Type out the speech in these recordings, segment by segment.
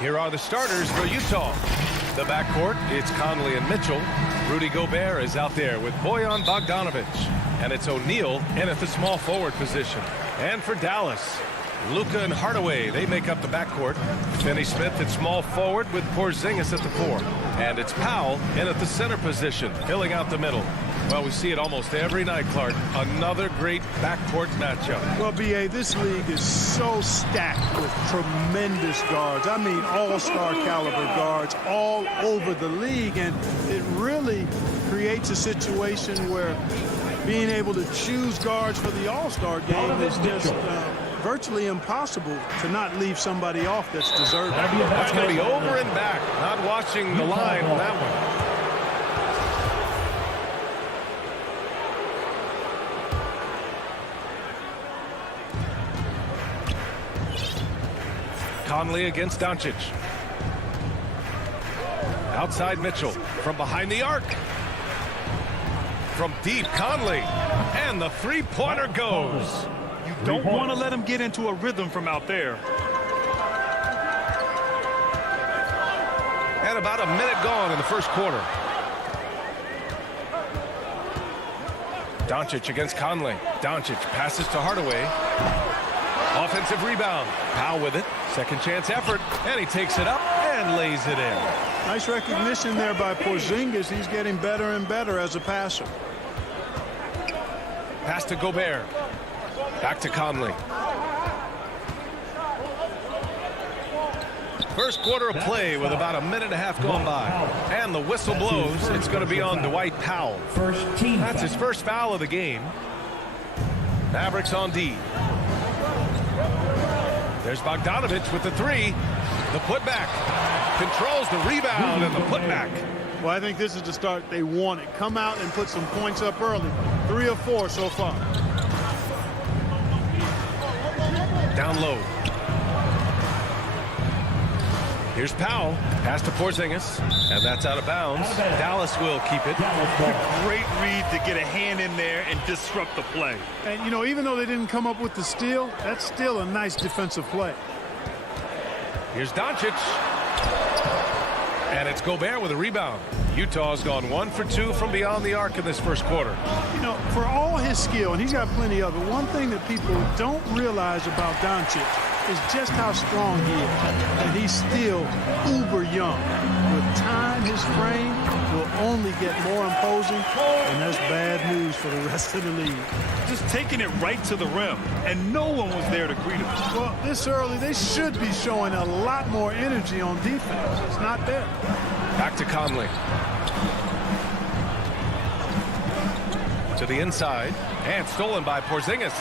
Here are the starters for Utah. The backcourt, it's Conley and Mitchell. Rudy Gobert is out there with Bojan Bogdanovic. And it's O'Neal in at the small forward position. And for Dallas, Luka and Hardaway, they make up the backcourt. Finney Smith at small forward with Porzingis at the 4. And it's Powell in at the center position, filling out the middle. Well, we see it almost every night, Clark. Another great backcourt matchup. Well, B.A., this league is so stacked with tremendous guards. I mean, all-star caliber guards all over the league. And it really creates a situation where being able to choose guards for the all-star game is just virtually impossible to not leave somebody off that's deserving. That's going to be over and back. Not watching the line on that one. Conley against Doncic. Outside Mitchell. From behind the arc. From deep, Conley. And the three-pointer goes. You don't want to let him get into a rhythm from out there. And about a minute gone in the first quarter. Doncic against Conley. Doncic passes to Hardaway. Offensive rebound. Powell with it. Second chance effort. And he takes it up and lays it in. Nice recognition there by Porzingis. He's getting better and better as a passer. Pass to Gobert. Back to Conley. First quarter of play with about a minute and a half gone by. And the whistle blows. It's going to be on Dwight Powell. That's his first foul of the game. Mavericks on D. There's Bogdanovic with the 3. The putback. Controls the rebound and the putback. Well, I think this is the start they wanted. Come out and put some points up early. 3 of 4 so far. Down low. Here's Powell. Pass to Porzingis. And that's out of bounds. Dallas will keep it. Great read to get a hand in there and disrupt the play. And, you know, even though they didn't come up with the steal, that's still a nice defensive play. Here's Doncic. And it's Gobert with a rebound. Utah's gone 1 for 2 from beyond the arc in this first quarter. You know, for all his skill, and he's got plenty of it, one thing that people don't realize about Doncic is just how strong he is. And he's still uber young. With time, his frame will only get more imposing, and that's bad news for the rest of the league. Just taking it right to the rim, and no one was there to greet him. Well, this early, they should be showing a lot more energy on defense. It's not there. Back to Conley. To the inside, and stolen by Porzingis.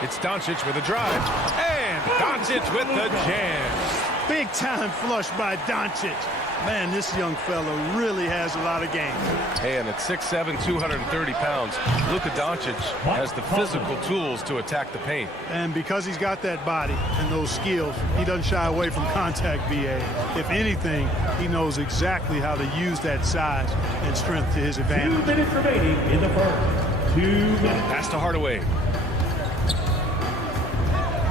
It's Doncic with a drive, and Doncic with the jam. Big time flush by Doncic. Man, this young fella really has a lot of game. Hey, and at 6'7", 230 pounds, Luka Doncic has the physical tools to attack the paint. And because he's got that body and those skills, he doesn't shy away from contact, B.A. If anything, he knows exactly how to use that size and strength to his advantage. 2 minutes remaining in the first. 2 minutes. Pass to Hardaway.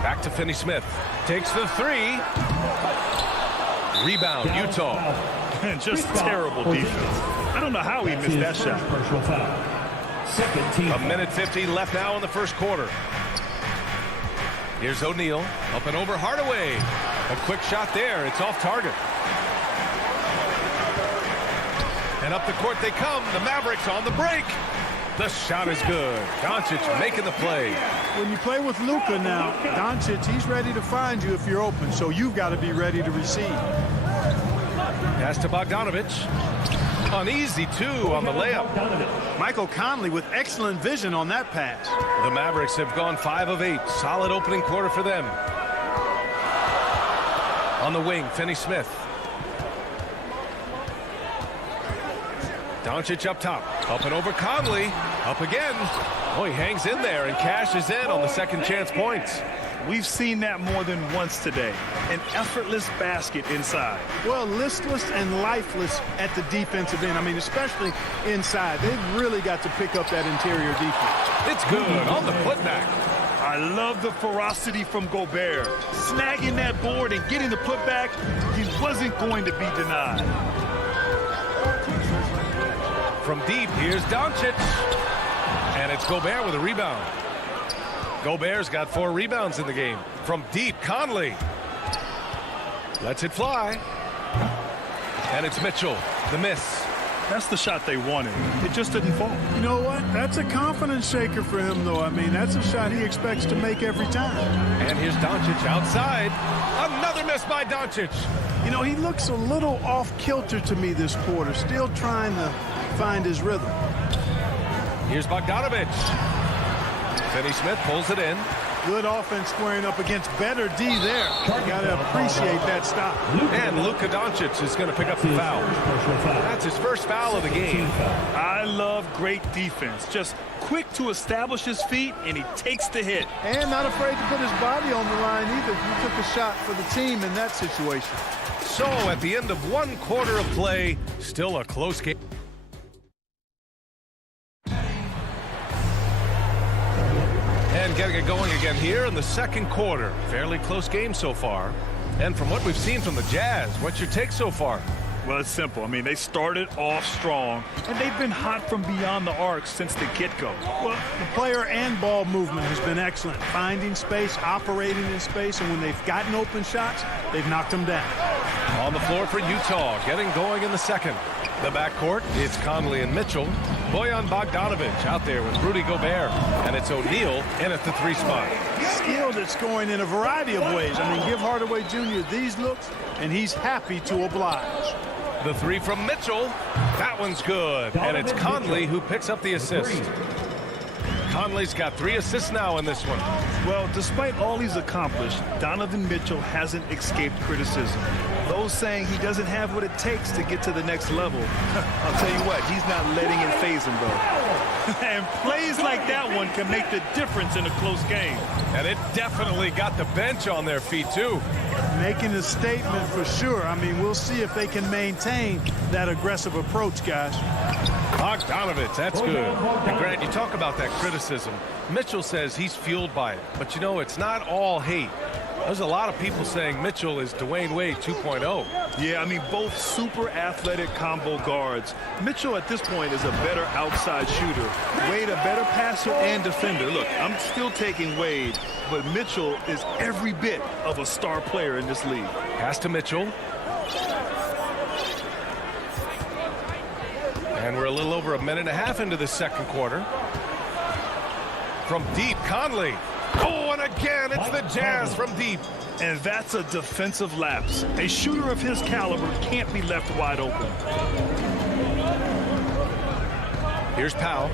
Back to Finney Smith. Takes the 3. Rebound, Utah. Just terrible defense. I don't know how he missed that shot. A minute 15 left now in the first quarter. Here's O'Neal. Up and over Hardaway. A quick shot there. It's off target. And up the court they come. The Mavericks on the break. The shot is good. Doncic making the play. When you play with Luka now, Doncic, he's ready to find you if you're open, so you've got to be ready to receive. Pass to Bogdanovic. Uneasy, 2 on the layup. Michael Conley with excellent vision on that pass. The Mavericks have gone 5 of 8. Solid opening quarter for them. On the wing, Finney Smith. Doncic up top. Up and over Conley. Up again. Oh, he hangs in there and cashes in on the second chance points. We've seen that more than once today. An effortless basket inside. Well, listless and lifeless at the defensive end. I mean, especially inside. They've really got to pick up that interior defense. It's good on the putback. I love the ferocity from Gobert. Snagging that board and getting the putback, he wasn't going to be denied. From deep, here's Doncic. And it's Gobert with a rebound. Gobert's got 4 rebounds in the game. From deep, Conley lets it fly. And it's Mitchell, the miss. That's the shot they wanted. It just didn't fall. You know what? That's a confidence shaker for him, though. I mean, that's a shot he expects to make every time. And here's Doncic outside. Another miss by Doncic. You know, he looks a little off-kilter to me this quarter, still trying to find his rhythm. Here's Bogdanovich. Finney Smith pulls it in. Good offense squaring up against better D there. Got to appreciate that stop. And Luka Doncic is going to pick up the foul. That's his first foul of the game. I love great defense. Just quick to establish his feet, and he takes the hit. And not afraid to put his body on the line either. He took a shot for the team in that situation. So at the end of 1 quarter of play, still a close game. And getting it going again here in the second quarter. Fairly close game so far. And from what we've seen from the Jazz, what's your take so far? Well, it's simple. I mean, they started off strong, and they've been hot from beyond the arc since the get-go. Well, the player and ball movement has been excellent. Finding space, operating in space, and when they've gotten open shots, they've knocked them down. On the floor for Utah, getting going in the second. The backcourt, it's Conley and Mitchell. Bojan Bogdanovich out there with Rudy Gobert. And it's O'Neal in at the 3 spot. Skilled at scoring in a variety of ways. I mean, give Hardaway Jr. these looks, and he's happy to oblige. The 3 from Mitchell. That one's good. And it's Conley who picks up the assist. Conley's got 3 assists now in this one. Well, despite all he's accomplished, Donovan Mitchell hasn't escaped criticism. Those saying he doesn't have what it takes to get to the next level. I'll tell you what, he's not letting it faze him, though. And plays like that one can make the difference in a close game. And it definitely got the bench on their feet, too. Making a statement for sure. I mean, we'll see if they can maintain that aggressive approach, guys. Bogdanovich, that's good. And Grant, you talk about that criticism. Mitchell says he's fueled by it. But, you know, it's not all hate. There's a lot of people saying Mitchell is Dwayne Wade 2.0. Yeah, I mean, both super athletic combo guards. Mitchell at this point is a better outside shooter. Wade a better passer and defender. Look, I'm still taking Wade, but Mitchell is every bit of a star player in this league. Pass to Mitchell. And we're a little over a minute and a half into the second quarter. From deep, Conley. Oh, and again, it's the Jazz from deep. And that's a defensive lapse. A shooter of his caliber can't be left wide open. Here's Powell.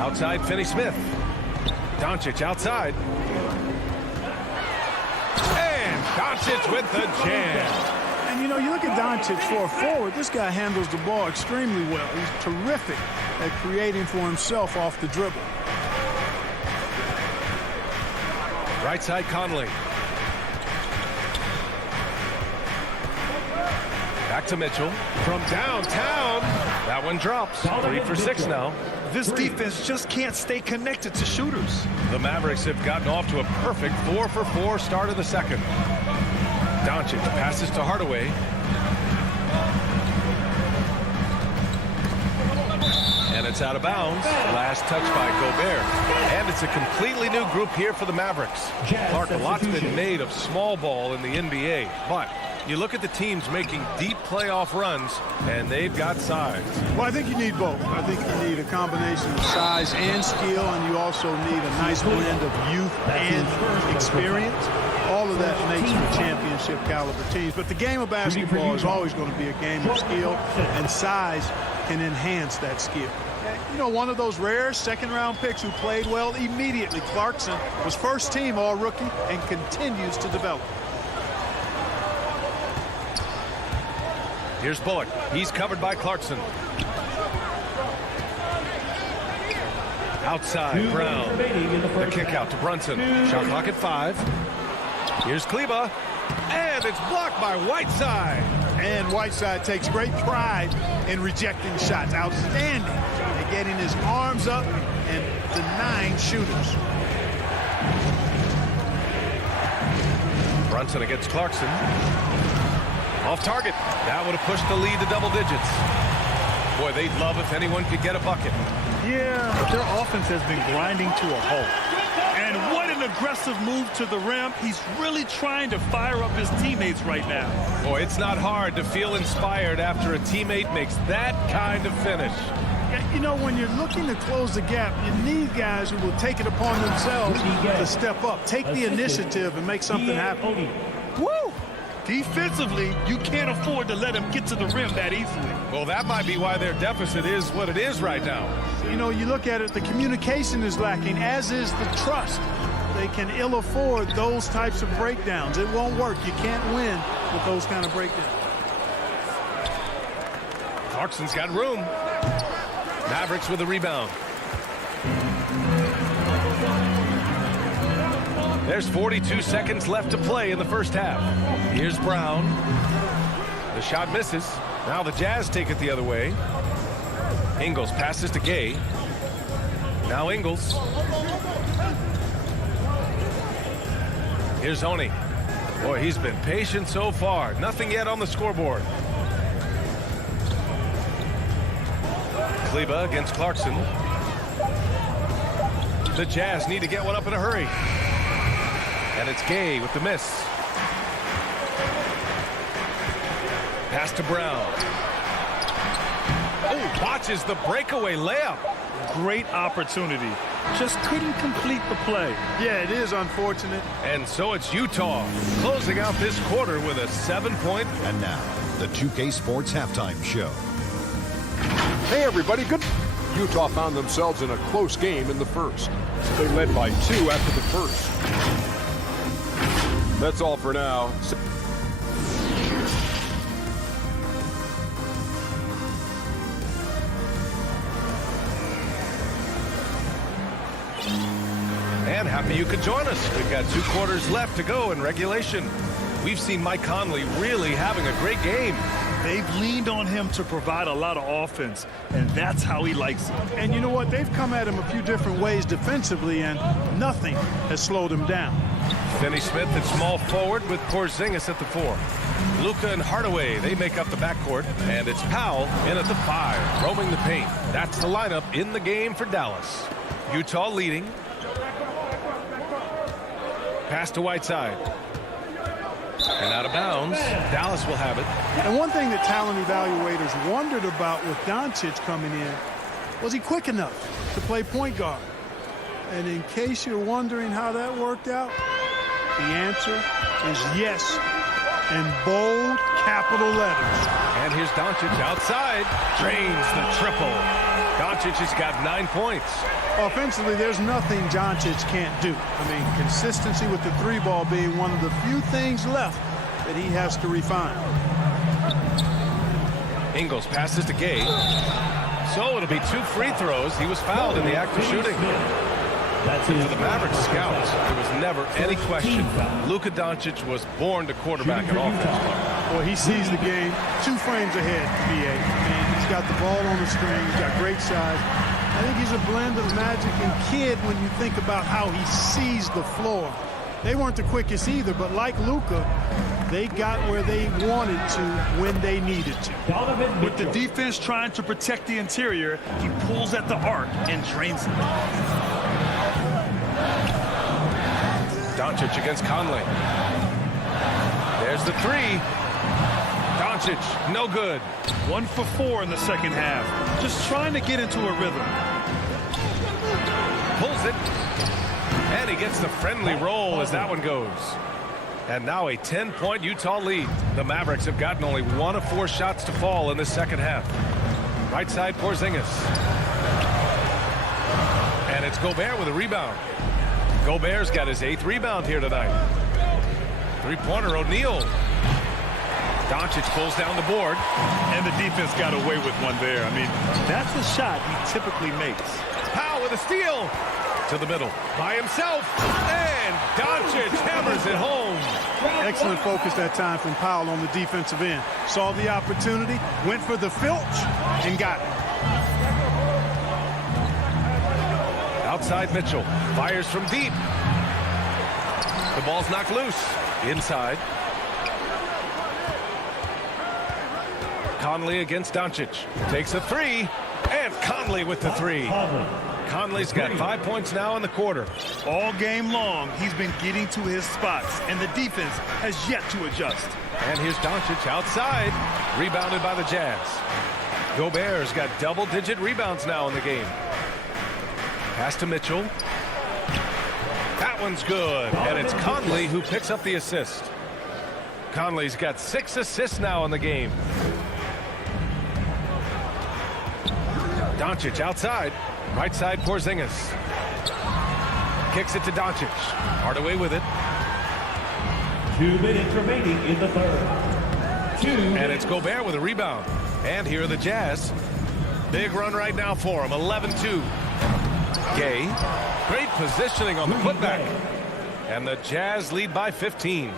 Outside, Finney Smith. Doncic outside. And Doncic with the jam. And, you know, you look at Doncic for a forward, this guy handles the ball extremely well. He's terrific at creating for himself off the dribble. Right side, Conley. Back to Mitchell. From downtown. That one drops. 3 for 6 now. This defense just can't stay connected to shooters. The Mavericks have gotten off to a perfect 4 for 4 start of the second. Doncic passes to Hardaway. And it's out of bounds. Last touch by Gobert. And it's a completely new group here for the Mavericks. Clark, a lot's been made of small ball in the NBA. But you look at the teams making deep playoff runs, and they've got size. Well, I think you need both. I think you need a combination of size and skill, and you also need a nice blend of youth and experience. All of that makes for championship caliber teams. But the game of basketball is always going to be a game of skill, and size can enhance that skill. You know, one of those rare second-round picks who played well immediately. Clarkson was first-team all-rookie and continues to develop. Here's Bullock. He's covered by Clarkson. Outside, Brown. The kick out to Brunson. Shot clock at 5. Here's Kleba. And it's blocked by Whiteside. And Whiteside takes great pride in rejecting shots. Outstanding at getting his arms up and denying shooters. Brunson against Clarkson. Off target. That would have pushed the lead to double digits. Boy, they'd love if anyone could get a bucket. Yeah, but their offense has been grinding to a halt. And what an aggressive move to the rim. He's really trying to fire up his teammates right now. Boy, it's not hard to feel inspired after a teammate makes that kind of finish. You know, when you're looking to close the gap, you need guys who will take it upon themselves to step up, take the initiative, and make something happen. Woo! Defensively, you can't afford to let him get to the rim that easily. Well, that might be why their deficit is what it is right now. You know, you look at it, the communication is lacking, as is the trust. They can ill afford those types of breakdowns. It won't work. You can't win with those kind of breakdowns. Clarkson's got room. Mavericks with a rebound. There's 42 seconds left to play in the first half. Here's Brown. The shot misses. Now the Jazz take it the other way. Ingles passes to Gay. Now Ingles. Here's Oni. Boy, he's been patient so far. Nothing yet on the scoreboard. Kleba against Clarkson. The Jazz need to get one up in a hurry. And it's Gay with the miss. Pass to Brown. Oh, watches the breakaway layup. Great opportunity. Just couldn't complete the play. Yeah, it is unfortunate. And so it's Utah closing out this quarter with a 7-point. And now, the 2K Sports Halftime Show. Hey, everybody. Good. Utah found themselves in a close game in the first. They led by 2 after the first. That's all for now. And happy you could join us. We've got 2 quarters left to go in regulation. We've seen Mike Conley really having a great game. They've leaned on him to provide a lot of offense, and that's how he likes it. And you know what? They've come at him a few different ways defensively, and nothing has slowed him down. Finney Smith at small forward with Porzingis at the 4. Luka and Hardaway, they make up the backcourt. And it's Powell in at the 5, roaming the paint. That's the lineup in the game for Dallas. Utah leading. Pass to Whiteside. And out of bounds. Dallas will have it. And one thing that talent evaluators wondered about with Doncic coming in, was he quick enough to play point guard? And in case you're wondering how that worked out, the answer is yes, in bold capital letters. And here's Doncic outside. Drains the triple. Doncic has got 9 points. Offensively, there's nothing Doncic can't do. I mean, consistency with the 3-ball being one of the few things left that he has to refine. Ingles passes to Gay. So it'll be 2 free throws. He was fouled in the act of shooting. For the Mavericks scouts, there was never any question. Luka Doncic was born to quarterback an offense. Well, he sees the game 2 frames ahead, B.A. And he's got the ball on the string. He's got great size. I think he's a blend of Magic and Kidd when you think about how he sees the floor. They weren't the quickest either, but like Luka, they got where they wanted to when they needed to. With the defense trying to protect the interior, he pulls at the arc and drains it. Doncic against Conley. There's the 3. Doncic, no good. 1 for 4 in the second half. Just trying to get into a rhythm. Pulls it. And he gets the friendly roll as that one goes. And now a 10-point Utah lead. The Mavericks have gotten only 1 of 4 shots to fall in the second half. Right side, Porzingis. And it's Gobert with a rebound. Gobert's got his 8th rebound here tonight. 3-pointer, O'Neal. Doncic pulls down the board. And the defense got away with one there. I mean, that's a shot he typically makes. Powell with a steal. To the middle by himself. And Doncic hammers it home. Excellent focus that time from Powell on the defensive end. Saw the opportunity, went for the filch, and got it. Outside Mitchell. Fires from deep. The ball's knocked loose. Inside. Conley against Doncic. Takes a three. And Conley with the three. Conley's got 5 points now in the quarter. All game long, he's been getting to his spots, and the defense has yet to adjust. And here's Doncic outside. Rebounded by the Jazz. Gobert's got double-digit rebounds now in the game. Pass to Mitchell. That one's good. And it's Conley who picks up the assist. Conley's got 6 assists now in the game. Doncic outside. Right side, Porzingis. Kicks it to Doncic. Hardaway with it. 2 minutes remaining in the third. And it's Gobert with a rebound. And here are the Jazz. Big run right now for him. 11-2. Gay. Great positioning on the putback. And the Jazz lead by 15.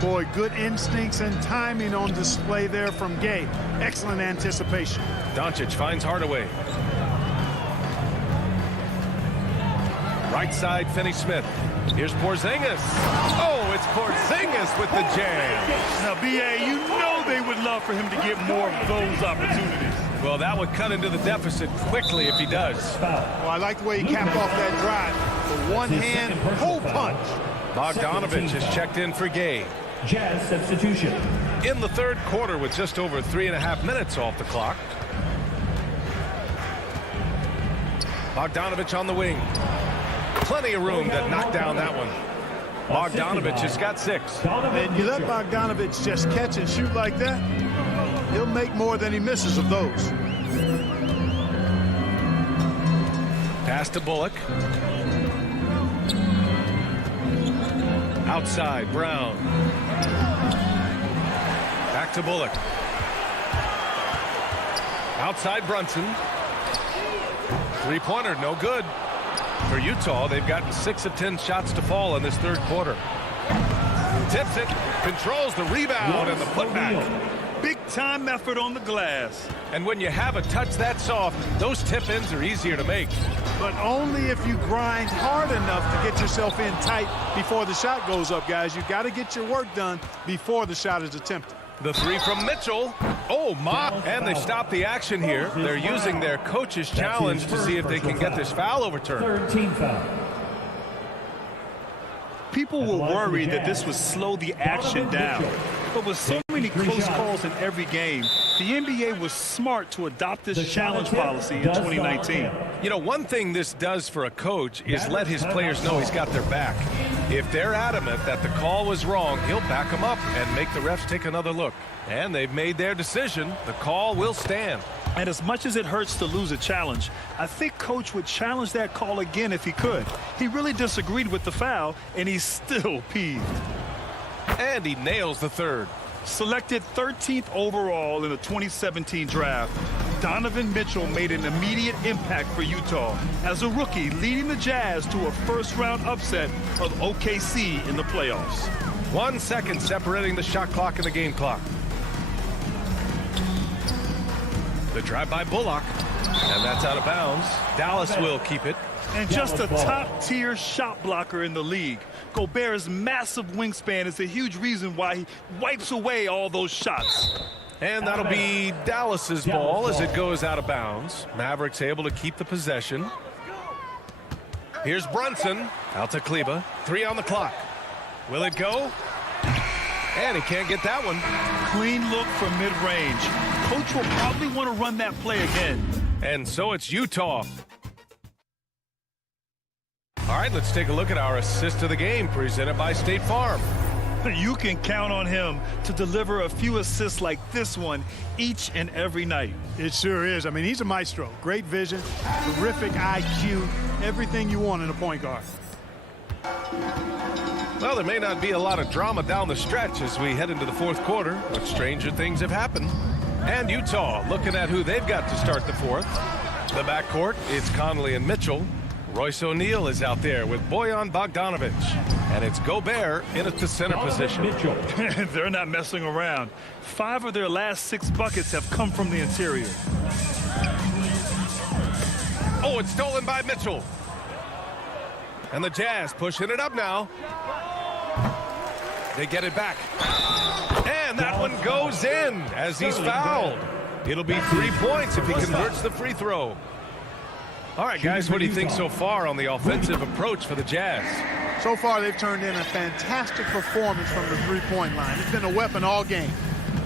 Boy, good instincts and timing on display there from Gay. Excellent anticipation. Doncic finds Hardaway. Right side, Finney-Smith. Here's Porzingis. Oh, it's Porzingis with the jam. Now, B.A., you know they would love for him to get more of those opportunities. Well, that would cut into the deficit quickly if he does. Well, I like the way he capped off that drive. The one-hand pull punch. Bogdanovich has checked in for Gay. Jazz substitution. In the third quarter with just over 3.5 minutes off the clock. Bogdanovich on the wing. Plenty of room to knock down that one. Bogdanovich has got 6. And you let Bogdanovich just catch and shoot like that, he'll make more than he misses of those. Pass to Bullock. Outside, Brown. Back to Bullock. Outside, Brunson. Three-pointer, no good. For Utah, they've gotten 6 of 10 shots to fall in this third quarter. Tips it, controls the rebound and the putback. Big-time effort on the glass. And when you have a touch that soft, those tip-ins are easier to make. But only if you grind hard enough to get yourself in tight before the shot goes up, guys. You've got to get your work done before the shot is attempted. The three from Mitchell. Oh, my. And they stop the action here. They're using their coach's challenge to see if they can get this foul overturned. Third team foul. People were worried that this would slow the action down. But with so many close calls in every game, the NBA was smart to adopt this challenge policy in 2019. You know, one thing this does for a coach is let his players know he's got their back. If they're adamant that the call was wrong, he'll back them up and make the refs take another look. And they've made their decision. The call will stand. And as much as it hurts to lose a challenge, I think Coach would challenge that call again if he could. He really disagreed with the foul, and he's still peeved. And he nails the third. Selected 13th overall in the 2017 draft, Donovan Mitchell made an immediate impact for Utah as a rookie, leading the Jazz to a first-round upset of OKC in the playoffs. 1 second separating the shot clock and the game clock. The drive by Bullock, and that's out of bounds. Dallas will keep it. And just a top-tier shot blocker in the league. Gobert's massive wingspan is a huge reason why he wipes away all those shots. And that'll be Dallas's ball as it goes out of bounds. Mavericks able to keep the possession. Here's Brunson. Out to Kleba. 3 on the clock. Will it go? And he can't get that one. Clean look from mid-range. Coach will probably want to run that play again. And so it's Utah. All right, let's take a look at our assist of the game presented by State Farm. You can count on him to deliver a few assists like this one each and every night. It sure is. I mean, he's a maestro. Great vision, terrific IQ, everything you want in a point guard. Well, there may not be a lot of drama down the stretch as we head into the fourth quarter, but stranger things have happened. And Utah looking at who they've got to start the fourth. The backcourt, it's Conley and Mitchell. Royce O'Neal is out there with Bojan Bogdanovich. And it's Gobert in at the center position. They're not messing around. 5 of their last 6 buckets have come from the interior. Oh, it's stolen by Mitchell. And the Jazz pushing it up now. They get it back. And that one goes in as he's fouled. It'll be 3 points if he converts the free throw. All right, guys, what do you think so far on the offensive approach for the Jazz? So far, they've turned in a fantastic performance from the three-point line. It's been a weapon all game.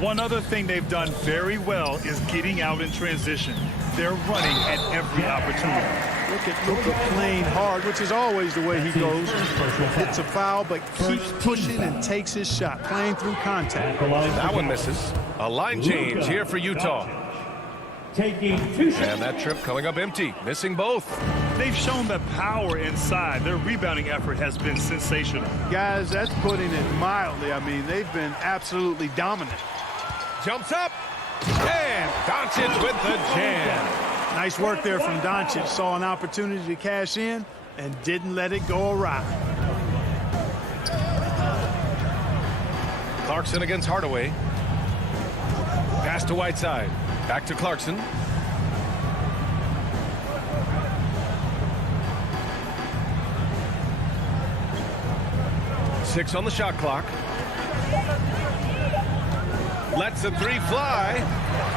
One other thing they've done very well is getting out in transition. They're running at every opportunity. Look at Luka playing hard, which is always the way he goes. Hits a foul, but keeps pushing and takes his shot, playing through contact. That one misses. A line change here for Utah. Taking 2 shots. And that trip coming up empty, missing both. They've shown the power inside. Their rebounding effort has been sensational. Guys, that's putting it mildly. I mean, they've been absolutely dominant. Jumps up. And Doncic with the jam. Nice work there from Doncic. Saw an opportunity to cash in and didn't let it go awry. Clarkson against Hardaway. Pass to Whiteside. Back to Clarkson. Six on the shot clock. Lets the three fly.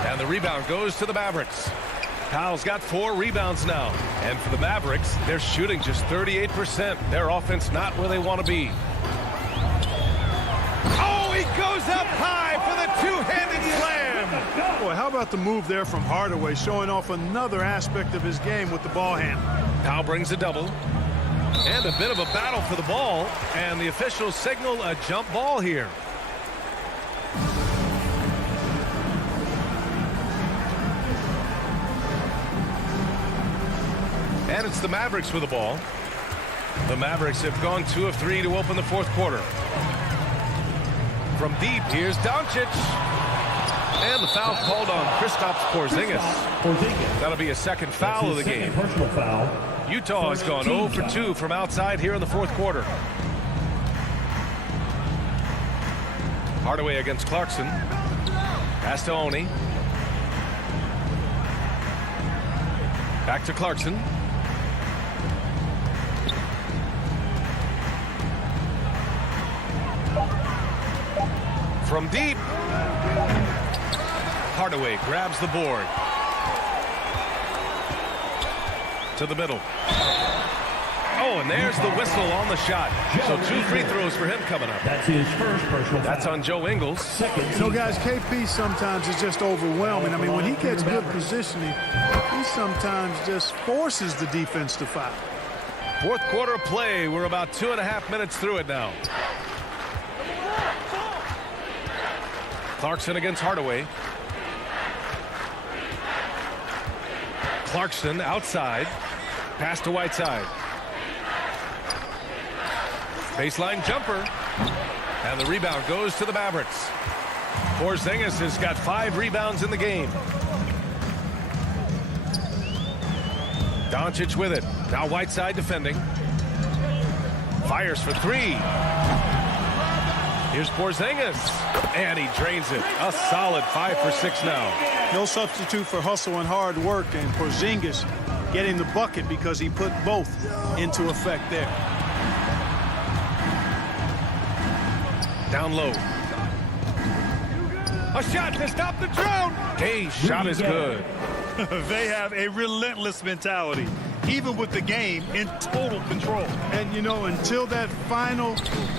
And the rebound goes to the Mavericks. Powell's got 4 rebounds now. And for the Mavericks, they're shooting just 38%. Their offense not where they want to be. Oh, he goes up high for the two-handed slam. Boy, how about the move there from Hardaway, showing off another aspect of his game with the ball handle. Powell brings a double. And a bit of a battle for the ball. And the officials signal a jump ball here. And it's the Mavericks with the ball. The Mavericks have gone 2 of 3 to open the fourth quarter. From deep, here's Doncic. And the foul called on Kristaps Porzingis. That'll be a second foul of the game. Personal foul. Utah has gone 0 for 2 from outside here in the fourth quarter. Hardaway against Clarkson. Pass to Oni. Back to Clarkson. From deep. Hardaway grabs the board. To the middle. Oh, and there's the whistle on the shot. So 2 free throws for him coming up. That's his first personal foul. That's on Joe Ingles. You know, guys, KP sometimes is just overwhelming. I mean, when he gets good positioning, he sometimes just forces the defense to foul. Fourth quarter of play. We're about 2.5 minutes through it now. Clarkson against Hardaway. Clarkson outside. Pass to Whiteside. Baseline jumper. And the rebound goes to the Mavericks. Porzingis has got 5 rebounds in the game. Doncic with it. Now Whiteside defending. Fires for 3. Here's Porzingis. And he drains it. A solid 5 for 6 now. No substitute for hustle and hard work, and Porzingis getting the bucket because he put both into effect there. Down low. A shot to stop the drought. Hayes' shot is good. They have a relentless mentality, even with the game in total control. And, you know, until that final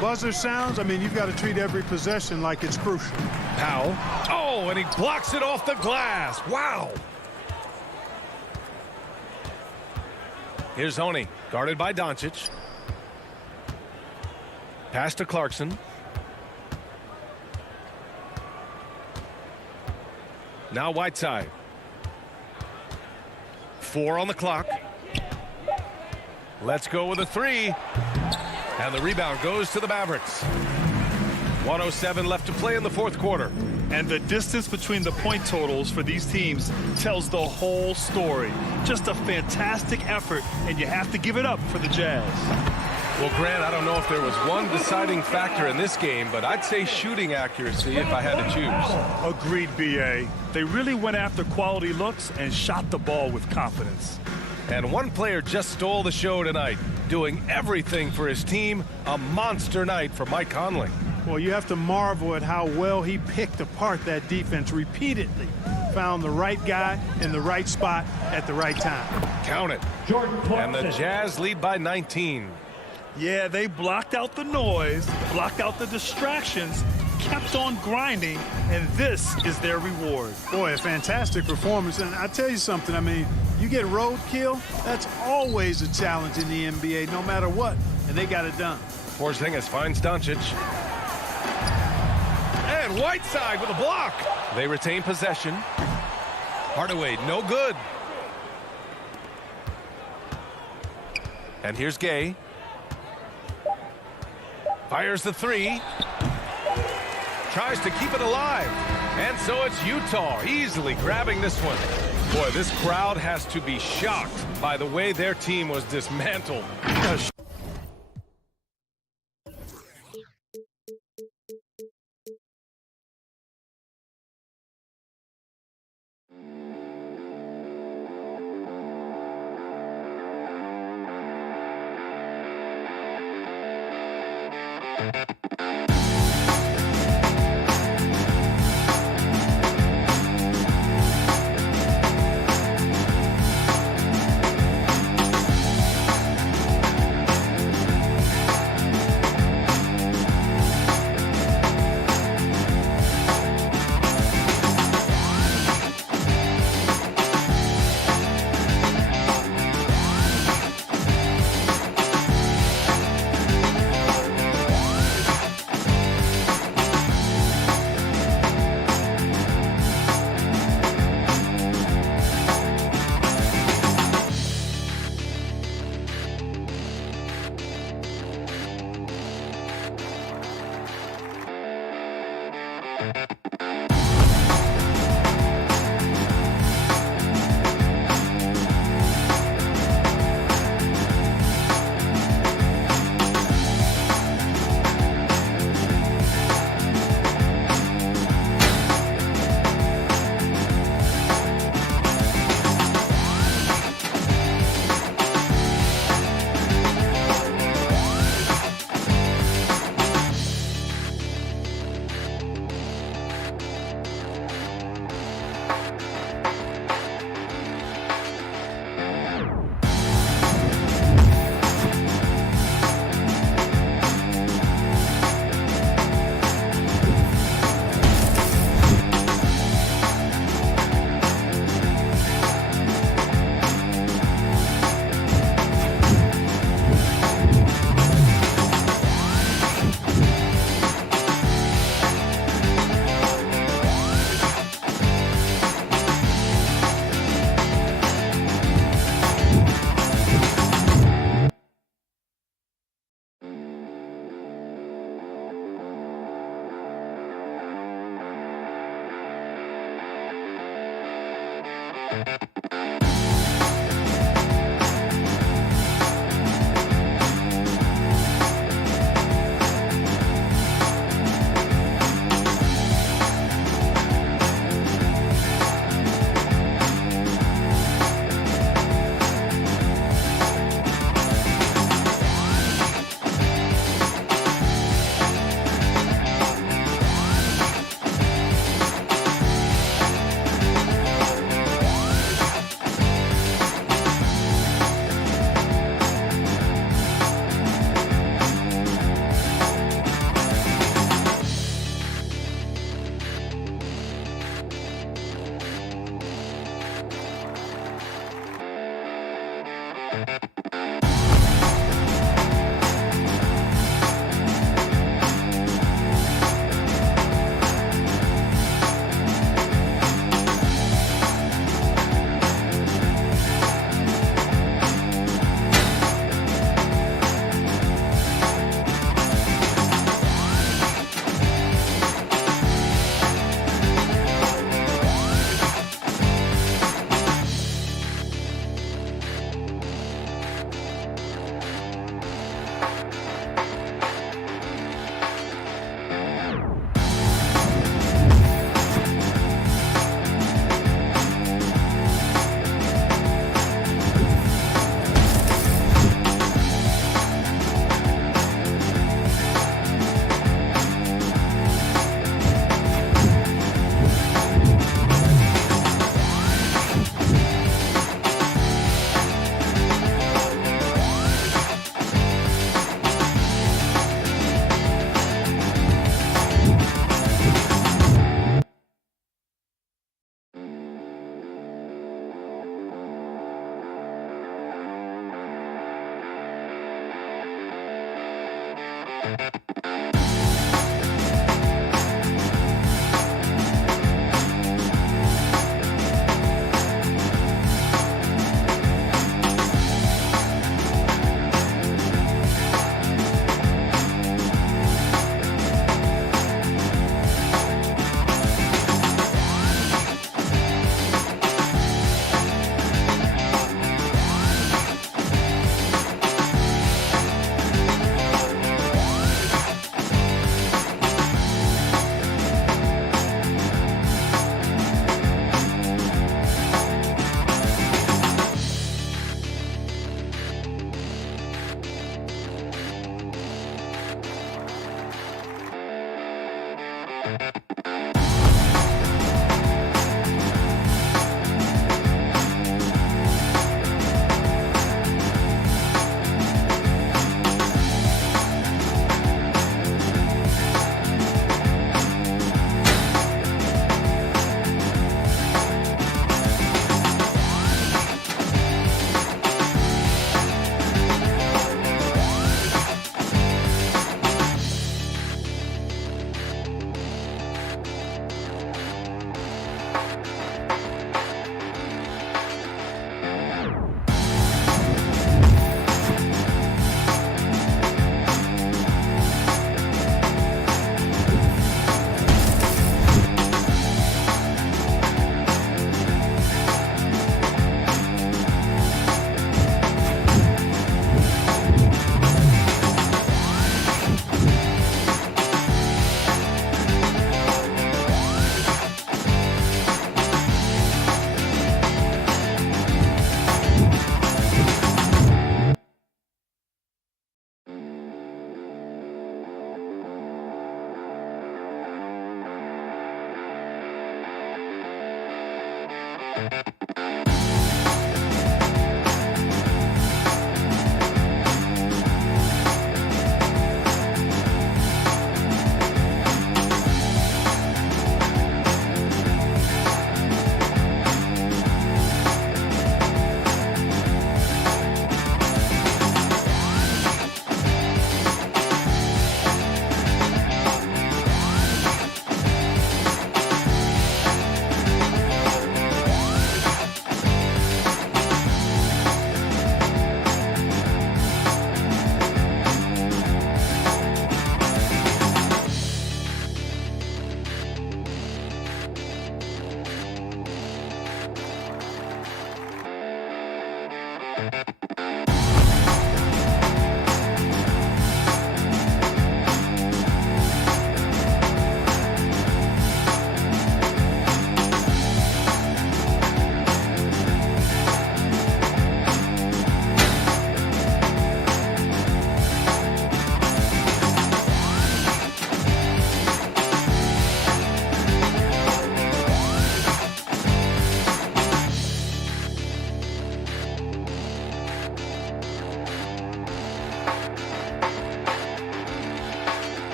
buzzer sounds, I mean, you've got to treat every possession like it's crucial. Powell. Oh, and he blocks it off the glass. Wow. Here's Oni, guarded by Doncic. Pass to Clarkson. Now Whiteside. 4 on the clock. Let's go with a 3. And the rebound goes to the Mavericks. 1:07 left to play in the fourth quarter. And the distance between the point totals for these teams tells the whole story. Just a fantastic effort, and you have to give it up for the Jazz. Well, Grant, I don't know if there was one deciding factor in this game, but I'd say shooting accuracy if I had to choose. Agreed, B.A. They really went after quality looks and shot the ball with confidence. And one player just stole the show tonight. doing everything for his team. A monster night for Mike Conley. Well, you have to marvel at how well he picked apart that defense repeatedly. Found the right guy in the right spot at the right time. Count it. Jordan And the Clarkson. Jazz lead by 19. Yeah, they blocked out the noise, blocked out the distractions, kept on grinding, and this is their reward. Boy, a fantastic performance. And I tell you something, I mean, you get roadkill, that's always a challenge in the NBA, no matter what. And they got it done. Porzingis finds Doncic. And Whiteside with a block. They retain possession. Hardaway, no good. And here's Gay. Fires the three. Tries to keep it alive. And so it's Utah easily grabbing this one. Boy, this crowd has to be shocked by the way their team was dismantled.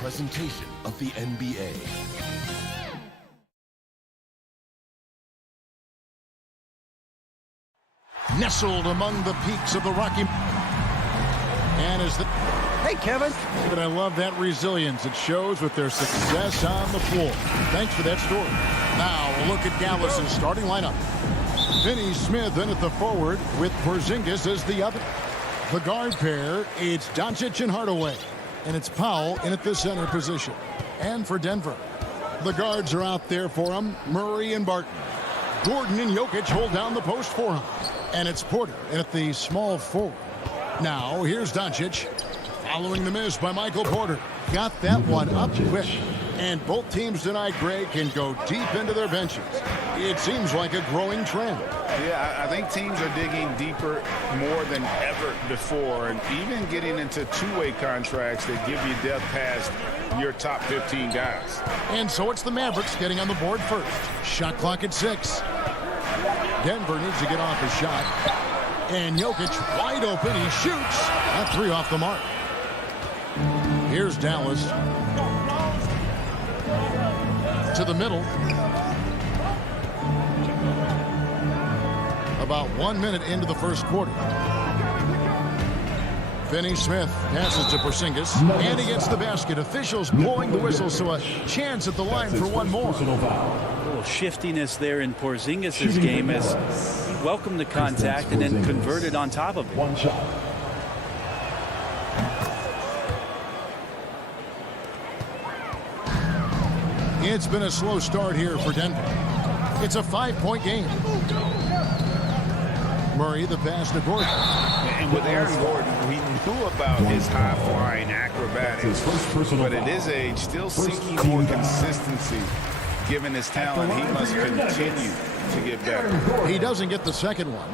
Presentation of the NBA. Nestled among the peaks of the Rocky. And is the... Hey, Kevin. But I love that resilience. It shows with their success on the floor. Thanks for that story. Now a look at Dallas's starting lineup. Finney Smith in at the forward with Porzingis as the other. The guard pair, it's Doncic and Hardaway. And it's Powell in at the center position. And for Denver, the guards are out there for him, Murray and Barton. Gordon and Jokic hold down the post for him. And it's Porter in at the small forward. Now, here's Doncic. Following the miss by Michael Porter. Got that one up quick. And both teams tonight, Greg, can go deep into their benches. It seems like a growing trend. Yeah, I think teams are digging deeper more than ever before, and even getting into two-way contracts that give you depth past your top 15 guys. And so it's the Mavericks getting on the board first. Shot clock at 6. Denver needs to get off a shot. And Jokic wide open. He shoots. A 3 off the mark. Here's Dallas. To the middle. About 1 minute into the first quarter. Finney Smith passes to Porzingis, and he gets the basket. Officials blowing the whistle, so a chance at the line for one more. A little shiftiness there in Porzingis' game as he welcomed the contact and then converted on top of it. One shot. It's been a slow start here for Denver. It's a 5-point game. Murray, the pass to Gordon. And with Aaron Gordon, we knew about his high-flying acrobatics, but at his age, still seeking more consistency. Given his talent, he must continue to get better. He doesn't get the second one.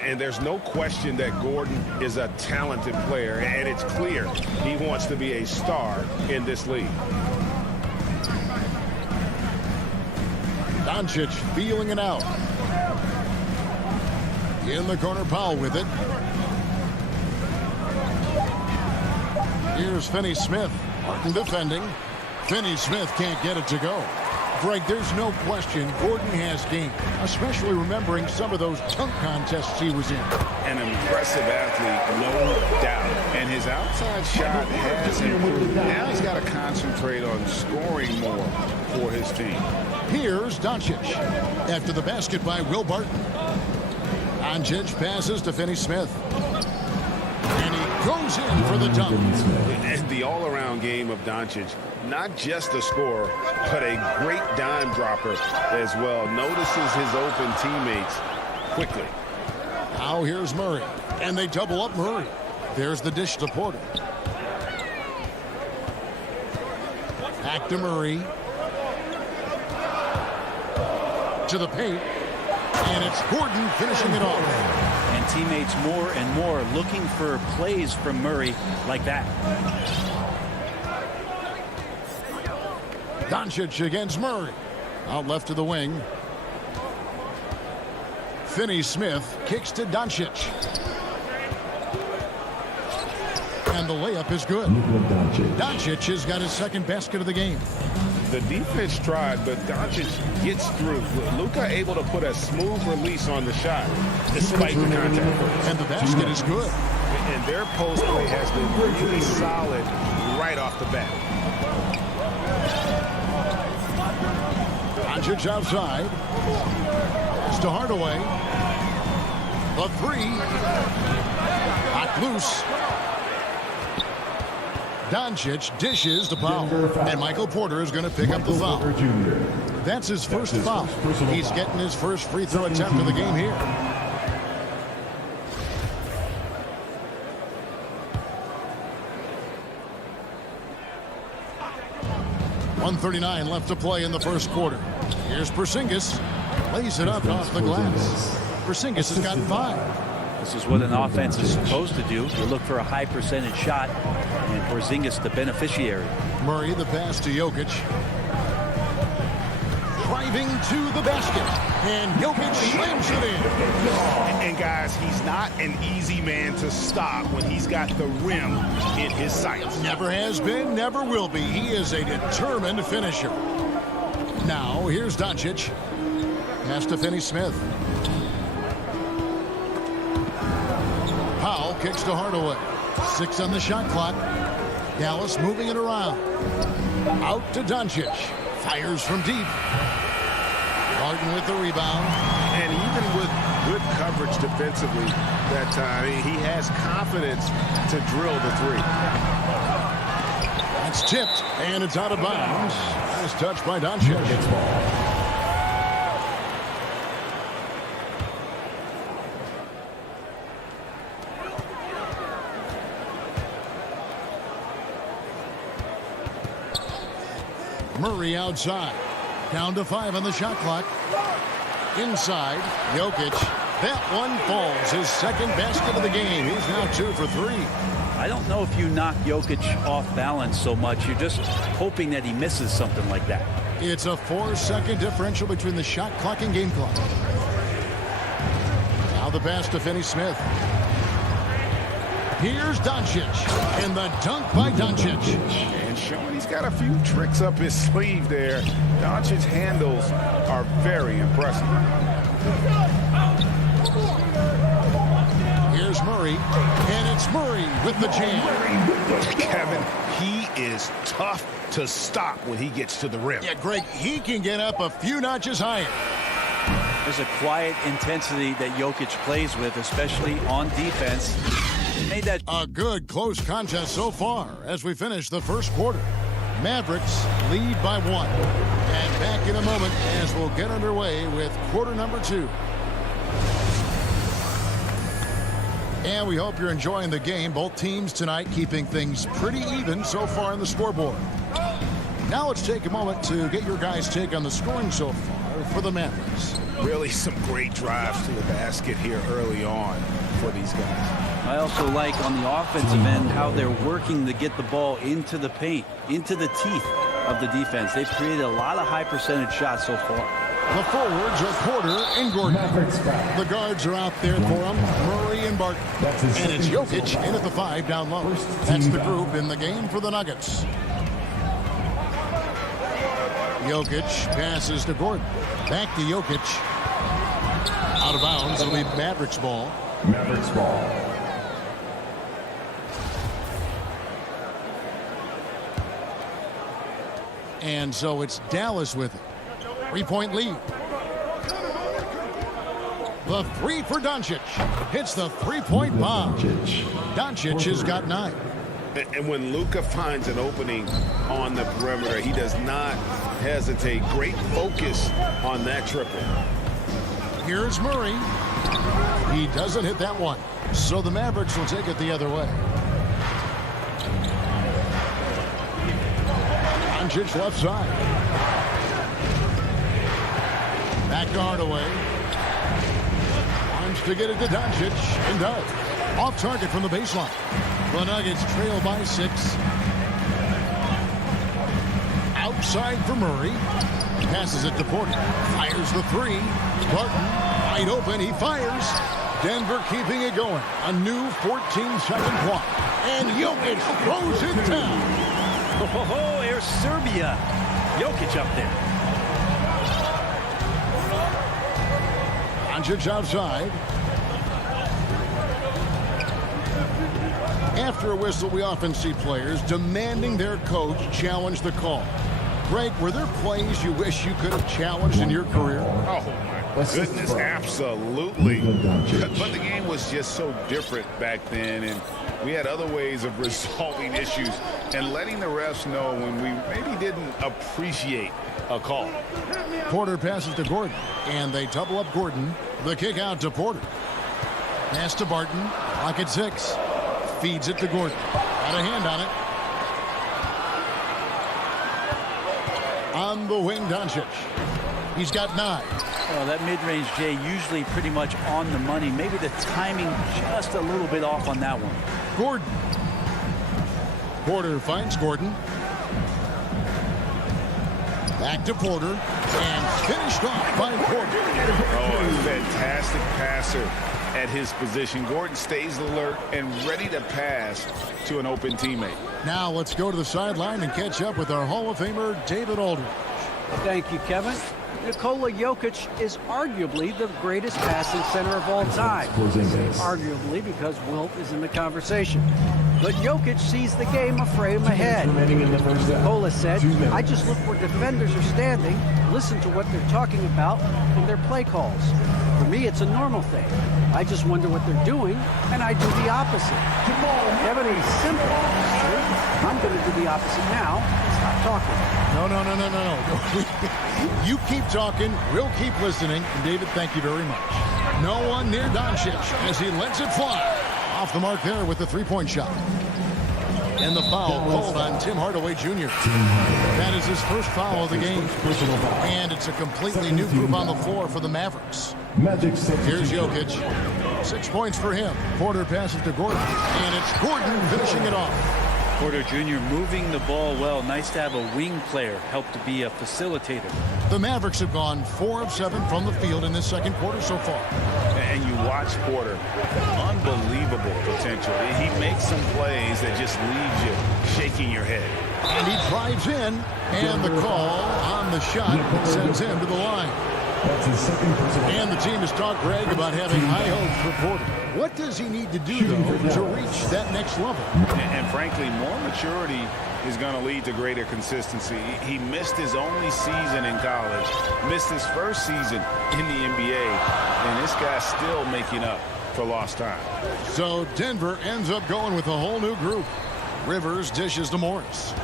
And there's no question that Gordon is a talented player, and it's clear he wants to be a star in this league. Doncic feeling it out. In the corner, Powell with it. Here's Finney Smith. Martin defending. Finney Smith can't get it to go. Greg, there's no question Gordon has game, especially remembering some of those dunk contests he was in. An impressive athlete, no doubt. And his outside shot has improved. Now he's got to concentrate on scoring more for his team. Here's Doncic. After the basket by Will Barton. Doncic passes to Finney Smith. And he goes in for the dunk. And the all-around game of Doncic, not just a scorer, but a great dime dropper as well. Notices his open teammates quickly. Now here's Murray. And they double up Murray. There's the dish to Porter. Back to Murray. To the paint. And it's Gordon finishing it off. And teammates more and more looking for plays from Murray like that. Doncic against Murray. Out left to the wing. Finney Smith kicks to Doncic. And the layup is good. Doncic has got his second basket of the game. The defense tried, but Doncic gets through. Luka able to put a smooth release on the shot despite the contact. And the basket is good. And their post play has been really solid right off the bat. Doncic outside. It's to Hardaway. The three. Hot loose. Doncic dishes to Powell. And Michael Porter is going to pick up the foul. That's his first foul. He's getting his first free throw attempt of the game here. 1:39 left to play in the first quarter. Here's Porzingis. Lays it up off the glass. Porzingis has got 5. This is what an offense is supposed to do. You look for a high percentage shot, and Porzingis the beneficiary. Murray the pass to Jokic. Driving to the basket. And Jokic slams it in. And guys, he's not an easy man to stop when he's got the rim in his sights. Never has been, never will be. He is a determined finisher. Now, here's Doncic. Pass to Finney-Smith. Powell kicks to Hardaway. 6 on the shot clock. Dallas moving it around. Out to Doncic. Fires from deep. Harden with the rebound. And even with good coverage defensively that time, he has confidence to drill the 3. That's tipped, and it's out of bounds. Nice touch by Doncic. Murray outside. Down to 5 on the shot clock. Inside, Jokic. That one falls. His second basket of the game. He's now 2 for 3. I don't know if you knock Jokic off balance so much. You're just hoping that he misses something like that. It's a 4-second differential between the shot clock and game clock. Now the pass to Finney-Smith. Here's Doncic. And the dunk by Doncic. And showing he's got a few tricks up his sleeve there. Doncic's handles are very impressive. Here's Murray. And it's Murray with the jam. Kevin, he is tough to stop when he gets to the rim. Yeah, Greg, he can get up a few notches higher. There's a quiet intensity that Jokic plays with, especially on defense. Made that a good close contest so far as we finish the first quarter. Mavericks lead by 1. And back in a moment as we'll get underway with quarter number 2. And we hope you're enjoying the game. Both teams tonight keeping things pretty even so far in the scoreboard. Now let's take a moment to get your guys' take on the scoring so far for the Mavericks. Really some great drives to the basket here early on for these guys. I also like on the offensive end how they're working to get the ball into the paint, into the teeth of the defense. They've created a lot of high percentage shots so far. The forwards are Porter and Gordon. The guards are out there for them, Murray and Barton. And it's Jokic in at the 5 down low. That's the group in the game for the Nuggets. Jokic passes to Gordon. Back to Jokic. Out of bounds. It'll be Mavericks ball. Mavericks ball. And so it's Dallas with it. 3-point lead. The 3 for Doncic. Hits the 3-point bomb. Doncic has got 9. And when Luka finds an opening on the perimeter, he does not hesitate. Great focus on that triple. Here's Murray. He doesn't hit that one. So the Mavericks will take it the other way. Doncic left side. Back to Hardaway. Wants to get it to Doncic and does. Off target from the baseline. The Nuggets trail by 6. Outside for Murray. Passes it to Porter. Fires the 3. Barton wide open. He fires. Denver keeping it going. A new 14-second clock. And Jokic throws it down. Oh, here's Serbia. Jokic up there. Doncic outside. After a whistle, we often see players demanding their coach challenge the call. Greg, were there plays you wish you could have challenged in your career? Oh, my goodness, absolutely. But the game was just so different back then, and we had other ways of resolving issues and letting the refs know when we maybe didn't appreciate a call. Porter passes to Gordon, and they double up Gordon. The kick out to Porter. Pass to Barton. Clock at 6. Feeds it to Gordon. Got a hand on On the wing, Doncic. He's got 9. Well, that mid-range, Jay, usually pretty much on the money. Maybe the timing just a little bit off on that one. Gordon. Porter finds Gordon. Back to Porter. And finished off by Porter. Oh, a fantastic passer at his position. Gordon stays alert and ready to pass to an open teammate. Now let's go to the sideline and catch up with our Hall of Famer, David Aldridge. Thank you, Kevin. Nikola Jokic is arguably the greatest passing center of all time. Arguably because Wilt is in the conversation. But Jokic sees the game a frame ahead. Nikola said, I just look where defenders are standing, listen to what they're talking about in their play calls. For me, it's a normal thing. I just wonder what they're doing, and I do the opposite. Kevin, it's simple. I'm going to do the opposite now. Stop talking. No. You keep talking, we'll keep listening. And David, thank you very much. No one near Doncic as he lets it fly. Off the mark there with the three-point shot. And the foul called on Tim Hardaway Jr. That is his first foul of the game. And it's a completely new group on the floor for the Mavericks. Here's Jokic. 6 points for him. Porter passes to Gordon. And it's Gordon finishing it off. Porter Jr. moving the ball well. Nice to have a wing player help to be a facilitator. The Mavericks have gone 4 of 7 from the field in this second quarter so far. And you watch Porter, unbelievable potential. He makes some plays that just leaves you shaking your head. And he drives in, and the call on the shot sends him to the line. And the team has talked Greg about having high hopes for Porter. What does he need to do, though, to reach that next level? And frankly, more maturity is going to lead to greater consistency. He missed his only season in college, missed his first season in the NBA, and this guy's still making up for lost time. So Denver ends up going with a whole new group. Rivers dishes to Morris.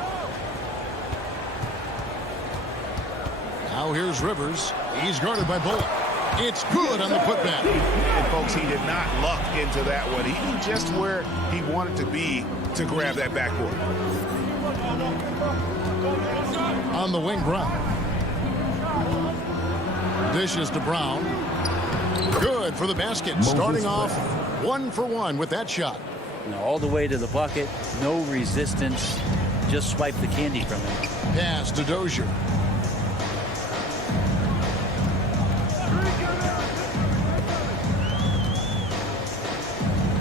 Now here's Rivers. He's guarded by Bullock. It's good on the putback. And folks, he did not luck into that one. He knew just where he wanted to be to grab that backboard. On the wing, Brown. Dishes to Brown. Good for the basket. Starting off 1 for 1 with that shot. Now all the way to the bucket. No resistance. Just swipe the candy from him. Pass to Dozier.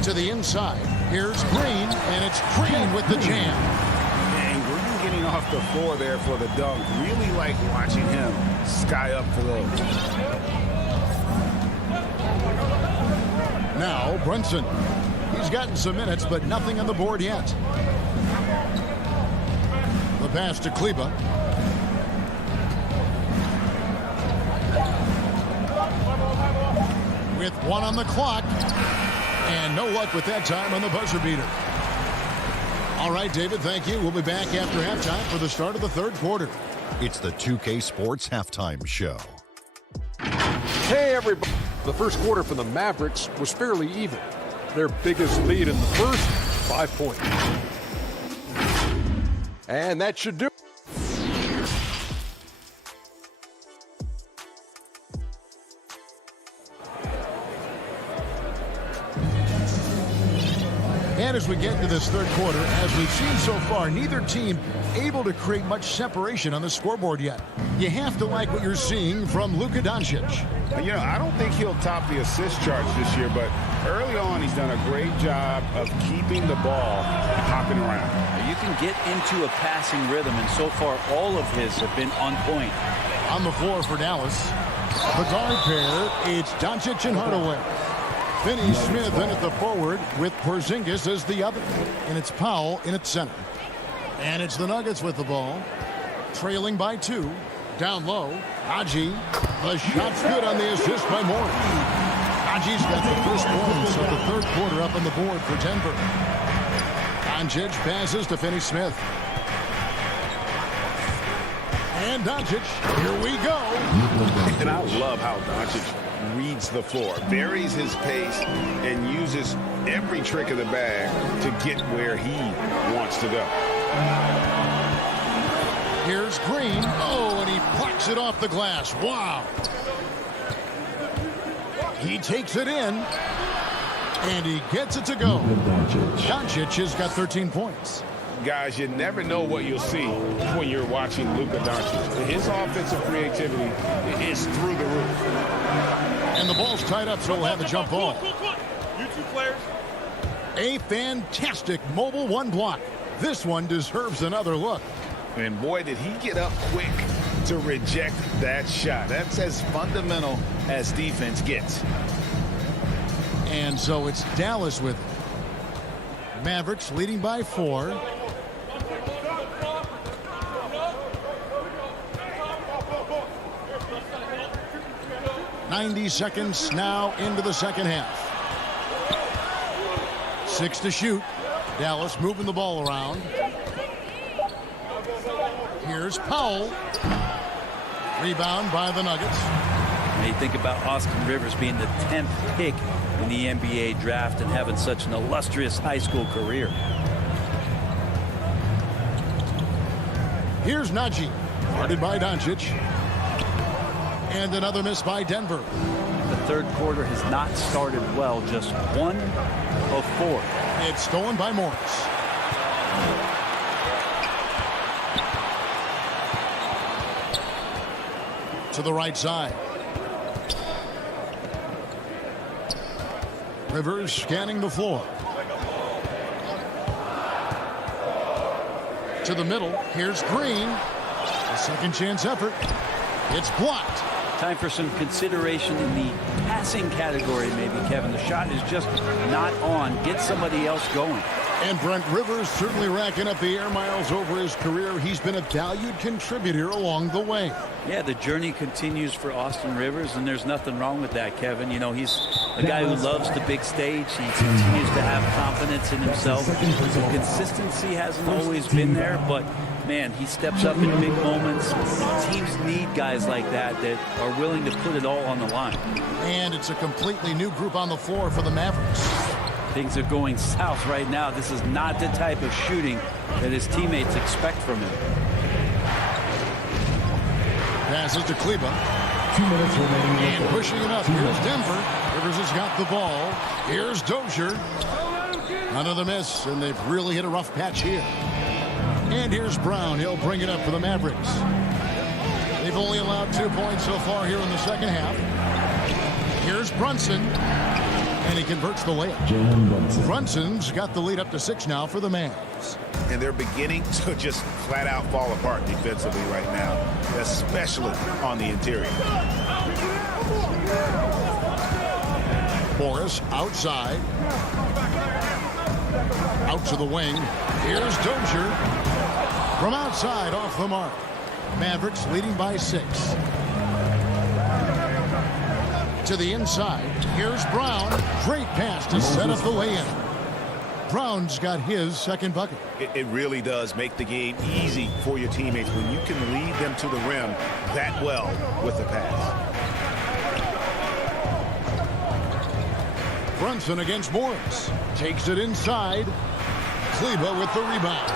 To the inside. Here's Green, and it's Green with the jam. And Green getting off the floor there for the dunk. Really like watching him sky up for those. Now Brunson. He's gotten some minutes, but nothing on the board yet. The pass to Kleba. With 1 on the clock. And no luck with that time on the buzzer beater. All right, David, thank you. We'll be back after halftime for the start of the third quarter. It's the 2K Sports Halftime Show. Hey, everybody. The first quarter for the Mavericks was fairly even. Their biggest lead in the first, 5 points. And that should do it. And as we get into this third quarter, as we've seen so far, neither team able to create much separation on the scoreboard yet. You have to like what you're seeing from Luka Doncic. You know, I don't think he'll top the assist charge this year, but early on he's done a great job of keeping the ball hopping around. You can get into a passing rhythm, and so far all of his have been on point. On the floor for Dallas, the guard pair, it's Doncic and Hardaway. Finney Smith in at the forward with Porzingis as the other. And it's Powell in at center. And it's the Nuggets with the ball. Trailing by 2. Down low. Haji. The shot's good on the assist by Morris. Haji's got the first points of the third quarter up on the board for Denver. Doncic passes to Finney Smith. And Doncic, here we go. And I love how Doncic reads the floor, varies his pace, and uses every trick of the bag to get where he wants to go. Here's Green. Oh, and he blocks it off the glass. Wow. He takes it in, and he gets it to go. Doncic has got 13 points. Guys, you never know what you'll see when you're watching Luka Doncic. His offensive creativity is through the roof. And the ball's tied up, so we'll have a jump ball. You two players. A fantastic mobile one block. This one deserves another look. And boy, did he get up quick to reject that shot. That's as fundamental as defense gets. And so it's Dallas with it. Mavericks leading by 4. "90 seconds now into the second half. 6 to shoot. Dallas moving the ball around. Here's Powell. Rebound by the Nuggets. Now you think about Austin Rivers being the 10th pick in the NBA draft and having such an illustrious high school career. Here's Najee. Guarded by Doncic. And another miss by Denver. The third quarter has not started well, just 1 of 4. It's stolen by Morris. To the right side. Rivers scanning the floor. To the middle. Here's Green. A second chance effort. It's blocked. Time for some consideration in the passing category, maybe, Kevin. The shot is just not on. Get somebody else going. And Brent Rivers certainly racking up the air miles over his career. He's been a valued contributor along the way. Yeah, the journey continues for Austin Rivers, and there's nothing wrong with that, Kevin. You know, he's a guy who loves the big stage. He continues to have confidence in himself. The consistency hasn't always been there, but, man, he steps up in big moments. Teams need guys like that are willing to put it all on the line. And it's a completely new group on the floor for the Mavericks. Things are going south right now. This is not the type of shooting that his teammates expect from him. Passes to Kleba. 2 minutes remaining. And pushing it up. Here's Denver. Rivers has got the ball. Here's Dozier. Another miss, and they've really hit a rough patch here. And here's Brown. He'll bring it up for the Mavericks. They've only allowed 2 points so far here in the second half. Here's Brunson. And he converts the layup. Brunson's got the lead up to 6 now for the Mavs. And they're beginning to just flat out fall apart defensively right now, especially on the interior. Morris outside. Out to the wing. Here's Dozier. From outside off the mark. Mavericks leading by 6. To the inside. Here's Brown. Great pass to set up the lay-in. Brown's got his second bucket. It really does make the game easy for your teammates when you can lead them to the rim that well with the pass. Brunson against Morris. Takes it inside. Kleba with the rebound.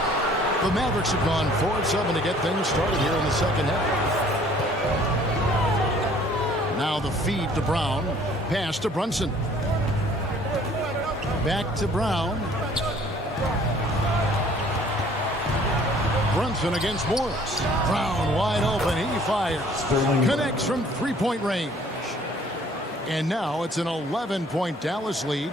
The Mavericks have gone 4-7 to get things started here in the second half. Now the feed to Brown. Pass to Brunson. Back to Brown. Brunson against Morris. Brown wide open. He fires. Connects from three-point range. And now it's an 11-point Dallas lead.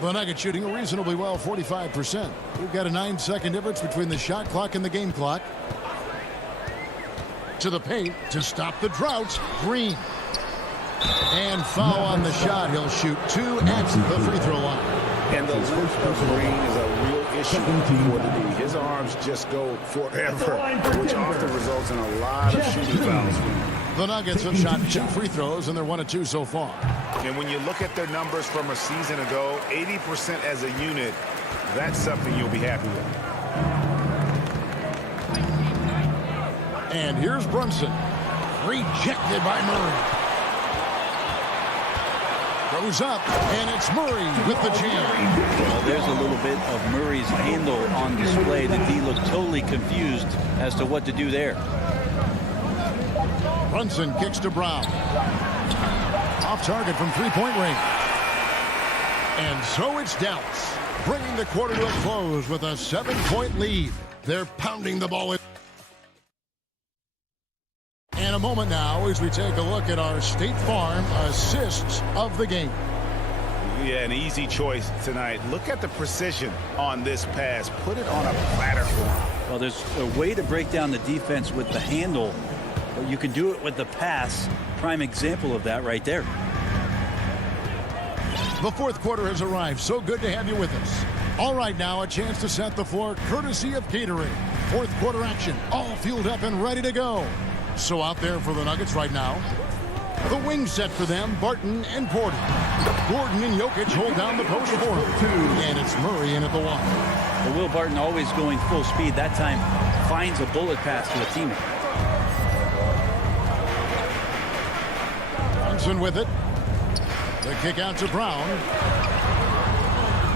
The Nuggets shooting reasonably well, 45%. We've got a 9-second difference between the shot clock and the game clock. To the paint to stop the drought. Green. And foul on the shot. He'll shoot 2 at the free throw line. And the length of Green is a real issue for the D. His arms just go forever, which often results in a lot of shooting fouls. The Nuggets have shot 2 free throws, and they're 1 of 2 so far. And when you look at their numbers from a season ago, 80% as a unit, that's something you'll be happy with. And here's Brunson. Rejected by Murray. Goes up, and it's Murray with the jam. Well, there's a little bit of Murray's handle on display. The D looked totally confused as to what to do there. Brunson kicks to Brown. Off target from three-point range. And so it's Dallas, bringing the quarter to a close with a 7-point lead. They're pounding the ball in. And a moment now as we take a look at our State Farm assists of the game. Yeah, an easy choice tonight. Look at the precision on this pass. Put it on a platter for him. Well, there's a way to break down the defense with the handle, but you can do it with the pass. Prime example of that right there. The fourth quarter has arrived. So good to have you with us. All right, now a chance to set the floor courtesy of Gatorade. Fourth quarter action, all fueled up and ready to go. So out there for the Nuggets right now, the wing set for them, Barton and Porter. Gordon and Jokic hold down the post for him. And it's Murray in at the one. Well, Will Barton always going full speed. That time finds a bullet pass to a teammate. Brunson with it. The kick out to Brown.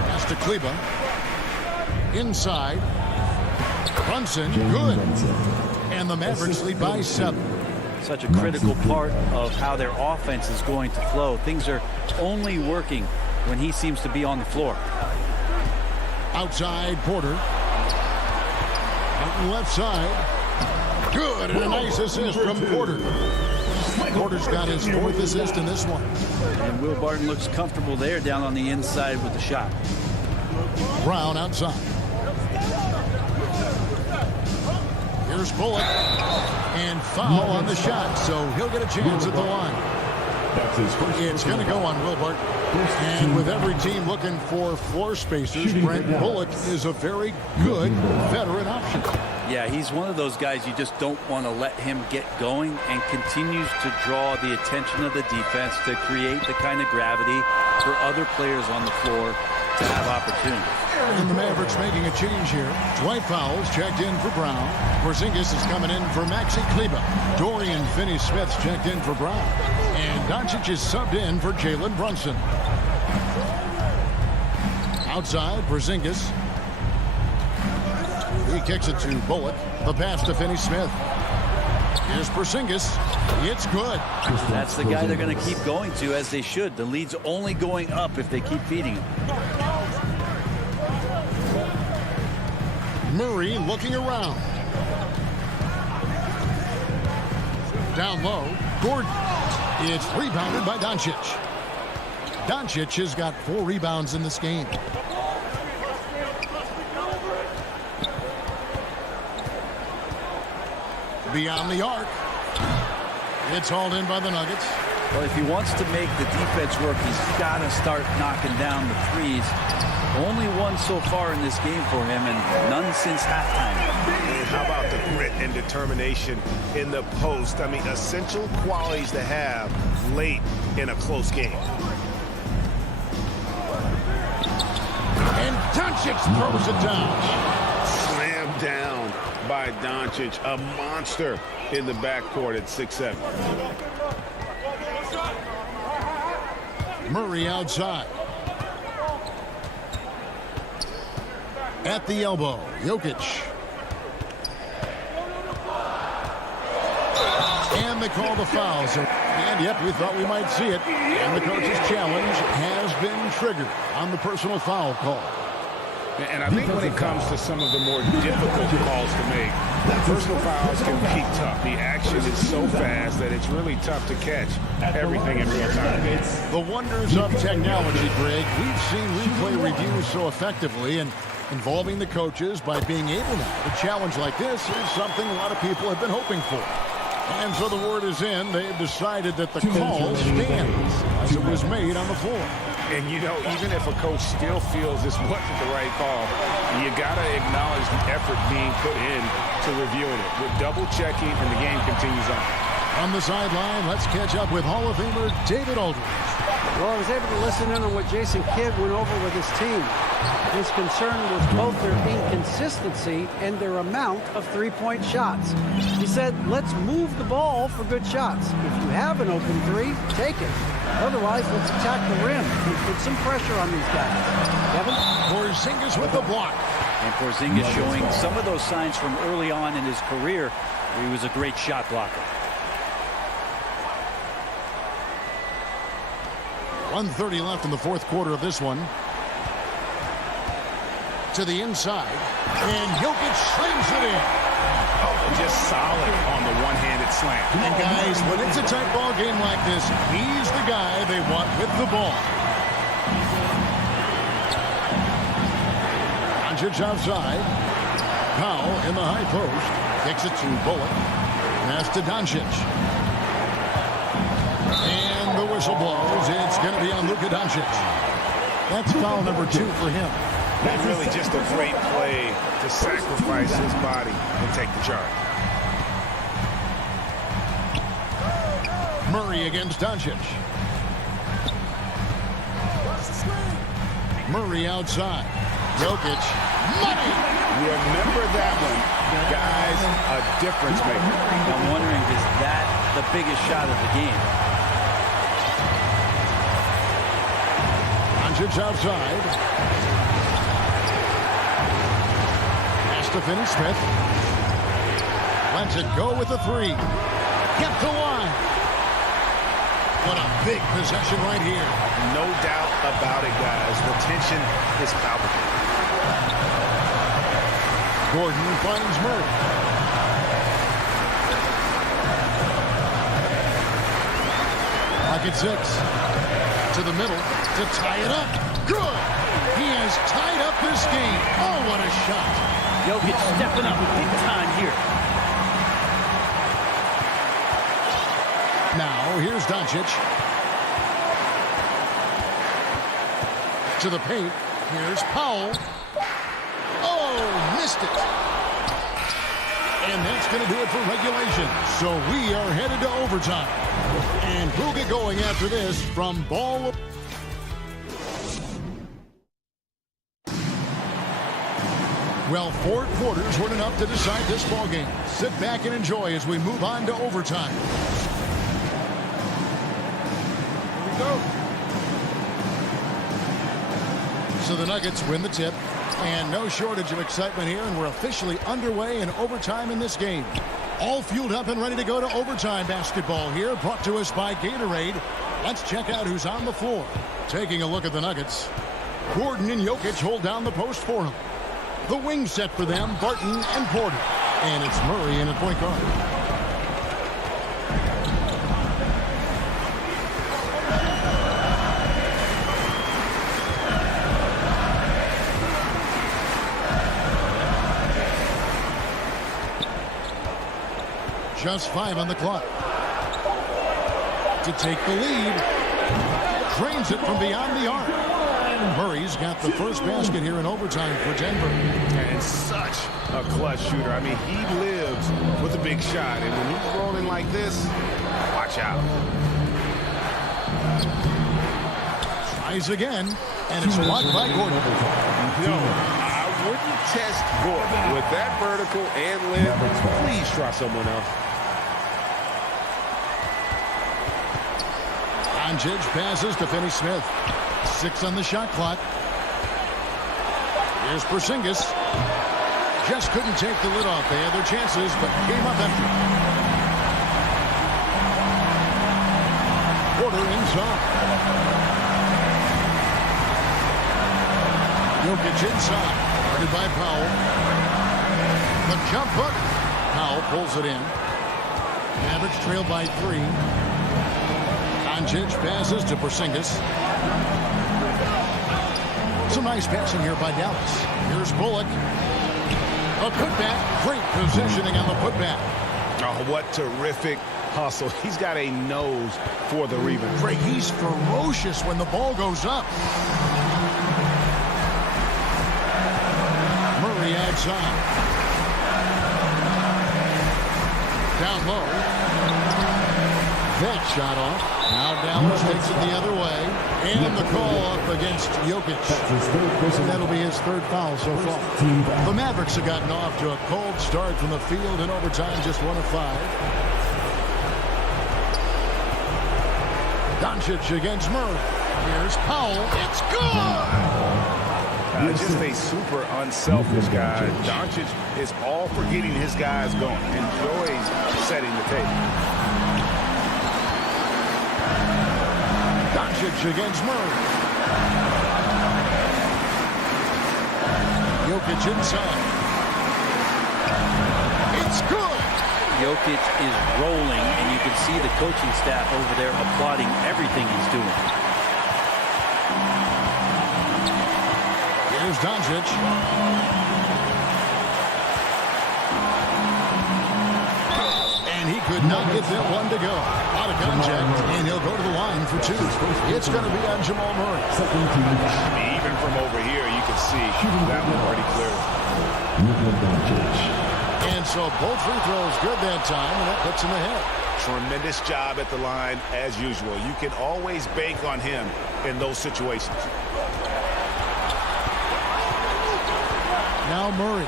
Pass to Kleba. Inside. Brunson, good. And the Mavericks lead by 7. Such a critical part of how their offense is going to flow. Things are only working when he seems to be on the floor. Outside, Porter. Out on the left side. Good, and a nice assist from Porter. Porter's got his 4th assist in this one. And Will Barton looks comfortable there down on the inside with the shot. Brown outside. Here's Bullock. And foul on the shot, so he'll get a chance at the line. It's going to go on Will Barton. And with every team looking for floor spacers, Brent Bullock is a very good veteran option. Yeah, he's one of those guys you just don't want to let him get going, and continues to draw the attention of the defense to create the kind of gravity for other players on the floor to have opportunity. And the Mavericks making a change here. Dwight Fowles checked in for Brown. Porzingis is coming in for Maxi Kleba. Dorian Finney-Smith's checked in for Brown. And Doncic is subbed in for Jalen Brunson. Outside, Porzingis. He kicks it to Bullock. The pass to Finney-Smith. Here's Porzingis. It's good. That's the guy they're going to keep going to, as they should. The lead's only going up if they keep feeding him. Murray looking around. Down low, Gordon. It's rebounded by Doncic. Doncic has got 4 rebounds in this game. Beyond the arc. It's hauled in by the Nuggets. Well, if he wants to make the defense work, he's got to start knocking down the threes. Only one so far in this game for him, and none since halftime. And how about the grit and determination in the post? I mean, essential qualities to have late in a close game. And Doncic throws it down. Slammed down by Doncic, a monster in the backcourt at 6'7". Murray outside. At the elbow, Jokic. And they call the foul. And yep, we thought we might see it. And the coach's challenge has been triggered on the personal foul call. And I think when it comes to some of the more difficult calls to make, personal fouls can be tough. The action is so fast that it's really tough to catch everything in real time. The wonders of technology, Greg. We've seen replay reviews so effectively, and involving the coaches by being able now to challenge like this is something a lot of people have been hoping for. And so the word is in. They've decided that the call stands as it was made on the floor. And, you know, even if a coach still feels this wasn't the right call, you got to acknowledge the effort being put in to reviewing it. With double-checking, and the game continues on. On the sideline, let's catch up with Hall of Famer David Aldridge. Well, I was able to listen in on what Jason Kidd went over with his team. His concern was both their inconsistency and their amount of three-point shots. He said, let's move the ball for good shots. If you have an open three, take it. Otherwise, let's attack the rim and put some pressure on these guys. Kevin? Porzingis with the block. And Porzingis showing some of those signs from early on in his career where he was a great shot blocker. 1:30 left in the fourth quarter of this one. To the inside. And Jokic slams it in. Oh, just solid on the one-handed slam. And guys, when it's a tight ball game like this, he's the guy they want with the ball. Doncic outside. Powell in the high post. Kicks it to Bullock. Pass to Doncic. And the whistle blows. It's going to be on Luka Doncic. That's foul number 2 for him. That's really just a great play to sacrifice his body and take the charge. Murray against Doncic. Murray outside. Jokic. Money! Remember that one. Guys, a difference maker. I'm wondering, is that the biggest shot of the game? Doncic outside. To finish Smith. Lets it go with the 3. Get the line. What a big possession right here. No doubt about it, guys. The tension is palpable. Gordon finds Murray. Lock at 6. To the middle to tie it up. Good. He has tied up this game. Oh, what a shot. Jokic stepping up big time here. Now, here's Doncic. To the paint. Here's Powell. Oh, missed it. And that's going to do it for regulation. So we are headed to overtime. And we'll get going after this from ball. Well, 4 quarters weren't enough to decide this ball game. Sit back and enjoy as we move on to overtime. Here we go. So the Nuggets win the tip, and no shortage of excitement here, and we're officially underway in overtime in this game. All fueled up and ready to go to overtime basketball here, brought to us by Gatorade. Let's check out who's on the floor. Taking a look at the Nuggets. Gordon and Jokic hold down the post for him. The wing set for them, Barton and Porter. And it's Murray in at point guard. Just 5 on the clock. To take the lead. Drains it from beyond the arc. Murray's got the first basket here in overtime for Denver. And such a clutch shooter. I mean, he lives with a big shot. And when he's rolling like this, watch out. Tries again, and it's blocked by Gordon. No, I wouldn't test Gordon with that vertical and limb. Please try someone else. Doncic passes to Finney Smith. 6 on the shot clock. Here's Porzingis. Just couldn't take the lid off. They had their chances, but came up empty. Porter inside. Jokic inside. Guarded by Powell. The jump hook. Powell pulls it in. Mavericks trailed by 3. Doncic passes to Porzingis. Some nice passing here by Dallas. Here's Bullock. A putback. Great positioning on the putback. Oh, what terrific hustle. He's got a nose for the rebound. Great. He's ferocious when the ball goes up. Murray outside. Down low. That shot off. Now Dallas takes it the other way. And the call up against Jokic. That'll be his third foul so far. The Mavericks have gotten off to a cold start from the field in overtime, just 1 of 5. Doncic against Murray. Here's Powell. It's good! Just a super unselfish guy. Doncic is all for getting his guys going. Enjoys setting the table. Doncic against Murray. Jokic inside. It's good! Jokic is rolling, and you can see the coaching staff over there applauding everything he's doing. Here's Doncic. And he could not get that one to go. Out of contact, and he'll go to the line for 2. It's going to be on Jamal Murray. Even from over here, you can see that one pretty clearly. And so both free throws good that time, and that puts him ahead. Tremendous job at the line, as usual. You can always bank on him in those situations. Now Murray.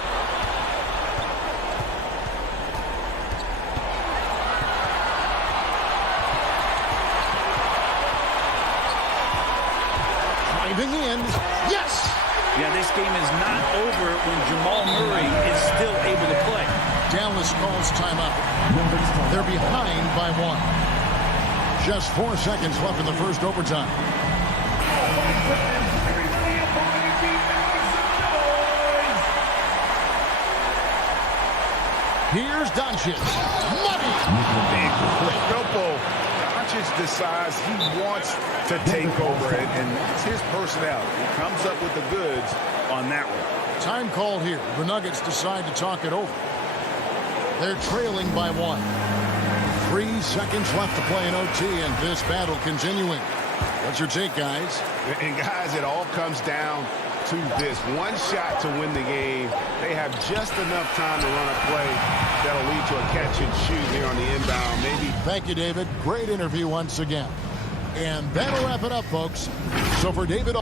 Driving in. Yes! Yeah, this game is not over when Jamal Murray is still able to play. Dallas calls timeout. They're behind by 1. Just 4 seconds left in the first overtime. Here's Doncic. Money! Incredible. Doncic decides he wants to take over, and that's his personality. He comes up with the goods on that one. Time called here. The Nuggets decide to talk it over. They're trailing by 1. 3 seconds left to play in OT, and this battle continuing. What's your take, guys? And guys, it all comes down to this. One shot to win the game. They have just enough time to run a play that'll lead to a catch and shoot here on the inbound. Maybe. Thank you, David. Great interview once again. And that'll wrap it up, folks. So for David...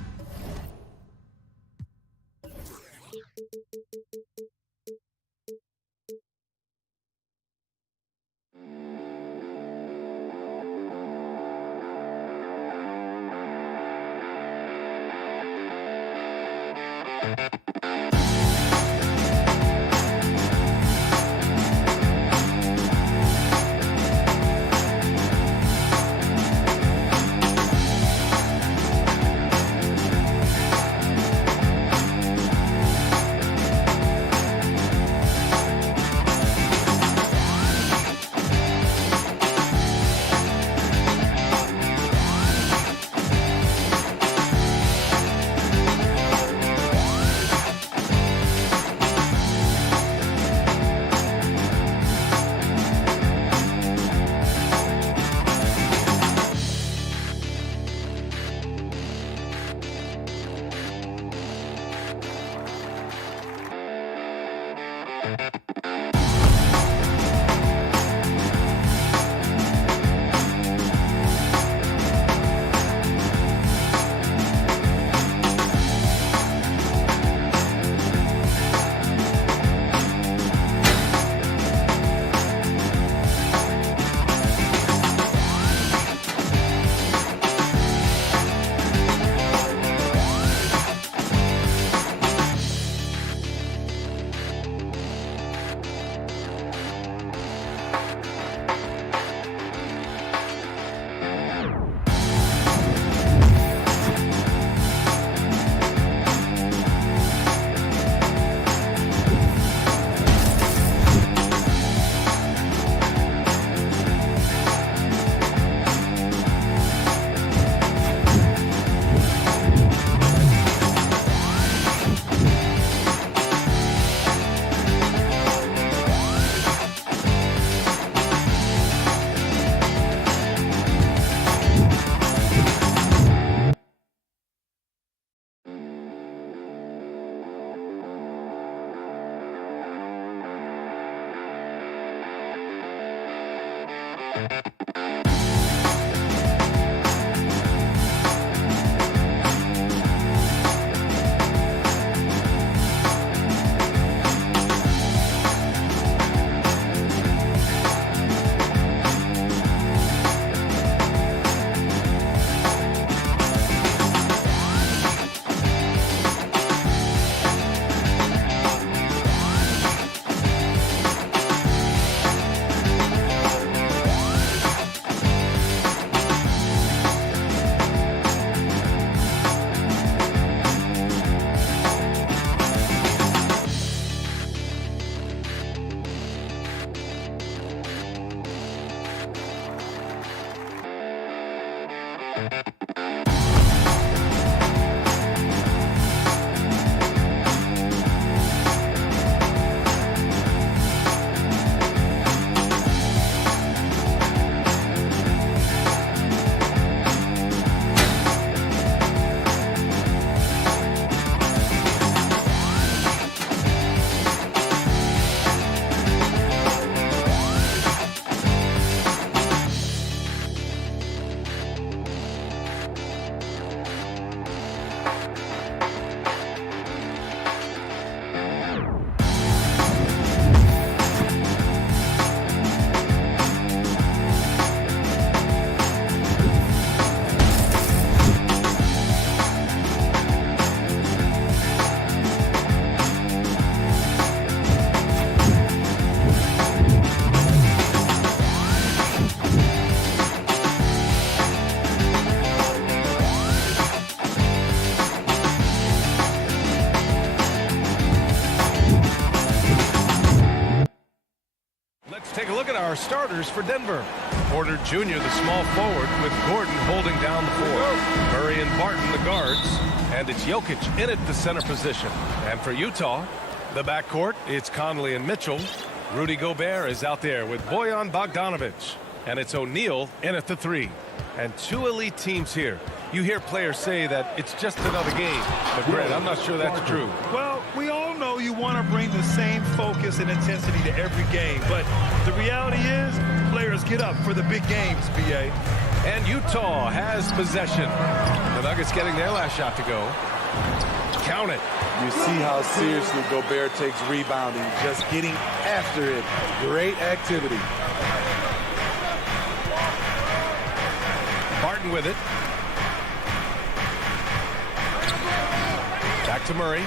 take a look at our starters for Denver. Porter Jr., the small forward, with Gordon holding down the four. Murray and Barton, the guards. And it's Jokic in at the center position. And for Utah, the backcourt, it's Conley and Mitchell. Rudy Gobert is out there with Bojan Bogdanovic. And it's O'Neal in at the three. And two elite teams here. You hear players say that it's just another game. But, Brett, I'm not sure that's true. Well, we all know you want to bring the same focus and intensity to every game. But the reality is, players get up for the big games, B.A. And Utah has possession. The Nuggets getting their last shot to go. Count it. You see how seriously Gobert takes rebounding, just getting after it. Great activity. Barton with it. Back to Murray.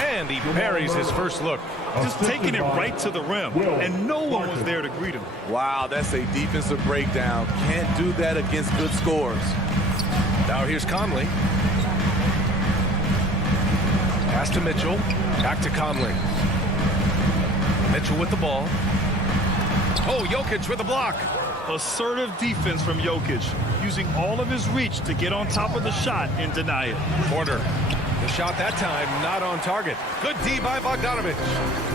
And he buries his first look. Just taking it right to the rim, and no one was there to greet him. Wow, that's a defensive breakdown. Can't do that against good scores. Now here's Conley. Pass to Mitchell. Back to Conley. Mitchell with the ball. Oh, Jokic with the block. Assertive defense from Jokic, using all of his reach to get on top of the shot and deny it. Porter. The shot that time not on target. Good D by Bogdanovic.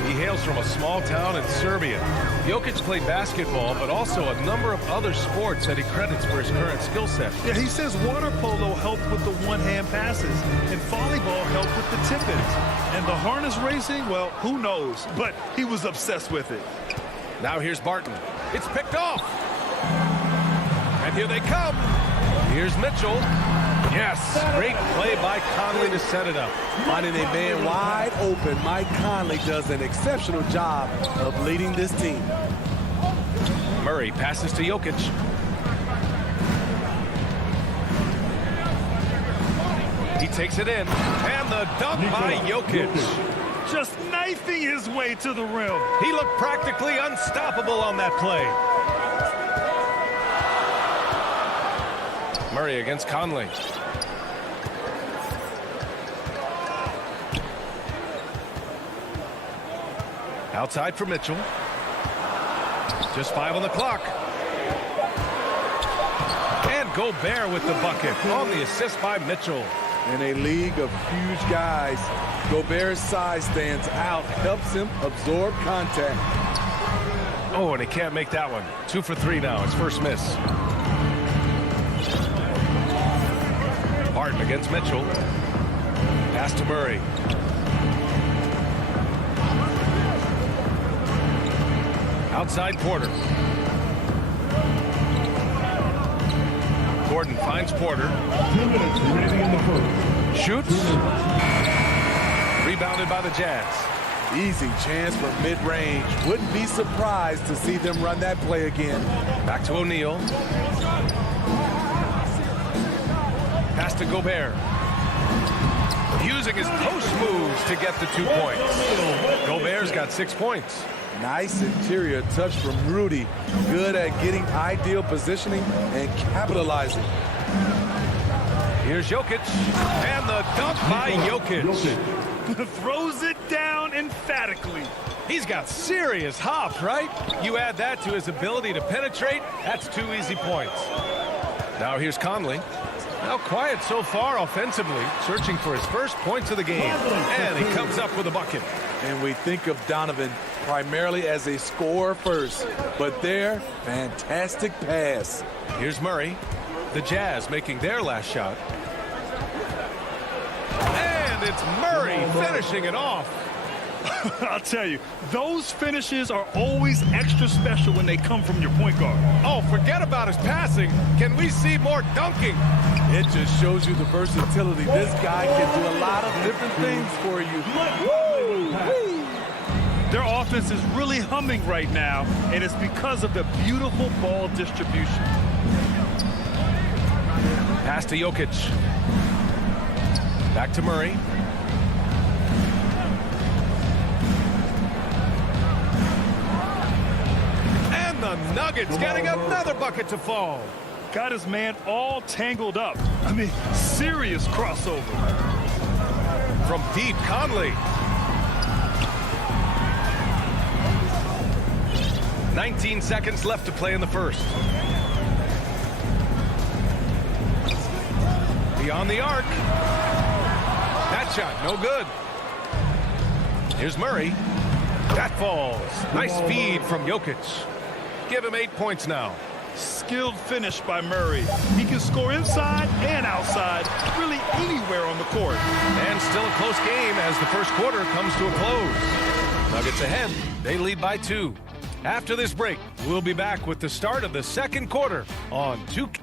He hails from a small town in Serbia. Jokic played basketball, but also a number of other sports that he credits for his current skill set. Yeah, he says water polo helped with the one-hand passes, and volleyball helped with the tip-ins. And the harness racing, well, who knows? But he was obsessed with it. Now here's Barton. It's picked off. And here they come. Here's Mitchell. Yes, great play by Conley to set it up. Finding a man wide open, Mike Conley does an exceptional job of leading this team. Murray passes to Jokic. He takes it in. And the dunk by Jokic. Just knifing his way to the rim. He looked practically unstoppable on that play. Murray against Conley. Outside for Mitchell. Just 5 on the clock. And Gobert with the bucket on the assist by Mitchell. In a league of huge guys, Gobert's size stands out, helps him absorb contact. Oh, and he can't make that one. 2 for 3 now, his first miss. Barton against Mitchell. Pass to Murray. Outside Porter. Gordon finds Porter. 2 minutes remaining in the first. Shoots. Rebounded by the Jazz. Easy chance from mid-range. Wouldn't be surprised to see them run that play again. Back to O'Neal. Pass to Gobert. Using his post moves to get the 2 points. Gobert's got 6 points. Nice interior touch from Rudy. Good at getting ideal positioning and capitalizing. Here's Jokic. And the dunk by Jokic. Throws it down emphatically. He's got serious hop, right? You add that to his ability to penetrate, that's 2 easy points. Now here's Conley. Now quiet so far offensively, searching for his first points of the game. And he comes up with a bucket. And we think of Donovan primarily as a scorer first, but there, fantastic pass. Here's Murray. The Jazz making their last shot. And it's Murray finishing it off. I'll tell you, those finishes are always extra special when they come from your point guard. Oh, forget about his passing. Can we see more dunking? It just shows you the versatility. This guy can do a lot of different things for you. Their offense is really humming right now, and it's because of the beautiful ball distribution. Pass to Jokic. Back to Murray. And the Nuggets getting another bucket to fall. Got his man all tangled up. I mean, serious crossover. From deep, Conley. 19 seconds left to play in the first. Beyond the arc. That shot, no good. Here's Murray. That falls. Nice feed from Jokic. Give him 8 points now. Skilled finish by Murray. He can score inside and outside, really anywhere on the court. And still a close game as the first quarter comes to a close. Nuggets ahead. They lead by 2. After this break, we'll be back with the start of the second quarter on 2K.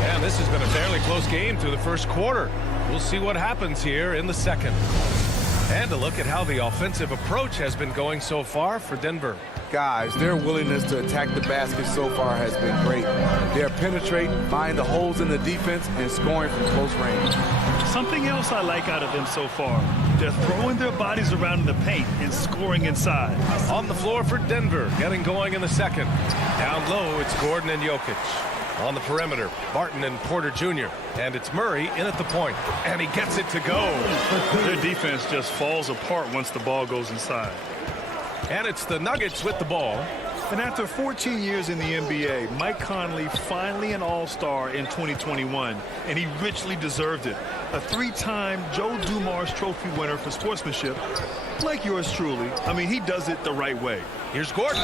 And this has been a fairly close game through the first quarter. We'll see what happens here in the second. And a look at how the offensive approach has been going so far for Denver. Guys, their willingness to attack the basket so far has been great. They're penetrating, finding the holes in the defense, and scoring from close range. Something else I like out of them so far. They're throwing their bodies around in the paint and scoring inside. On the floor for Denver, getting going in the second. Down low, it's Gordon and Jokic. On the perimeter, Barton and Porter Jr. And it's Murray in at the point. And he gets it to go. Their defense just falls apart once the ball goes inside. And it's the Nuggets with the ball. And after 14 years in the NBA, Mike Conley finally an all-star in 2021, and he richly deserved it. A 3-time Joe Dumars Trophy winner for sportsmanship, like yours truly. I mean, he does it the right way. Here's Gordon,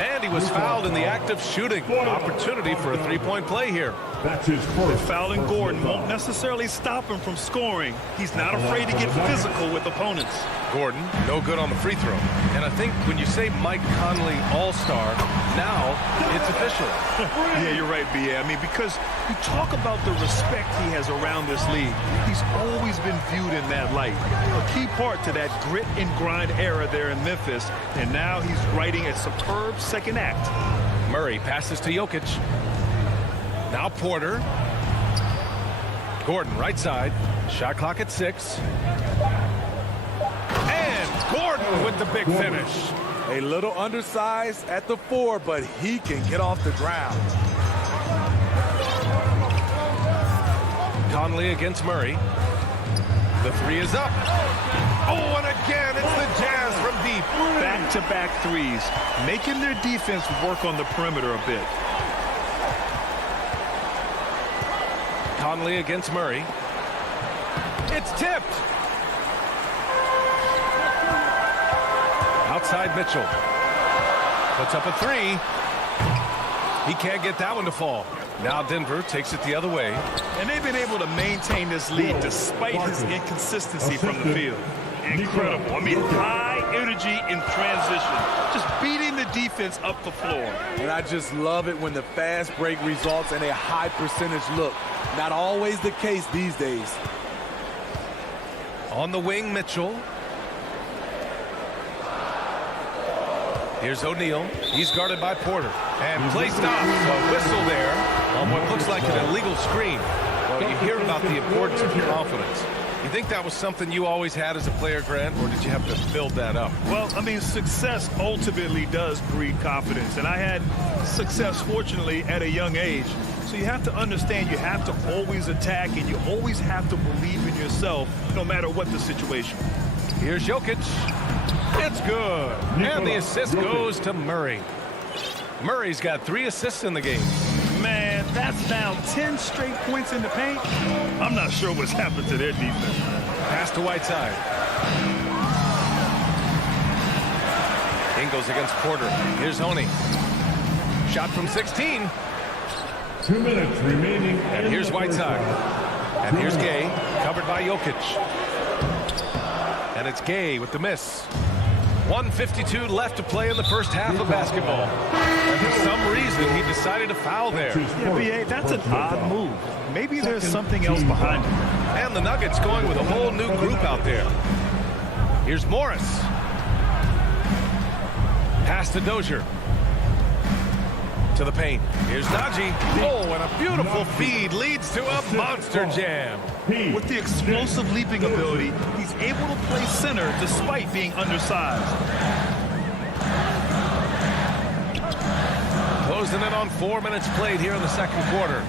and he was fouled in the act of shooting. Opportunity for a three-point play here. That's his first. Fouling Gordon won't necessarily stop him from scoring. He's not afraid to get physical with opponents. Gordon, no good on the free throw. And I think when you say Mike Conley All-Star, now it's official. Yeah, you're right, B.A. I mean, because you talk about the respect he has around this league. He's always been viewed in that light. A key part to that grit and grind era there in Memphis. And now he's writing a superb second act. Murray passes to Jokic. Now Porter. Gordon right side. Shot clock at 6. And Gordon with the big finish. A little undersized at the 4, but he can get off the ground. Conley against Murray. The 3 is up. Oh, and again, it's the Jazz from deep. Back-to-back threes, making their defense work on the perimeter a bit. Conley against Murray. It's tipped. Outside Mitchell. Puts up a 3. He can't get that one to fall. Now Denver takes it the other way. And they've been able to maintain this lead despite his inconsistency from the field. Incredible. I mean, high energy in transition. Just beating the defense up the floor. And I just love it when the fast break results in a high percentage look. Not always the case these days. On the wing, Mitchell. Here's O'Neal. He's guarded by Porter. And play stop. A whistle there on what looks like an illegal screen. Well, you hear about the importance of confidence. You think that was something you always had as a player, Grant, or did you have to build that up? Well, I mean, success ultimately does breed confidence. And I had success, fortunately, at a young age. So you have to understand you have to always attack and you always have to believe in yourself no matter what the situation. Here's Jokic. It's good. And the assist goes to Murray. Murray's got 3 assists in the game. Man, that's now 10 straight points in the paint. I'm not sure what's happened to their defense. Pass to Whiteside. Ingles against Porter. Here's Honey. Shot from 16. 2 minutes remaining. And here's Whiteside. And here's Gay, covered by Jokic. And it's Gay with the miss. 1:52 left to play in the first half of basketball. And for some reason, he decided to foul there. Yeah, B.A., that's an odd move. Maybe there's something else behind it. And the Nuggets going with a whole new group out there. Here's Morris. Pass to Dozier. To the paint. Here's Najee. Oh, and a beautiful feed leads to a monster jam. With the explosive leaping ability, he's able to play center despite being undersized. Closing in on 4 minutes played here in the second quarter.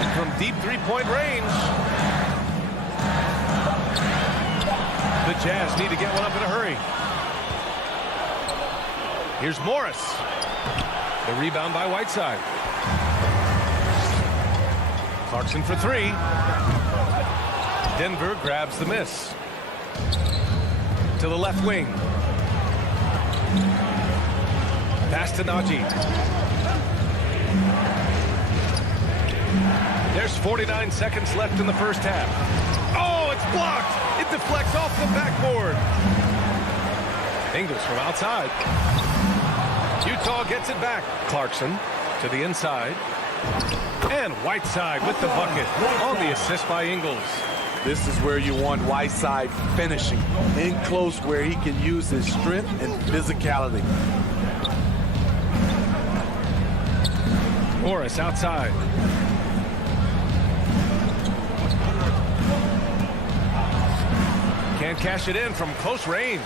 And from deep three-point range, The Jazz need to get one up in a hurry. Here's Morris. The rebound by Whiteside. Clarkson for three. Denver grabs the miss. To the left wing. Pass to Najee. There's 49 seconds left in the first half. Oh, it's blocked. It deflects off the backboard. Ingles from outside. Utah gets it back. Clarkson to the inside. And Whiteside with the bucket on the assist by Ingles. This is where you want Whiteside finishing in close, where he can use his strength and physicality. Morris outside. Can't cash it in from close range.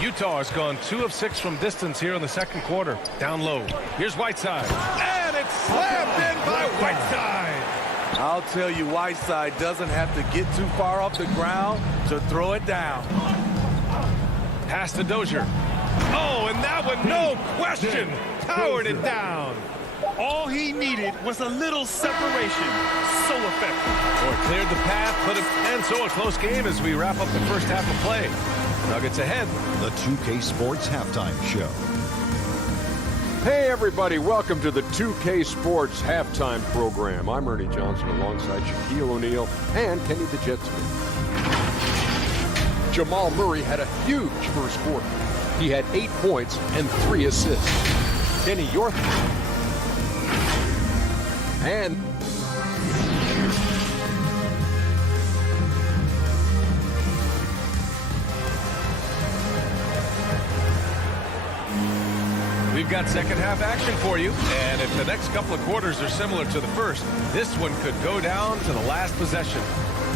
Utah has gone 2 of 6 from distance here in the second quarter. Down low. Here's Whiteside. And it's slammed in by Whiteside. I'll tell you, Whiteside doesn't have to get too far off the ground to throw it down. Pass to Dozier. Oh, and that one, no question, powered it down. All he needed was a little separation. So effective. Or cleared the path, and so a close game as we wrap up the first half of play. Nuggets ahead. The 2K Sports Halftime Show. Hey, everybody. Welcome to the 2K Sports Halftime Program. I'm Ernie Johnson alongside Shaquille O'Neal and Kenny the Jet Smith. Jamal Murray had a huge first quarter. He had 8 points and 3 assists. Kenny, your... And... We've got second half action for you, and if the next couple of quarters are similar to the first, this one could go down to the last possession.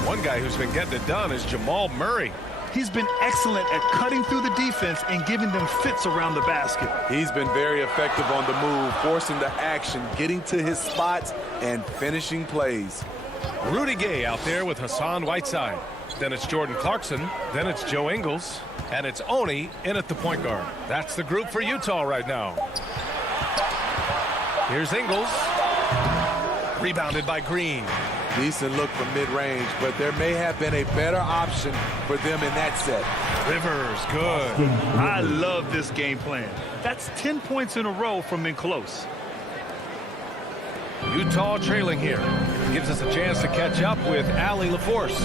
One guy who's been getting it done is Jamal Murray. He's been excellent at cutting through the defense and giving them fits around the basket. He's been very effective on the move, forcing the action, getting to his spots, and finishing plays. Rudy Gay out there with Hassan Whiteside. Then it's Jordan Clarkson. Then it's Joe Ingles. And it's Oni in at the point guard. That's the group for Utah right now. Here's Ingles. Rebounded by Green. Decent look from mid-range, but there may have been a better option for them in that set. Rivers, good. I love this game plan. That's 10 points in a row from in close. Utah trailing here. Gives us a chance to catch up with Allie LaForce.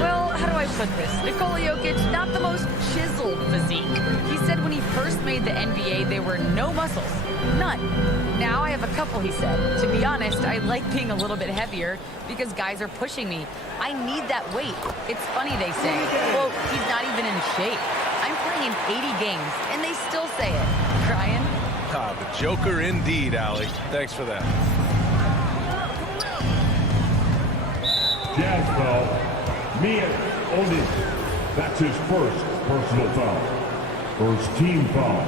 Well, how do I put this? Nikola Jokic, not the most chiseled physique. He said when he first made the NBA, there were no muscles. None. Now I have a couple, he said. To be honest, I like being a little bit heavier because guys are pushing me. I need that weight. It's funny they say, well, he's not even in shape. I'm playing in 80 games, and they still say it. Crying? Ah, the Joker indeed, Allie. Thanks for that. Jazz foul. Mia Oni. That's his first personal foul. First team foul.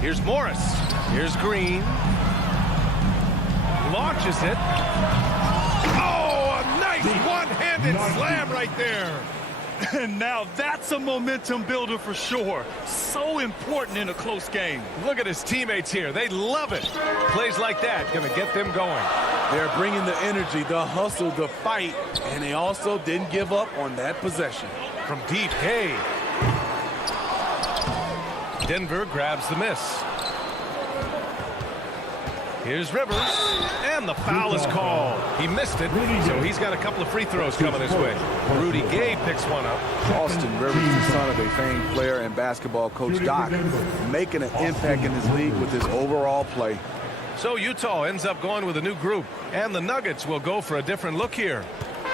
Here's Morris. Here's Green. Launches it. Oh, a nice one-handed slam right there. And now that's a momentum builder for sure. So important in a close game. Look at his teammates here. They love it. Plays like that going to get them going. They're bringing the energy, the hustle, the fight, and they also didn't give up on that possession. From deep, hey. Denver grabs the miss. Here's Rivers, and the foul is called. He missed it, so he's got a couple of free throws coming his way. Rudy Gay picks one up. Austin Rivers, the son of a famed player and basketball coach Doc, making an impact in this league with his overall play. So Utah ends up going with a new group, and the Nuggets will go for a different look here.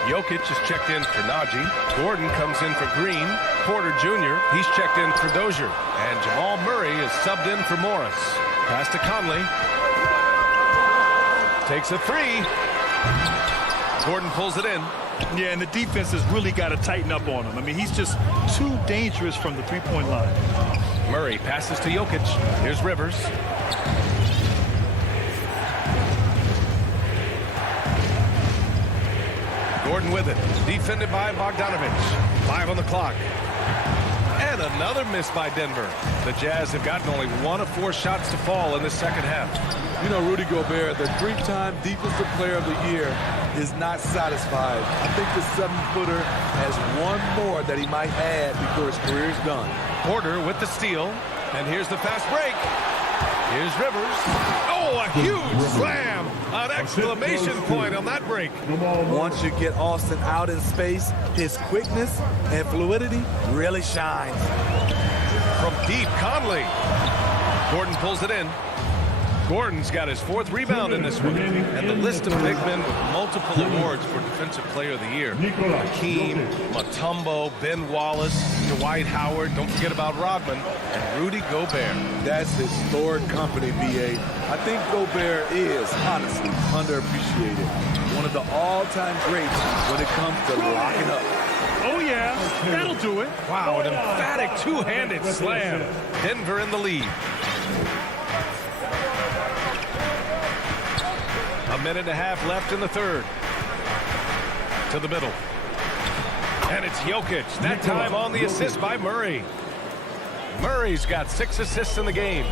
Jokic is checked in for Najee. Gordon comes in for Green. Porter Jr., he's checked in for Dozier. And Jamal Murray is subbed in for Morris. Pass to Conley. Takes a three. Gordon pulls it in. Yeah, and the defense has really got to tighten up on him. I mean, he's just too dangerous from the three-point line. Murray passes to Jokic. Here's Rivers. Gordon with it. Defended by Bogdanovich. 5 on the clock. And another miss by Denver. The Jazz have gotten only 1 of 4 shots to fall in the second half. You know, Rudy Gobert, the 3-time Defensive Player of the Year, is not satisfied. I think the 7-footer has one more that he might add before his career is done. Porter with the steal. And here's the fast break. Here's Rivers. Oh, a huge slam. An exclamation point on that break. Once you get Austin out in space, his quickness and fluidity really shines. From deep, Conley. Gordon pulls it in. Gordon's got his 4th rebound in this one. And the list of big men with multiple awards for Defensive Player of the Year. Hakeem, Mutombo, Ben Wallace, Dwight Howard, don't forget about Rodman, and Rudy Gobert. That's historic company, B.A. I think Gobert is, honestly, underappreciated. One of the all-time greats when it comes to locking up. Oh, yeah, that'll do it. Wow, an emphatic two-handed slam. Denver in the lead. A minute and a half left in the third. To the middle. And it's Jokic. That time on the assist by Murray. Murray's got 6 assists in the game.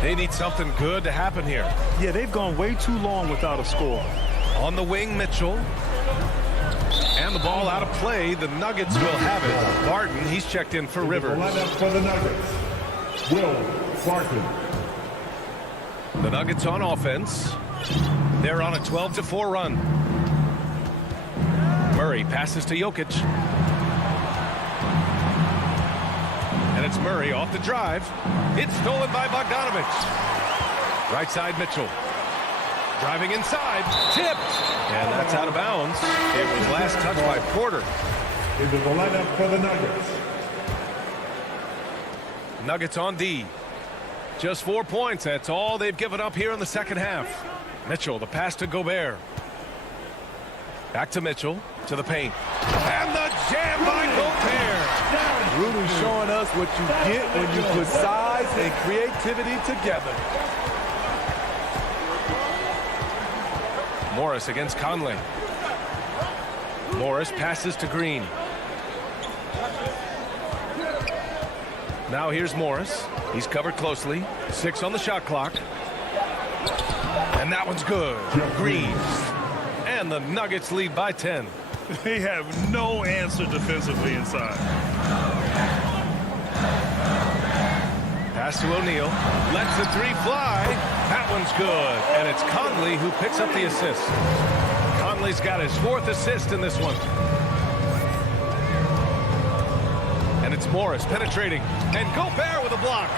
They need something good to happen here. Yeah, they've gone way too long without a score. On the wing, Mitchell. And the ball out of play. The Nuggets will have it. Barton, he's checked in for Rivers. For the Nuggets, Will Barton. The Nuggets on offense. They're on a 12-4 run. Murray passes to Jokic. And it's Murray off the drive. It's stolen by Bogdanovich. Right side, Mitchell. Driving inside. Tipped. And that's out of bounds. It was last touched by Porter. Into the lineup for the Nuggets. Nuggets on D. Just 4 points. That's all they've given up here in the second half. Mitchell, the pass to Gobert. Back to Mitchell, to the paint. And the jam by Gobert. Rudy showing us what you get when you put size and creativity together. Morris against Conley. Morris passes to Green. Now here's Morris. He's covered closely. 6 on the shot clock. And that one's good. Green. And the Nuggets lead by 10. They have no answer defensively inside. Pass to O'Neal. Lets the 3 fly. That one's good. And it's Conley who picks up the assist. Conley's got his 4th assist in this one. And it's Morris penetrating. And Gobert with a block.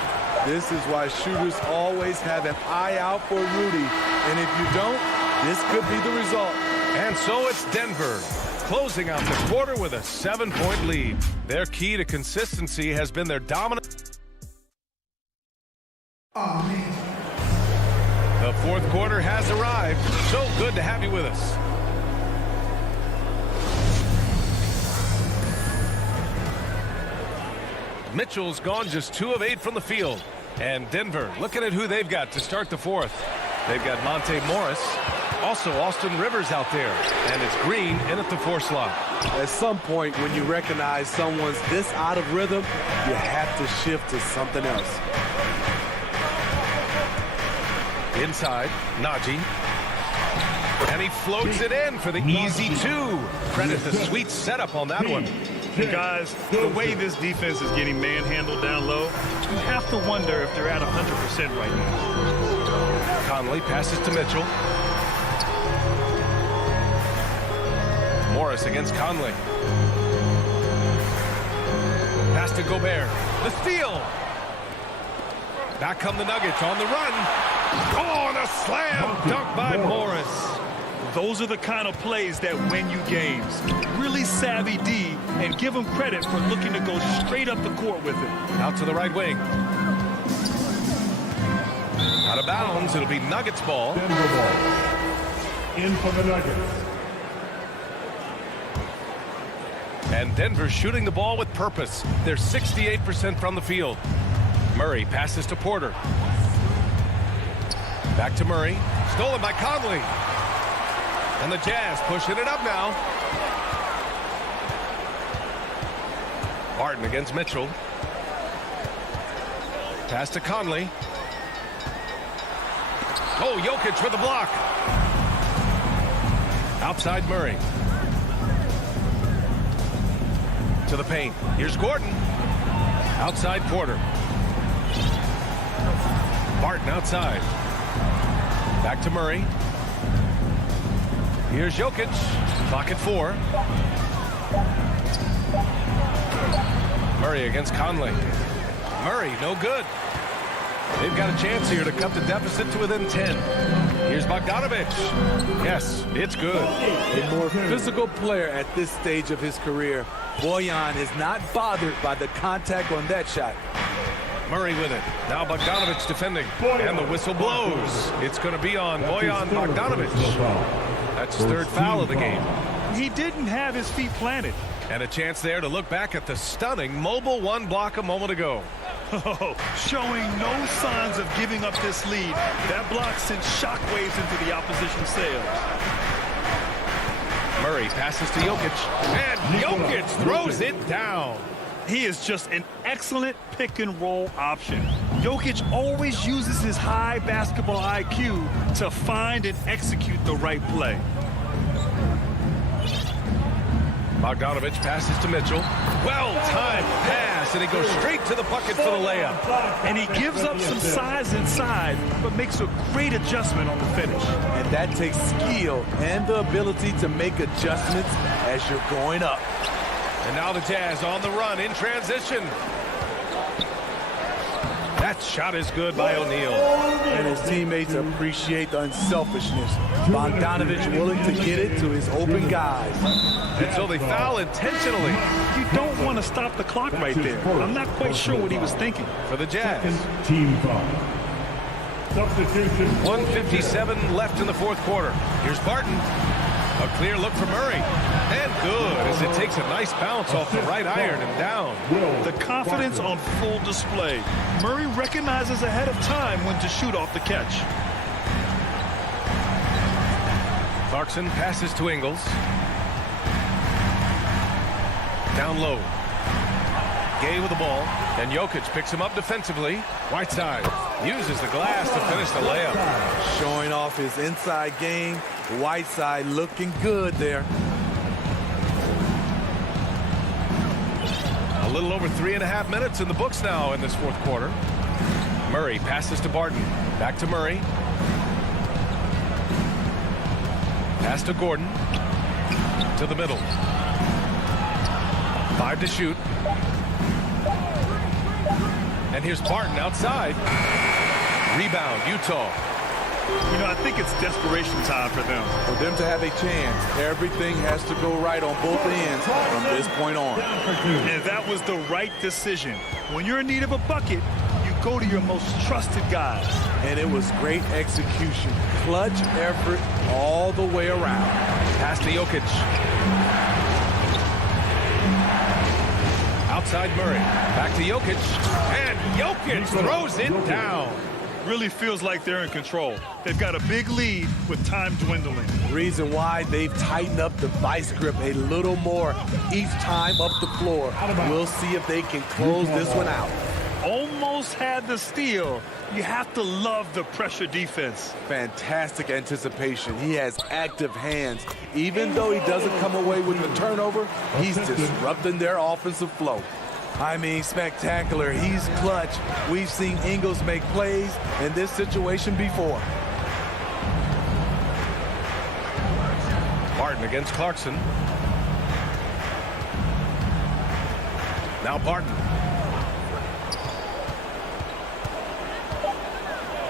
This is why shooters always have an eye out for Rudy. And if you don't, this could be the result. And so it's Denver closing out the quarter with a 7-point lead. Their key to consistency has been their dominant. Oh, man. The 4th quarter has arrived. So good to have you with us. Mitchell's gone just 2 of 8 from the field. And Denver, looking at who they've got to start the 4th. They've got Monte Morris. Also, Austin Rivers out there. And it's Green in at the 4 slot. At some point, when you recognize someone's this out of rhythm, you have to shift to something else. Inside, Najee. And he floats it in for the easy 2. Credit the sweet setup on that one. Guys, the way this defense is getting manhandled down low, you have to wonder if they're at 100% right now. Conley passes to Mitchell. Morris against Conley. Pass to Gobert. The steal. Back come the Nuggets on the run. Oh, and a slam dunk by Morris. Those are the kind of plays that win you games. Really savvy D, and give him credit for looking to go straight up the court with it. Out to the right wing. Out of bounds. It'll be Nuggets ball. Denver ball. In for the Nuggets. And Denver shooting the ball with purpose. They're 68% from the field. Murray passes to Porter. Back to Murray. Stolen by Conley. And the Jazz pushing it up now. Barton against Mitchell. Pass to Conley. Oh, Jokic with the block. Outside Murray. To the paint. Here's Gordon. Outside Porter. Barton outside. Back to Murray. Here's Jokic. Clock at 4. Murray against Conley. Murray, no good. They've got a chance here to cut the deficit to within 10. Here's Bogdanovic. Yes, it's good. A more physical player at this stage of his career. Bojan is not bothered by the contact on that shot. Murray with it. Now Bogdanovic defending. And the whistle blows. It's going to be on Bojan Bogdanovic. That's his third foul of the game. He didn't have his feet planted. And a chance there to look back at the stunning mobile one block a moment ago. Showing no signs of giving up this lead. That block sent shockwaves into the opposition sails. Murray passes to Jokic. And Jokic throws it down. He is just an excellent pick-and-roll option. Jokic always uses his high basketball IQ to find and execute the right play. Bogdanovic passes to Mitchell. Well-timed pass, and he goes straight to the bucket for the layup. And he gives up some size inside, but makes a great adjustment on the finish. And that takes skill and the ability to make adjustments as you're going up. And now the Jazz on the run in transition. That shot is good by O'Neal. And his teammates appreciate the unselfishness. Bogdanovic willing to get it to his open guys. And so they foul intentionally. You don't want to stop the clock right there. I'm not quite sure what he was thinking. For the Jazz. Team foul. Substitution. 1:57 left in the fourth quarter. Here's Barton. A clear look for Murray. And good as it takes a nice bounce off the right iron and down. The confidence on full display. Murray recognizes ahead of time when to shoot off the catch. Clarkson passes to Ingles. Down low. Gay with the ball. And Jokic picks him up defensively. Whiteside uses the glass to finish the layup. Showing off his inside game. Whiteside looking good there. A little over 3.5 minutes in the books now in this fourth quarter. Murray passes to Barton. Back to Murray. Pass to Gordon. To the middle. 5 to shoot. And here's Barton outside. Rebound, Utah. You know, I think it's desperation time for them. For them to have a chance, everything has to go right on both ends from this point on. And that was the right decision. When you're in need of a bucket, you go to your most trusted guys. And it was great execution. Clutch effort all the way around. Pass to Jokic. Outside Murray. Back to Jokic. And Jokic throws it down. Really feels like they're in control. They've got a big lead with time dwindling. Reason why they've tightened up the vice grip a little more each time up the floor. We'll see if they can close this one out. Almost had the steal. You have to love the pressure defense. Fantastic anticipation. He has active hands. Even though he doesn't come away with the turnover, he's disrupting their offensive flow. I mean, spectacular. He's clutch. We've seen Ingles make plays in this situation before. Barton against Clarkson. Now Barton.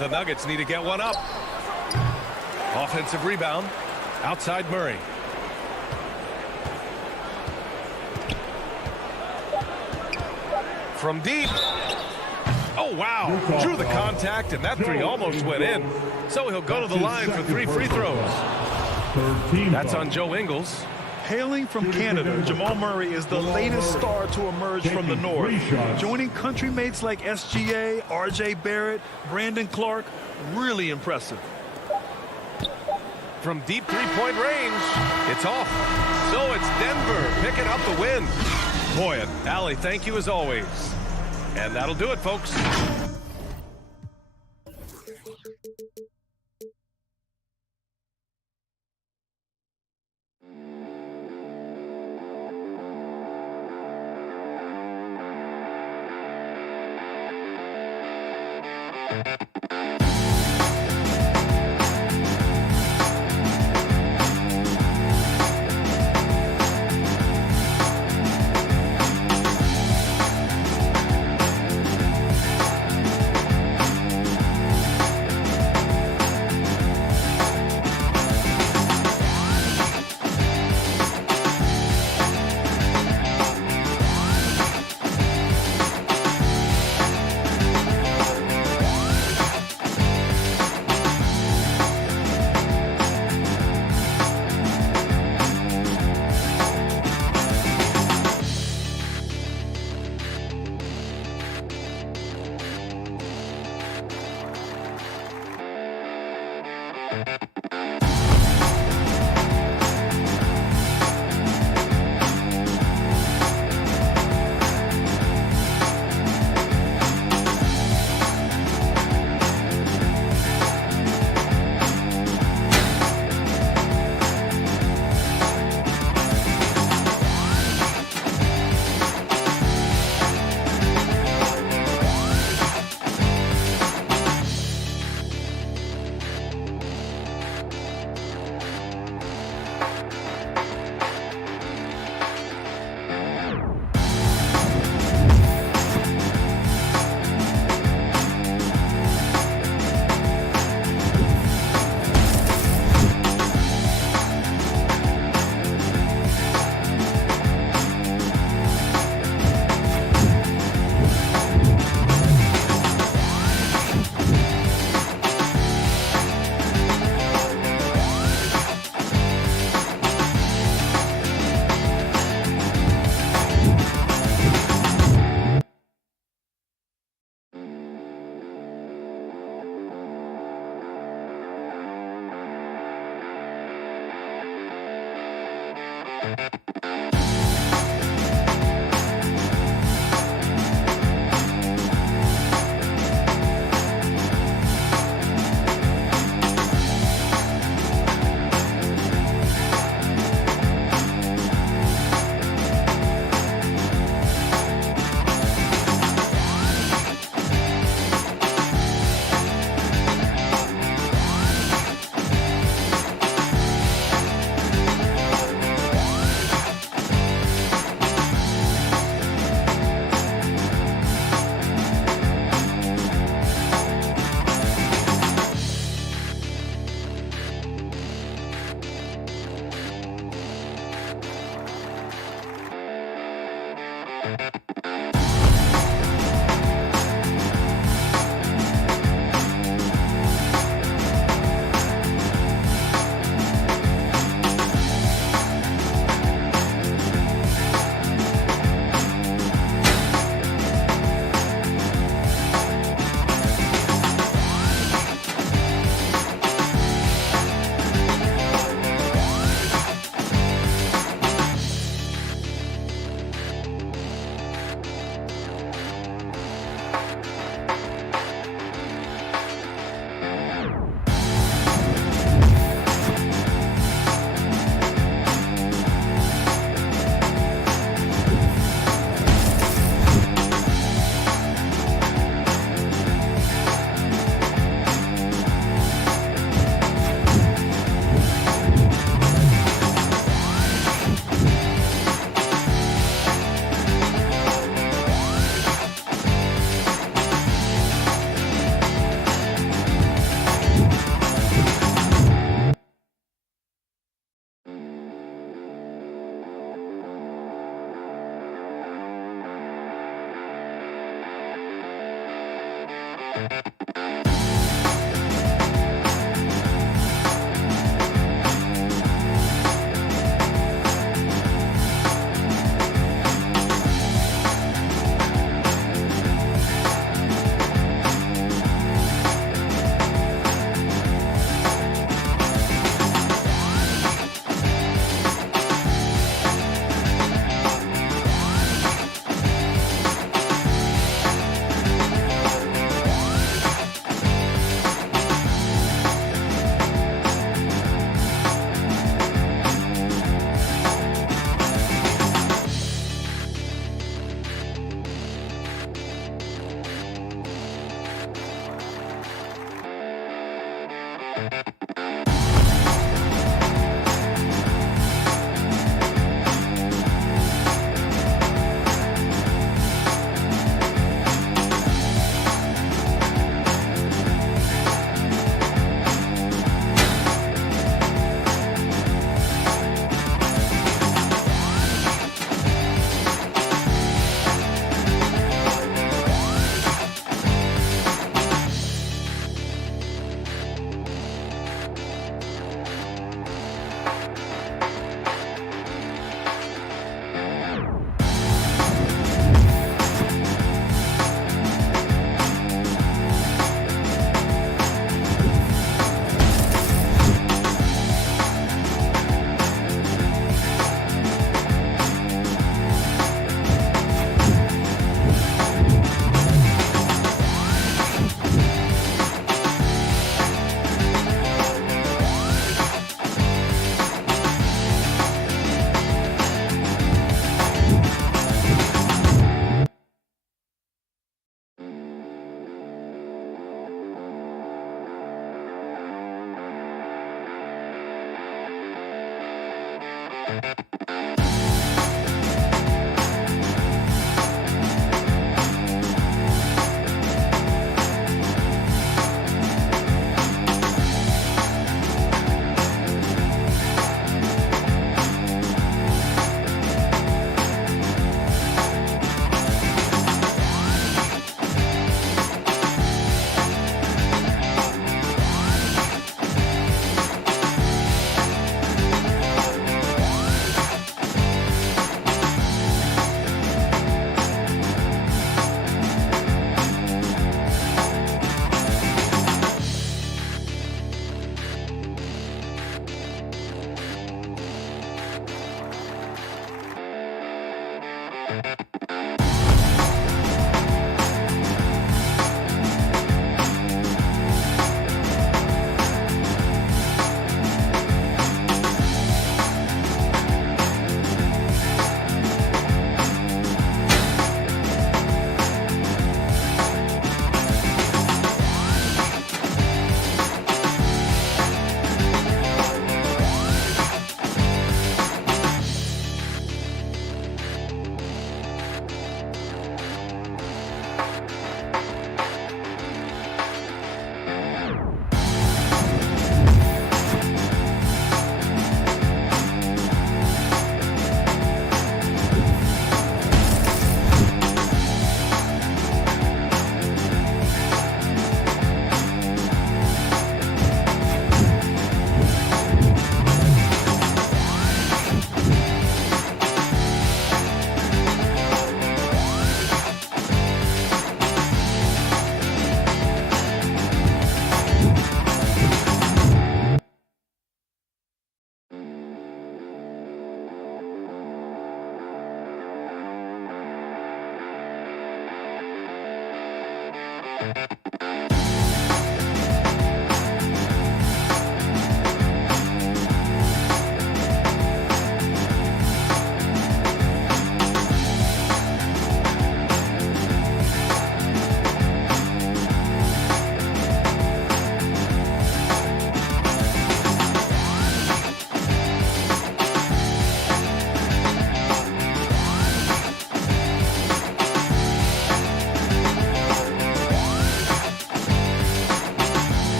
The Nuggets need to get one up. Offensive rebound. Outside Murray. From deep. Oh, wow. Drew the contact, and that three almost went in. So he'll go to the line for 3 free throws. That's on Joe Ingles. Hailing from Canada, Jamal Murray is the latest star to emerge from the North. Joining country mates like SGA, RJ Barrett, Brandon Clark, really impressive. from deep three-point range. It's off. So it's Denver picking up the win. Boy, Allie, thank you as always. And that'll do it, folks.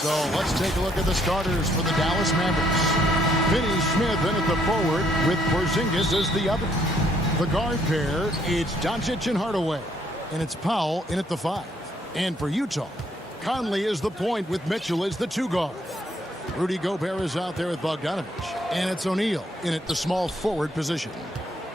So let's take a look at the starters for the Dallas Mavericks. Finney Smith in at the forward with Porzingis as the other. The guard pair, it's Doncic and Hardaway. And it's Powell in at the 5. And for Utah, Conley is the point with Mitchell as the 2 guard. Rudy Gobert is out there with Bogdanovich. And it's O'Neal in at the small forward position.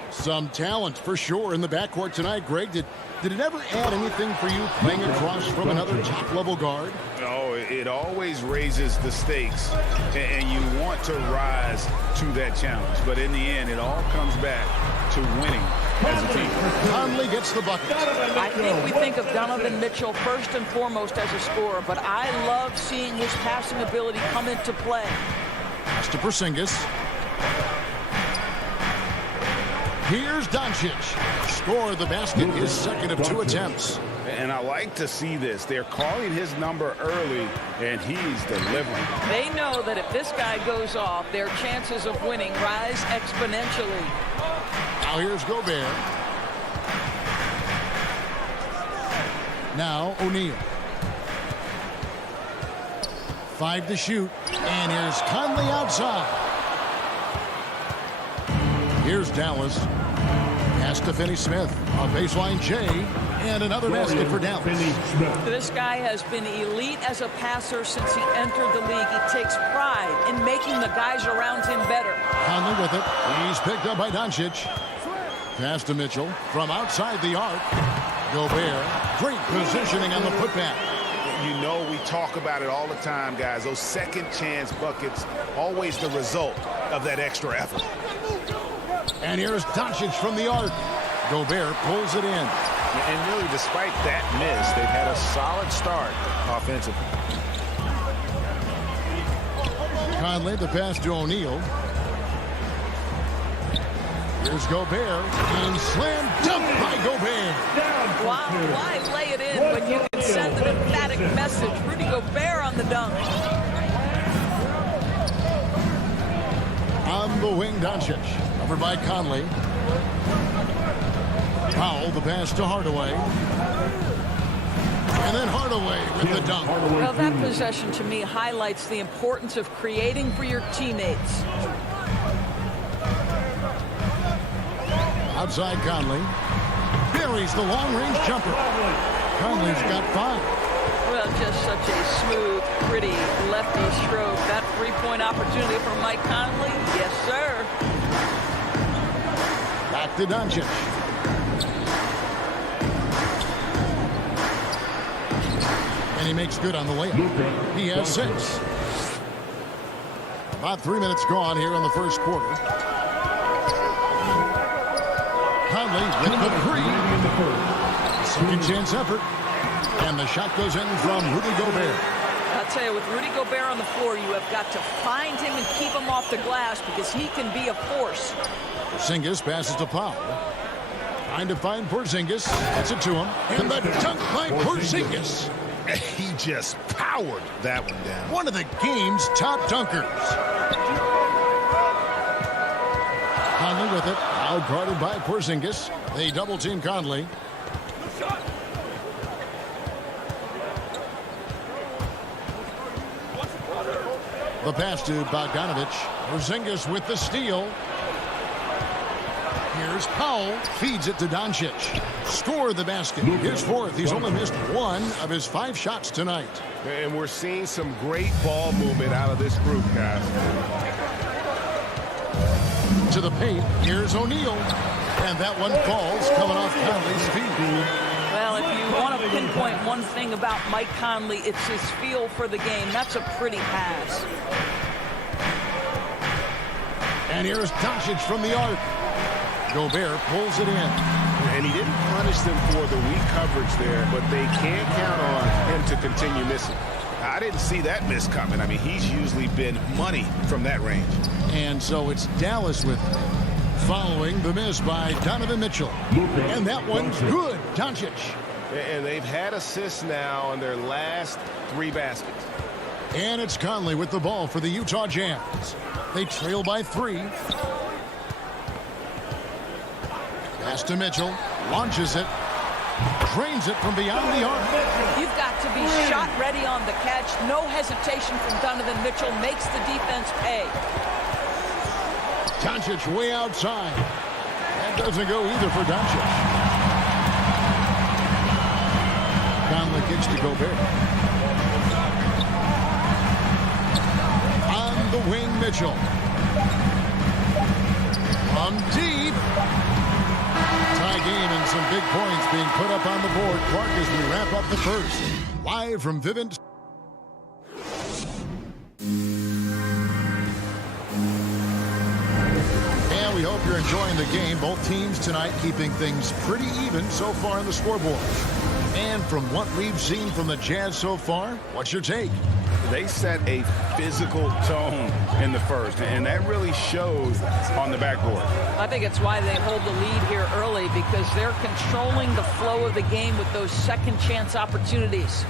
Some talent for sure in the backcourt tonight. Greg, did it ever add anything for you playing across from another top-level guard? Oh, it always raises the stakes, and you want to rise to that challenge. But in the end, it all comes back to winning as a team. Conley gets the bucket. I think we think of Donovan Mitchell first and foremost as a scorer, but I love seeing his passing ability come into play. Pass to Porzingis. Here's Doncic. Score the basket, his second of 2 attempts. And I like to see this. They're calling his number early, and he's delivering. They know that if this guy goes off, their chances of winning rise exponentially. Now here's Gobert. Now O'Neal. 5 to shoot. And here's Conley outside. Here's Dallas. Pass to Finney Smith. A baseline J. And another basket for Dallas. This guy has been elite as a passer since he entered the league. He takes pride in making the guys around him better. Conley with it. He's picked up by Doncic. Pass to Mitchell from outside the arc. Gobert. Great positioning on the putback. You know, we talk about it all the time, guys. Those second chance buckets, always the result of that extra effort. And here's Doncic from the arc. Gobert pulls it in. And really, despite that miss, they've had a solid start offensively. Conley, the pass to O'Neal. Here's Gobert. And slam dunk by Gobert. Wow, why lay it in when you can send an emphatic message? Rudy Gobert on the dunk. On the wing, Doncic. Covered by Conley. Powell, the pass to Hardaway. And then Hardaway with the dunk. Well, that possession to me highlights the importance of creating for your teammates. Outside Conley. Buries the long-range jumper. Conley's got 5. Well, just such a smooth, pretty lefty stroke. That three-point opportunity for Mike Conley? Yes, sir. Back to Doncic. And he makes good on the layup. He has 6. About 3 minutes gone here in the first quarter. Conley with the 3. Second chance effort. And the shot goes in from Rudy Gobert. I'll tell you, with Rudy Gobert on the floor, you have got to find him and keep him off the glass because he can be a force. Porzingis passes to Powell. Trying to find Porzingis. Gets it to him. And the dunk by Porzingis. He just powered that one down. One of the game's top dunkers. Conley with it. Out guarded by Porzingis. They double team Conley. The pass to Bogdanovich. Porzingis with the steal. Here's Powell. Feeds it to Doncic. Score the basket. His 4th. He's only missed 1 of his 5 shots tonight. And we're seeing some great ball movement out of this group, guys. To the paint. Here's O'Neal. And that one falls coming off Conley's feet. Well, if you want to pinpoint one thing about Mike Conley, it's his feel for the game. That's a pretty pass. And here's Doncic from the arc. Gobert pulls it in. And he didn't punish them for the weak coverage there, but they can't count on him to continue missing. I didn't see that miss coming. I mean, he's usually been money from that range. And so it's Dallas with it, following the miss by Donovan Mitchell. And that one's good. Doncic. And they've had assists now on their last 3 baskets. And it's Conley with the ball for the Utah Jazz. They trail by 3. Pass to Mitchell. Launches it. Drains it from beyond the arc. You've got to be shot ready on the catch. No hesitation from Donovan Mitchell. Makes the defense pay. Doncic way outside. That doesn't go either for Doncic. Conley kicks to Gobert. On the wing, Mitchell. From deep. Tie game and some big points being put up on the board. Clark as we wrap up the first. Live from Vivint. And we hope you're enjoying the game. Both teams tonight keeping things pretty even so far on the scoreboard. And from what we've seen from the Jazz so far, what's your take? They set a physical tone in the first, and that really shows on the backboard. I think it's why they hold the lead here early, because they're controlling the flow of the game with those second chance opportunities.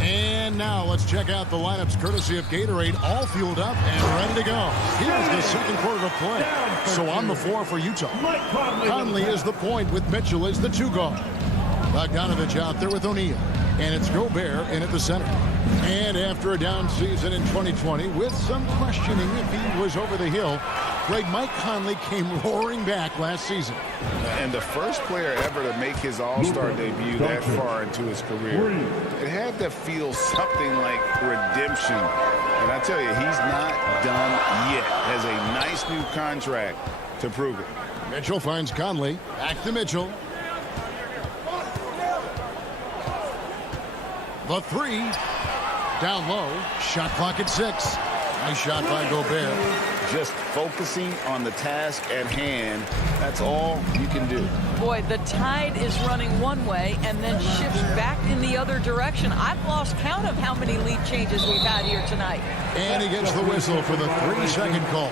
And now let's check out the lineups courtesy of Gatorade, all fueled up and ready to go. Here's the second quarter of play. So on the floor for Utah, Conley is the point with Mitchell as the two guard. Bogdanovich out there with O'Neal. And it's Gobert in at the center. And after a down season in 2020, with some questioning if he was over the hill, Mike Conley came roaring back last season. And the first player ever to make his All-Star debut that far into his career. It had to feel something like redemption. And I tell you, he's not done yet. Has a nice new contract to prove it. Mitchell finds Conley. Back to Mitchell. The three. Down low. Shot clock at 6. Nice shot by Gobert. Just focusing on the task at hand. That's all you can do. Boy, the tide is running one way and then shifts back in the other direction. I've lost count of how many lead changes we've had here tonight. And he gets the whistle for the 3-second call.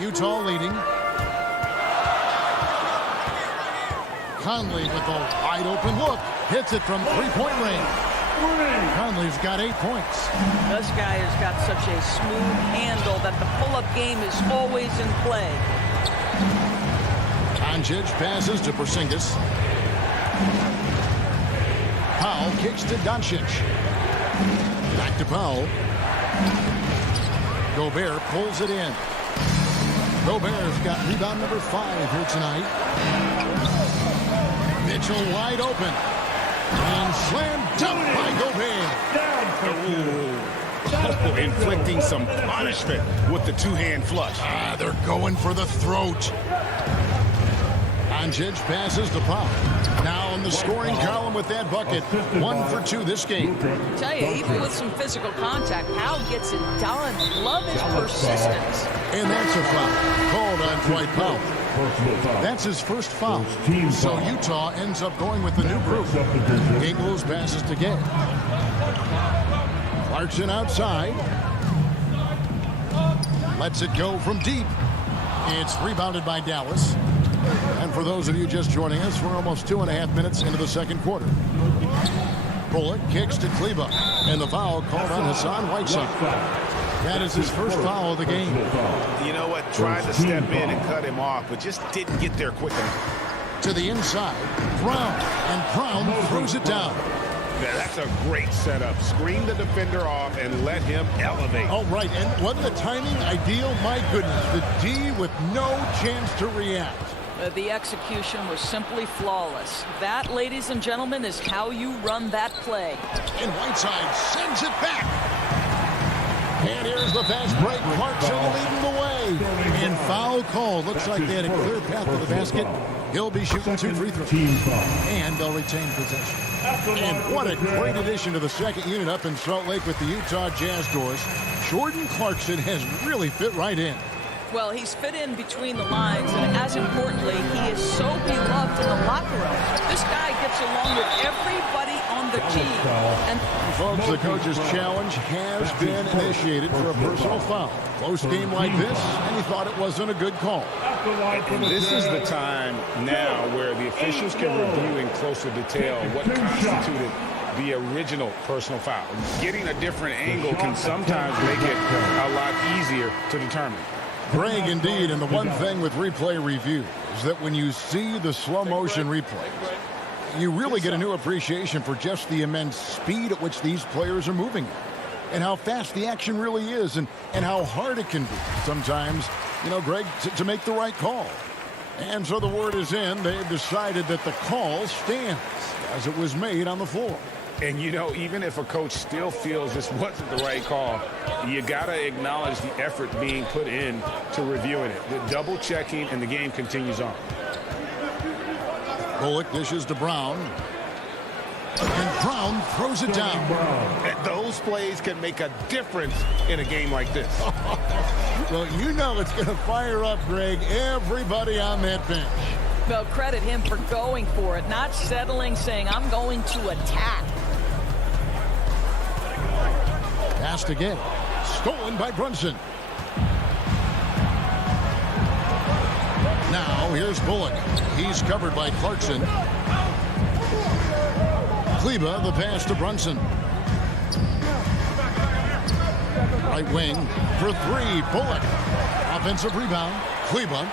Utah leading. Conley with a wide open look. Hits it from three-point range. Conley's got 8 points. This guy has got such a smooth handle that the pull-up game is always in play. Doncic passes to Porzingis. Powell kicks to Doncic. Back to Powell. Gobert pulls it in. Gobert's got rebound number 5 here tonight. Mitchell wide open. And slammed dunk by Gobert. Inflicting some punishment with the two-hand flush. They're going for the throat. Doncic passes the Powell. Now in the scoring column with that bucket. 1 for 2 this game. I tell you, even with some physical contact, Powell gets it done. Love his persistence. And that's a foul called on Dwight Powell. That's his first foul. So Utah ends up going with the new group. Ingles passes to Gay. Clarkson outside. Lets it go from deep. It's rebounded by Dallas. And for those of you just joining us, we're almost 2.5 minutes into the second quarter. Bullock kicks to Kleba. And the foul called on Hassan Whiteside. That is his first foul of the game. You know what? Tried to step in and cut him off, but just didn't get there quick enough. To the inside. Brown. And Brown throws it down. Yeah, that's a great setup. Screen the defender off and let him elevate. Oh, right. And wasn't the timing ideal? My goodness. The D with no chance to react. The execution was simply flawless. That, ladies and gentlemen, is how you run that play. And Whiteside sends it back. And here's the fast break. Clarkson leading the way. And foul call. Looks like they had a clear path to the basket. He'll be shooting 2 free throws. And they'll retain possession. And what a great addition to the second unit up in Salt Lake with the Utah Jazz doors. Jordan Clarkson has really fit right in. Well, he's fit in between the lines, and as importantly, he is so beloved in the locker room. This guy gets along with everybody on the team. And folks, the coach's challenge has been initiated for a personal foul. Close game like this, and he thought it wasn't a good call. And this is the time now where the officials can review in closer detail what constituted the original personal foul. Getting a different angle can sometimes make it a lot easier to determine. Greg, indeed, and the one thing with replay review is that when you see the slow motion replays, you really get a new appreciation for just the immense speed at which these players are moving and how fast the action really is and how hard it can be sometimes, you know, Greg, to make the right call. And so the word is in. They've decided that the call stands as it was made on the floor. And, you know, even if a coach still feels this wasn't the right call, you got to acknowledge the effort being put in to reviewing it. The double checking, and the game continues on. Bullock dishes to Brown. And Brown throws it down. And those plays can make a difference in a game like this. Well, you know it's going to fire up, Greg, everybody on that bench. Well, credit him for going for it, not settling, saying, I'm going to attack. Passed again. Stolen by Brunson. Now, here's Bullock. He's covered by Clarkson. Kleba, the pass to Brunson. Right wing for three. Bullock. Offensive rebound. Kleba.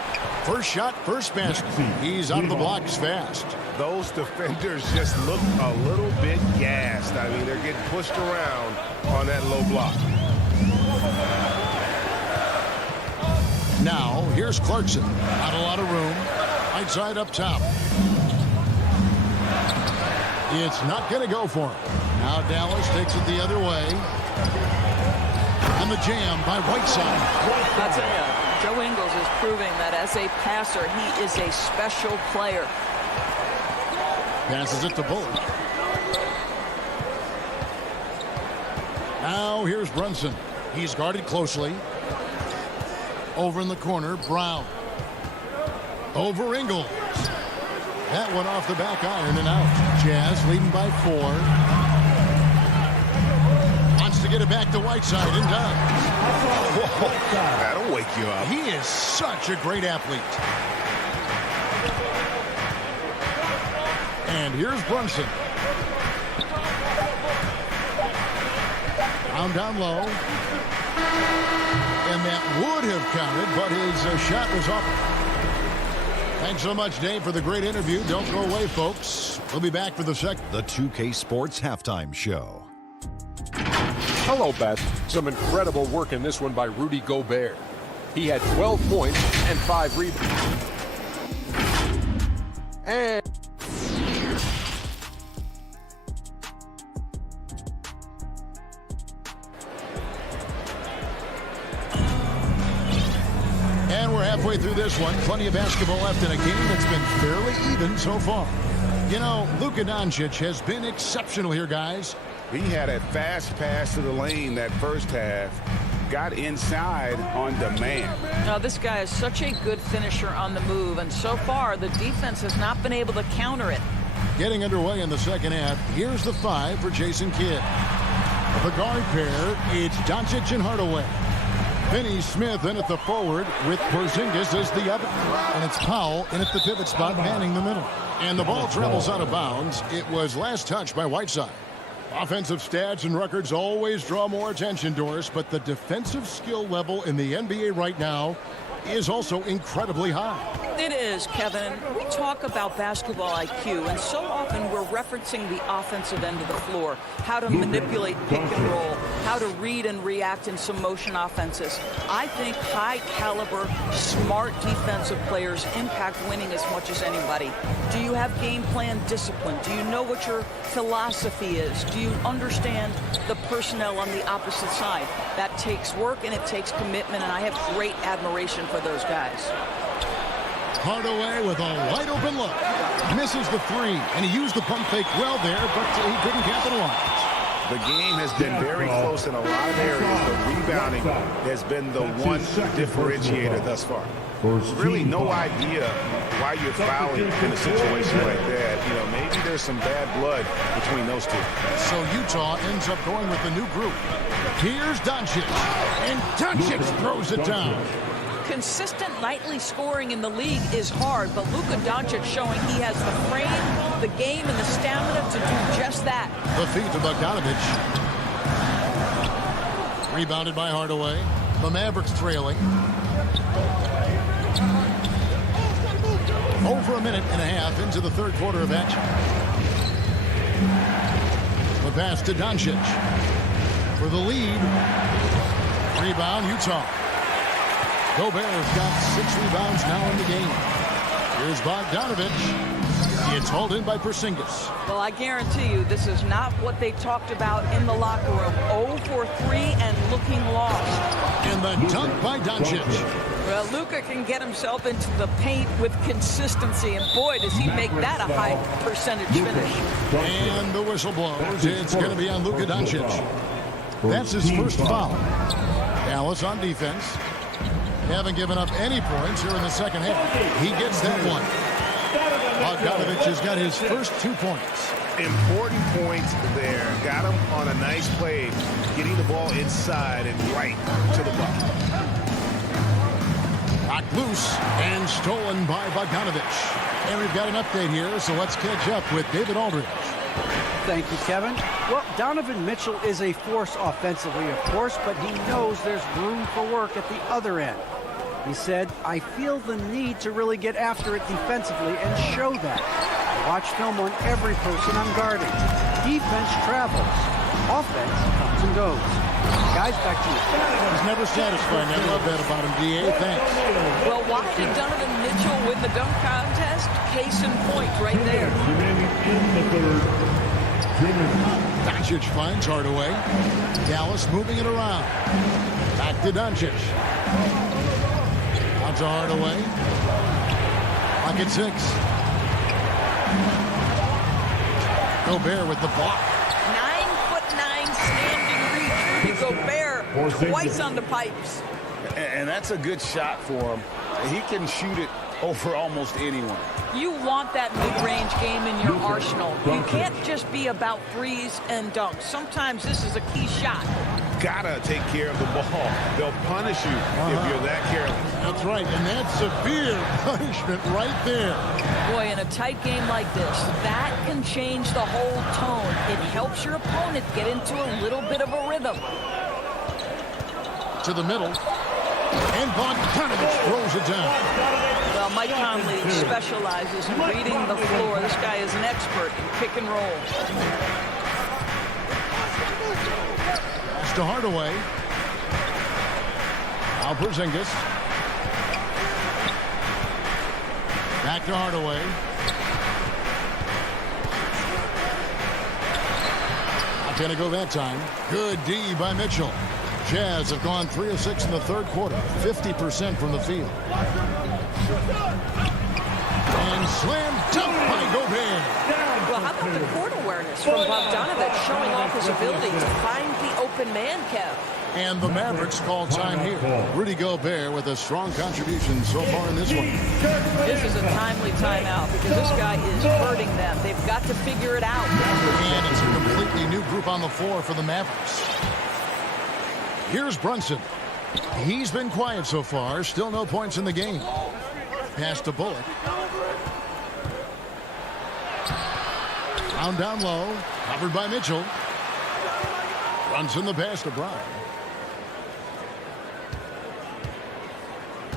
First shot, first basket. He's out of the blocks fast. Those defenders just look a little bit gassed. I mean, they're getting pushed around on that low block. Now, here's Clarkson. Not a lot of room. Right side up top. It's not going to go for him. Now Dallas takes it the other way. And the jam by Whiteside. I'll tell you, Joe Ingles is proving that as a passer, he is a special player. Passes it to Bullock. Now here's Brunson. He's guarded closely. Over in the corner, Brown. Over Ingles. That one off the back iron and out. Jazz leading by 4. Wants to get it back to Whiteside and does. That'll wake you up. He is such a great athlete. And here's Brunson. Down low. And that would have counted, but his shot was up. Thanks so much, Dave, for the great interview. Don't go away, folks. We'll be back for the second. The 2K Sports Halftime Show. Hello, Beth. Some incredible work in this one by Rudy Gobert. He had 12 points and 5 rebounds. And we're halfway through this one. Plenty of basketball left in a game that's been fairly even so far. You know, Luka Doncic has been exceptional here, guys. He had a fast pass to the lane that first half. Got inside on demand. Now, this guy is such a good finisher on the move, and so far the defense has not been able to counter it. Getting underway in the second half. Here's the 5 for Jason Kidd. The guard pair, it's Doncic and Hardaway. Finney Smith in at the forward with Porzingis as the other. And it's Powell in at the pivot spot, manning the middle. And the ball travels out of bounds. It was last touched by Whiteside. Offensive stats and records always draw more attention, Doris, but the defensive skill level in the NBA right now is also incredibly high. It is, Kevin. We talk about basketball IQ, and so often we're referencing the offensive end of the floor, how to manipulate pick and roll, how to read and react in some motion offenses. I think high-caliber, smart defensive players impact winning as much as anybody. Do you have game plan discipline? Do you know what your philosophy is? Do you understand the personnel on the opposite side? That takes work and it takes commitment, and I have great admiration for those guys. Hardaway with a wide open look. Misses the 3, and he used the pump fake well there, but he couldn't capitalize. The game has been very close in a lot of areas, but rebounding has been the one differentiator thus far. Really no idea why you're fouling in a situation like that. You know, maybe there's some bad blood between those two. So Utah ends up going with the new group. Here's Doncic, and Doncic throws it down. Consistent nightly scoring in the league is hard, but Luka Doncic showing he has the frame, the game, and the stamina to do just that. The feet to Bogdanovich. Rebounded by Hardaway. The Mavericks trailing. Over a minute and a half into the third quarter of action. The pass to Doncic for the lead. Rebound, Utah. Gobert's got 6 rebounds now in the game. Here's Bogdanovich. It's hauled in by Porzingis. Well, I guarantee you this is not what they talked about in the locker room. 0 for 3 and looking lost. And the dunk by Doncic. Well, Luka can get himself into the paint with consistency, and boy, does he make that a high percentage finish. And the whistle blows. It's going to be on Luka Doncic. That's his first foul. Dallas on defense. Haven't given up any points here in the second half. He gets that one. Bogdanovich has got his first 2 points. Important points there. Got him on a nice play, getting the ball inside and right to the bucket. Knocked loose and stolen by Bogdanovich. And we've got an update here, so let's catch up with David Aldridge. Thank you, Kevin. Well, Donovan Mitchell is a force offensively, of course, but he knows there's room for work at the other end. He said, I feel the need to really get after it defensively and show that. I watch film on every person I'm guarding. Defense travels. Offense comes and goes. Guys, back to you. He's never satisfied. I love that about him, D.A. Thanks. Well, why did Donovan Mitchell win the dunk contest? Case in point right there. Doncic finds Hardaway. Dallas moving it around. Back to Doncic. To Hardaway. Pocket 6. Gobert with the block. 9'9" standing reach. Gobert twice on the pipes. And that's a good shot for him. He can shoot it over almost anyone. You want that mid-range game in your arsenal. You can't just be about threes and dunks. Sometimes this is a key shot. Gotta take care of the ball. They'll punish you if you're that careless. That's right, and that's severe punishment right there. Boy, in a tight game like this, that can change the whole tone. It helps your opponent get into a little bit of a rhythm. To the middle, and Bogdanovich throws it down. Well, Mike Conley specializes in reading the floor. This guy is an expert in pick and roll. To Hardaway. Now Porzingis. Back to Hardaway. Not going to go that time. Good D by Mitchell. Jazz have gone 3 of 6 in the third quarter. 50% from the field. And slam dunk by Gobert. Well, how about the court awareness from Bogdanovich showing off his ability to find the open man, Kev? And the Mavericks call time here. Rudy Gobert with a strong contribution so far in this one. This is a timely timeout because this guy is hurting them. They've got to figure it out. And it's a completely new group on the floor for the Mavericks. Here's Brunson. He's been quiet so far. Still no points in the game. Pass to Bullock. Found down low. Covered by Mitchell. Brunson the pass to Brown.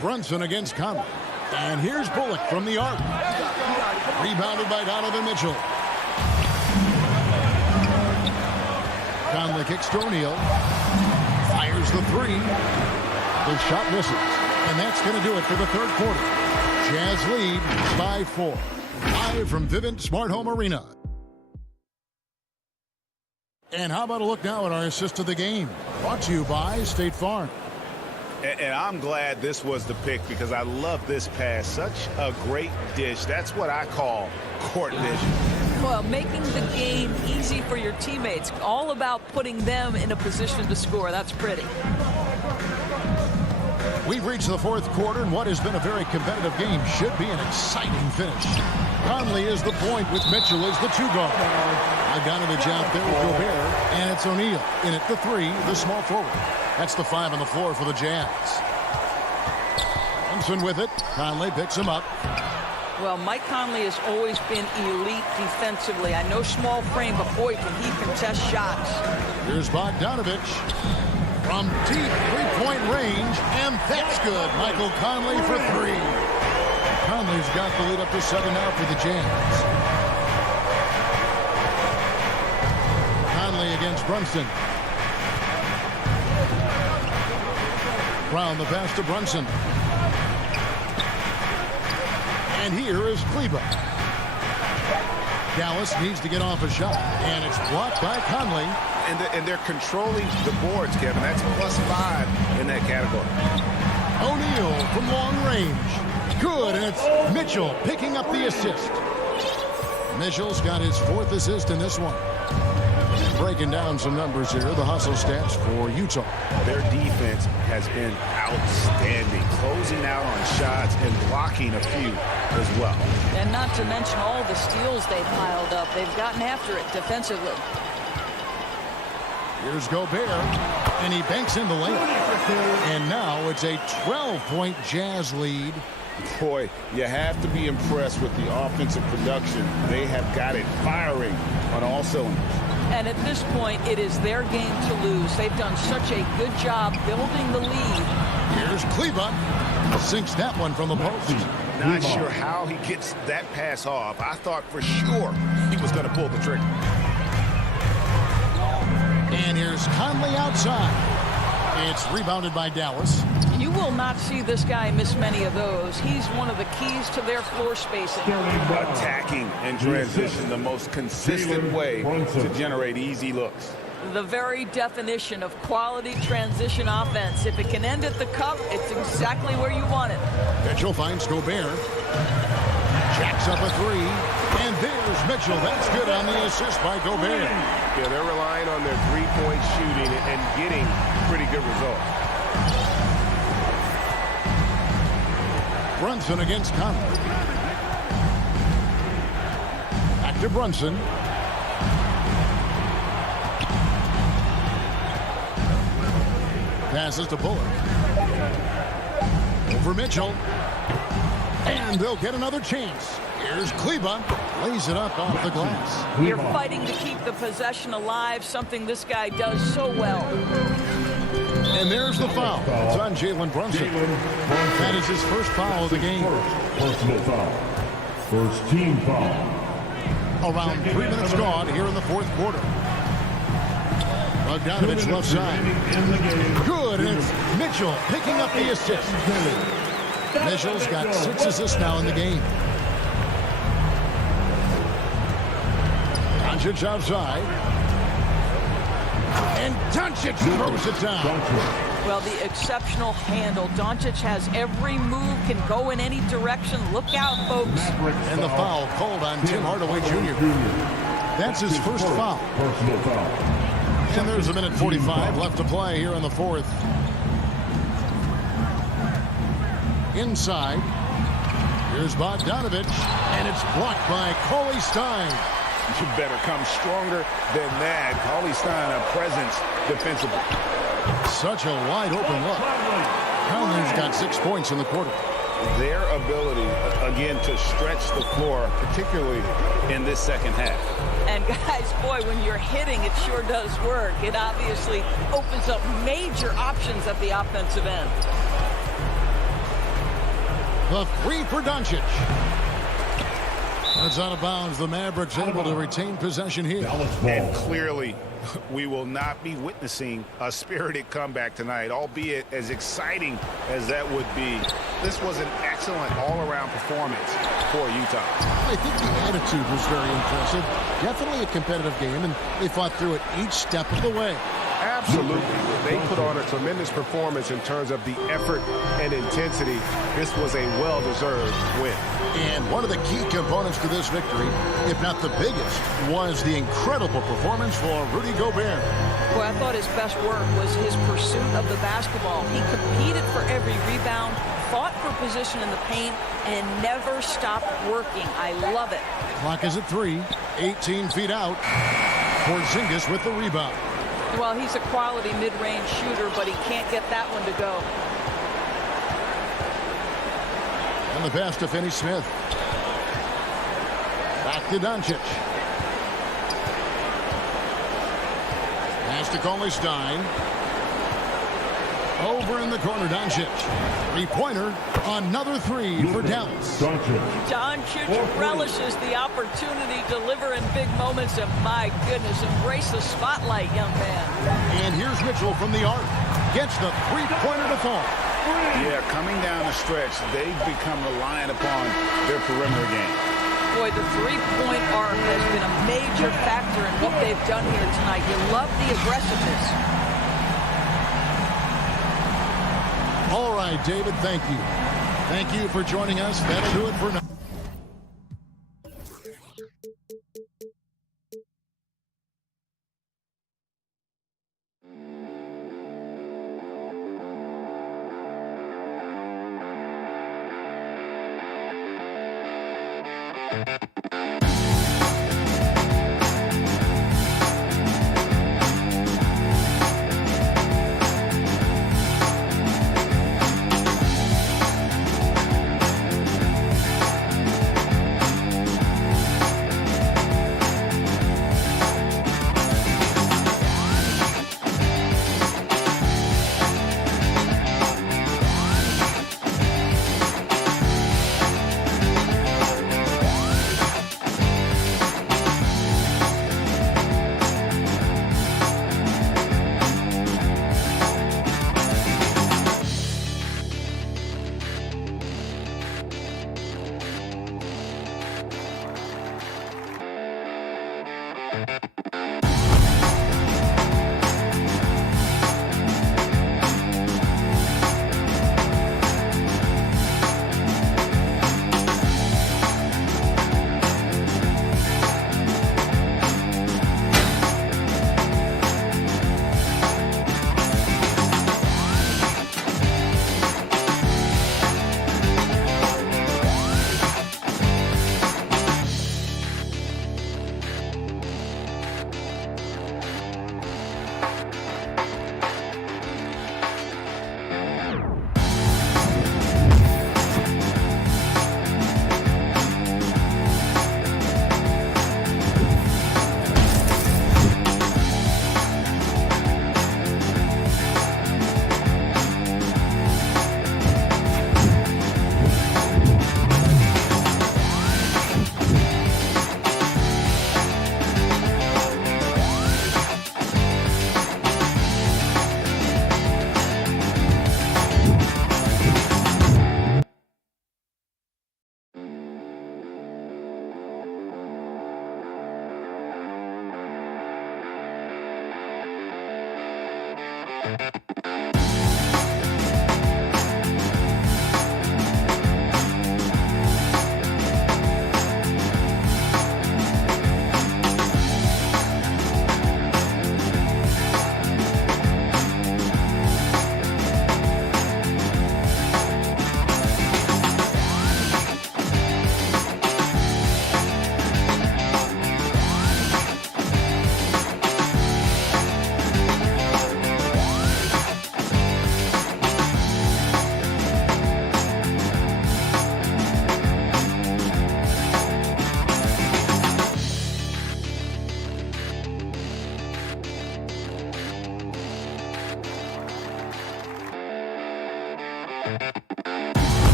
Brunson against Conley. And here's Bullock from the arc. Rebounded by Donovan Mitchell. Conley kicks to O'Neal. Fires the 3. The shot misses. And that's going to do it for the third quarter. Jazz lead by 4. Live from Vivint Smart Home Arena. And how about a look now at our assist of the game? Brought to you by State Farm. And I'm glad this was the pick because I love this pass. Such a great dish. That's what I call court vision. Well, making the game easy for your teammates. All about putting them in a position to score. That's pretty. We've reached the fourth quarter, and what has been a very competitive game should be an exciting finish. Conley is the point with Mitchell as the 2-guard. Bogdanovich out there with Gobert, and it's O'Neal in at the 3, the small forward. That's the 5 on the floor for the Jazz. Thompson with it. Conley picks him up. Well, Mike Conley has always been elite defensively. I know small frame, but boy, can he contest shots. Here's Bogdanovich. From deep three-point range, and that's good. Michael Conley for three. Conley's got the lead up to 7 now for the Jazz. Conley against Brunson. Brown the pass to Brunson. And here is Kleba. Dallas needs to get off a shot, and it's blocked by Conley. And they're controlling the boards, Kevin. That's +5 in that category. O'Neal from long range. Good, and it's Mitchell picking up the assist. Mitchell's got his 4th assist in this one. Breaking down some numbers here, the hustle stats for Utah. Their defense has been outstanding, closing out on shots and blocking a few as well. And not to mention all the steals they've piled up. They've gotten after it defensively. Here's Gobert, and he banks in the lane. And now it's a 12-point Jazz lead. Boy, you have to be impressed with the offensive production. They have got it firing on all cylinders. And at this point, it is their game to lose. They've done such a good job building the lead. Here's Kleba. Sinks that one from the post. Not sure how he gets that pass off. I thought for sure he was going to pull the trigger. And here's Conley outside. It's rebounded by Dallas. You will not see this guy miss many of those. He's one of the keys to their floor spacing. Attacking in transition, the most consistent way to generate easy looks. The very definition of quality transition offense. If it can end at the cup, it's exactly where you want it. Mitchell finds Gobert. Jacks up a three. And there's Mitchell. That's good on the assist by Gobert. Yeah, they're relying on their three-point shooting and getting pretty good results. Brunson against Conley. Back to Brunson. Passes to Bullock. Over Mitchell. And they'll get another chance. Here's Kleba. Lays it up off the glass. You're fighting to keep the possession alive, something this guy does so well. And there's the foul. It's on Jalen Brunson. That is his first foul of the game. Personal foul. First team foul. Around 3 minutes gone here in the 4th quarter. Bogdanovich left side. Good, and it's Mitchell picking up the assist. Mitchell's got 6 assists now in the game. Doncic outside. And Doncic throws it down. Well, the exceptional handle. Doncic has every move, can go in any direction. Look out, folks. And the foul called on Tim Hardaway Jr. That's his first foul. Personal foul. And there's a minute 45 left to play here in the 4th. Inside. Here's Bogdanovich. And it's blocked by Cauley Stein. You better come stronger than that. Cauley Stein, a presence defensively. Such a wide open look. Conley's got 6 points in the quarter. Their ability, again, to stretch the floor, particularly in this second half. And guys, boy, when you're hitting, it sure does work. It obviously opens up major options at the offensive end. The three for Doncic. It's out of bounds. The Mavericks able to retain possession here. And clearly, we will not be witnessing a spirited comeback tonight, albeit as exciting as that would be. This was an excellent all-around performance for Utah. I think the attitude was very impressive. Definitely a competitive game, and they fought through it each step of the way. Absolutely. They put on a tremendous performance in terms of the effort and intensity. This was a well-deserved win. And one of the key components to this victory, if not the biggest, was the incredible performance for Rudy Gobert. Well, I thought his best work was his pursuit of the basketball. He competed for every rebound, fought for position in the paint, and never stopped working. I love it. Clock is at 3, 18 feet out. Porzingis with the rebound. Well, he's a quality mid-range shooter, but he can't get that one to go. And the pass to Finney-Smith. Back to Doncic. Pass to Cauley Stein. Over in the corner, Doncic. Three-pointer. Another three for Dallas. Doncic relishes the opportunity to deliver in big moments, and my goodness, embrace the spotlight, young man. And here's Mitchell from the arc. Gets the three-pointer to fall. Yeah, coming down the stretch, they've become reliant upon their perimeter game. Boy, the three-point arc has been a major factor in what they've done here tonight. You love the aggressiveness. All right, David, thank you. Thank you for joining us. That'll do it for now.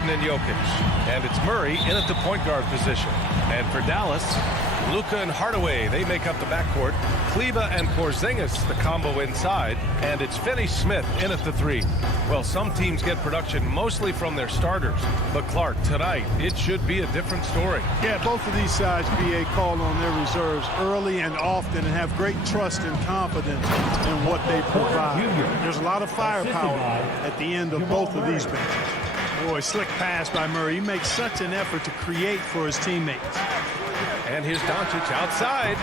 Gordon and Jokic. And it's Murray in at the point guard position. And for Dallas, Luka and Hardaway, they make up the backcourt. Kleba and Porzingis, the combo inside. And it's Finney-Smith in at the 3. Well, some teams get production mostly from their starters. But Clark, tonight, it should be a different story. Yeah, both of these sides, BA, call on their reserves early and often and have great trust and confidence in what they provide. There's a lot of firepower at the end of both of these benches. Boy, slick pass by Murray. He makes such an effort to create for his teammates. And here's Doncic outside.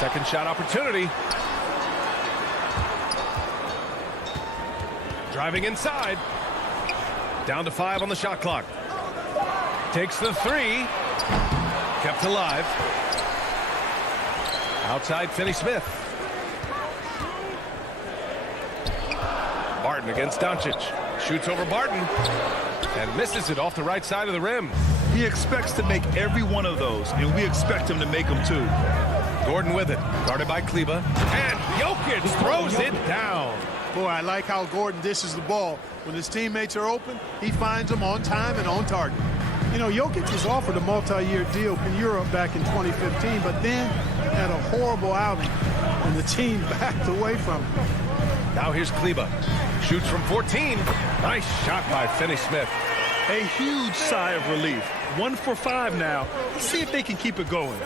Second shot opportunity. Driving inside. Down to 5 on the shot clock. Takes the 3. Kept alive. Outside Finney-Smith. Barton against Doncic. Shoots over Barton. And misses it off the right side of the rim. He expects to make every one of those, and we expect him to make them too. Gordon with it. Guarded by Kleba. And Jokic throws it down. Boy, I like how Gordon dishes the ball. When his teammates are open, he finds them on time and on target. You know, Jokic was offered a multi-year deal in Europe back in 2015, but then had a horrible outing, and the team backed away from him. Now here's Kleba. Shoots from 14. Nice shot by Finney-Smith. A huge sigh of relief. 1 for 5 now. Let's see if they can keep it going.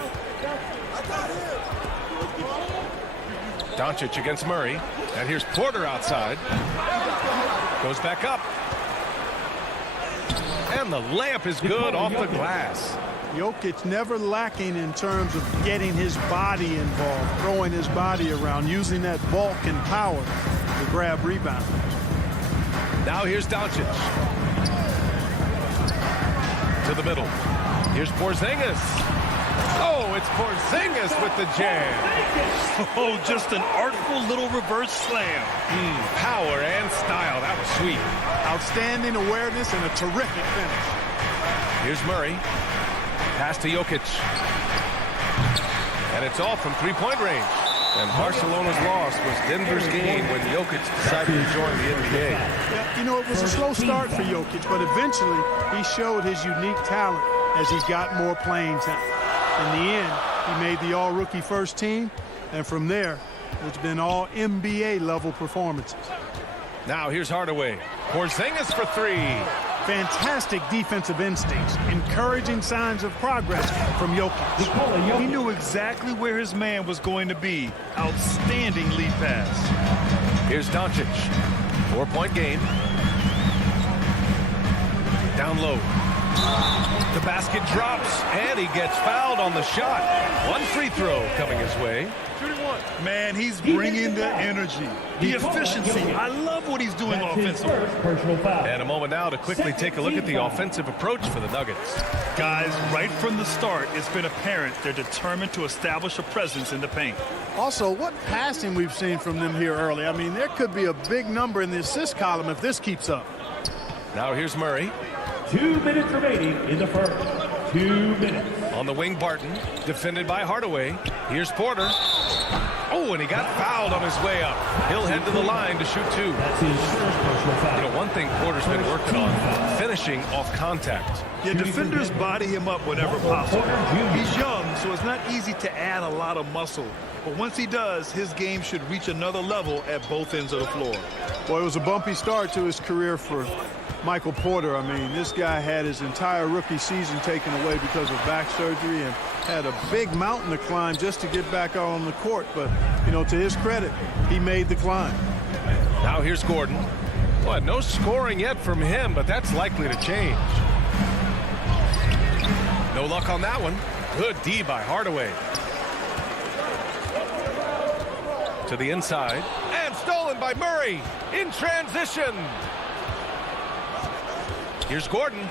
Doncic against Murray. And here's Porter outside. Goes back up. And the layup is good off the glass. Jokic never lacking in terms of getting his body involved, throwing his body around, using that bulk and power to grab rebounds. Now here's Doncic. To the middle. Here's Porzingis. Oh, it's Porzingis with the jam. Oh, just an artful little reverse slam. Power and style. That was sweet. Outstanding awareness and a terrific finish. Here's Murray. Pass to Jokic. And it's off from three-point range. And Barcelona's loss was Denver's gain when Jokic decided to join the NBA. Yeah, you know, it was a slow start for Jokic, but eventually he showed his unique talent as he got more playing time. In the end, he made the all-rookie first team, and from there, it's been all NBA-level performances. Now here's Hardaway. Porzingis for 3. Fantastic defensive instincts, encouraging signs of progress from Jokic. He knew exactly where his man was going to be. Outstanding lead pass. Here's Doncic. 4-point game. Down low. The basket drops, and he gets fouled on the shot. 1 free throw coming his way. Man, he's bringing the energy, the efficiency. I love what he's doing offensively. And a moment now to quickly take a look at the offensive approach for the Nuggets. Guys, right from the start, it's been apparent they're determined to establish a presence in the paint. Also, what passing we've seen from them here early. I mean, there could be a big number in the assist column if this keeps up. Now here's Murray. 2 minutes remaining in the first. 2 minutes. On the wing, Barton, defended by Hardaway. Here's Porter. Oh, and he got fouled on his way up. He'll head to the line to shoot 2. You know, one thing Porter's been working on, finishing off contact. Yeah, defenders body him up whenever possible. He's young, so it's not easy to add a lot of muscle. But once he does, his game should reach another level at both ends of the floor. Well, it was a bumpy start to his career for Michael Porter. I mean, this guy had his entire rookie season taken away because of back surgery and had a big mountain to climb just to get back out on the court. But, you know, to his credit, he made the climb. Now here's Gordon. Well, no scoring yet from him, but that's likely to change. No luck on that one. Good D by Hardaway. To the inside. And stolen by Murray in transition. Here's Gordon.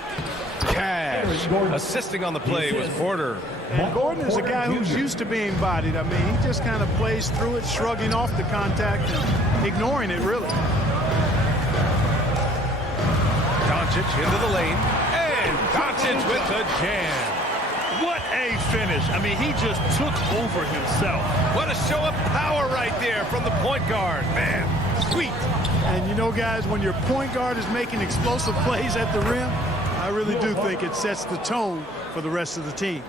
Cash. Assisting on the play was Porter. And Gordon is a guy who's used to being bodied. I mean, he just kind of plays through it, shrugging off the contact and ignoring it, really. Doncic into the lane. And Doncic with the jam. What a finish. I mean, he just took over himself. What a show of power right there from the point guard. Man, sweet. And you know, guys, when your point guard is making explosive plays at the rim, I really do think it sets the tone for the rest of the team.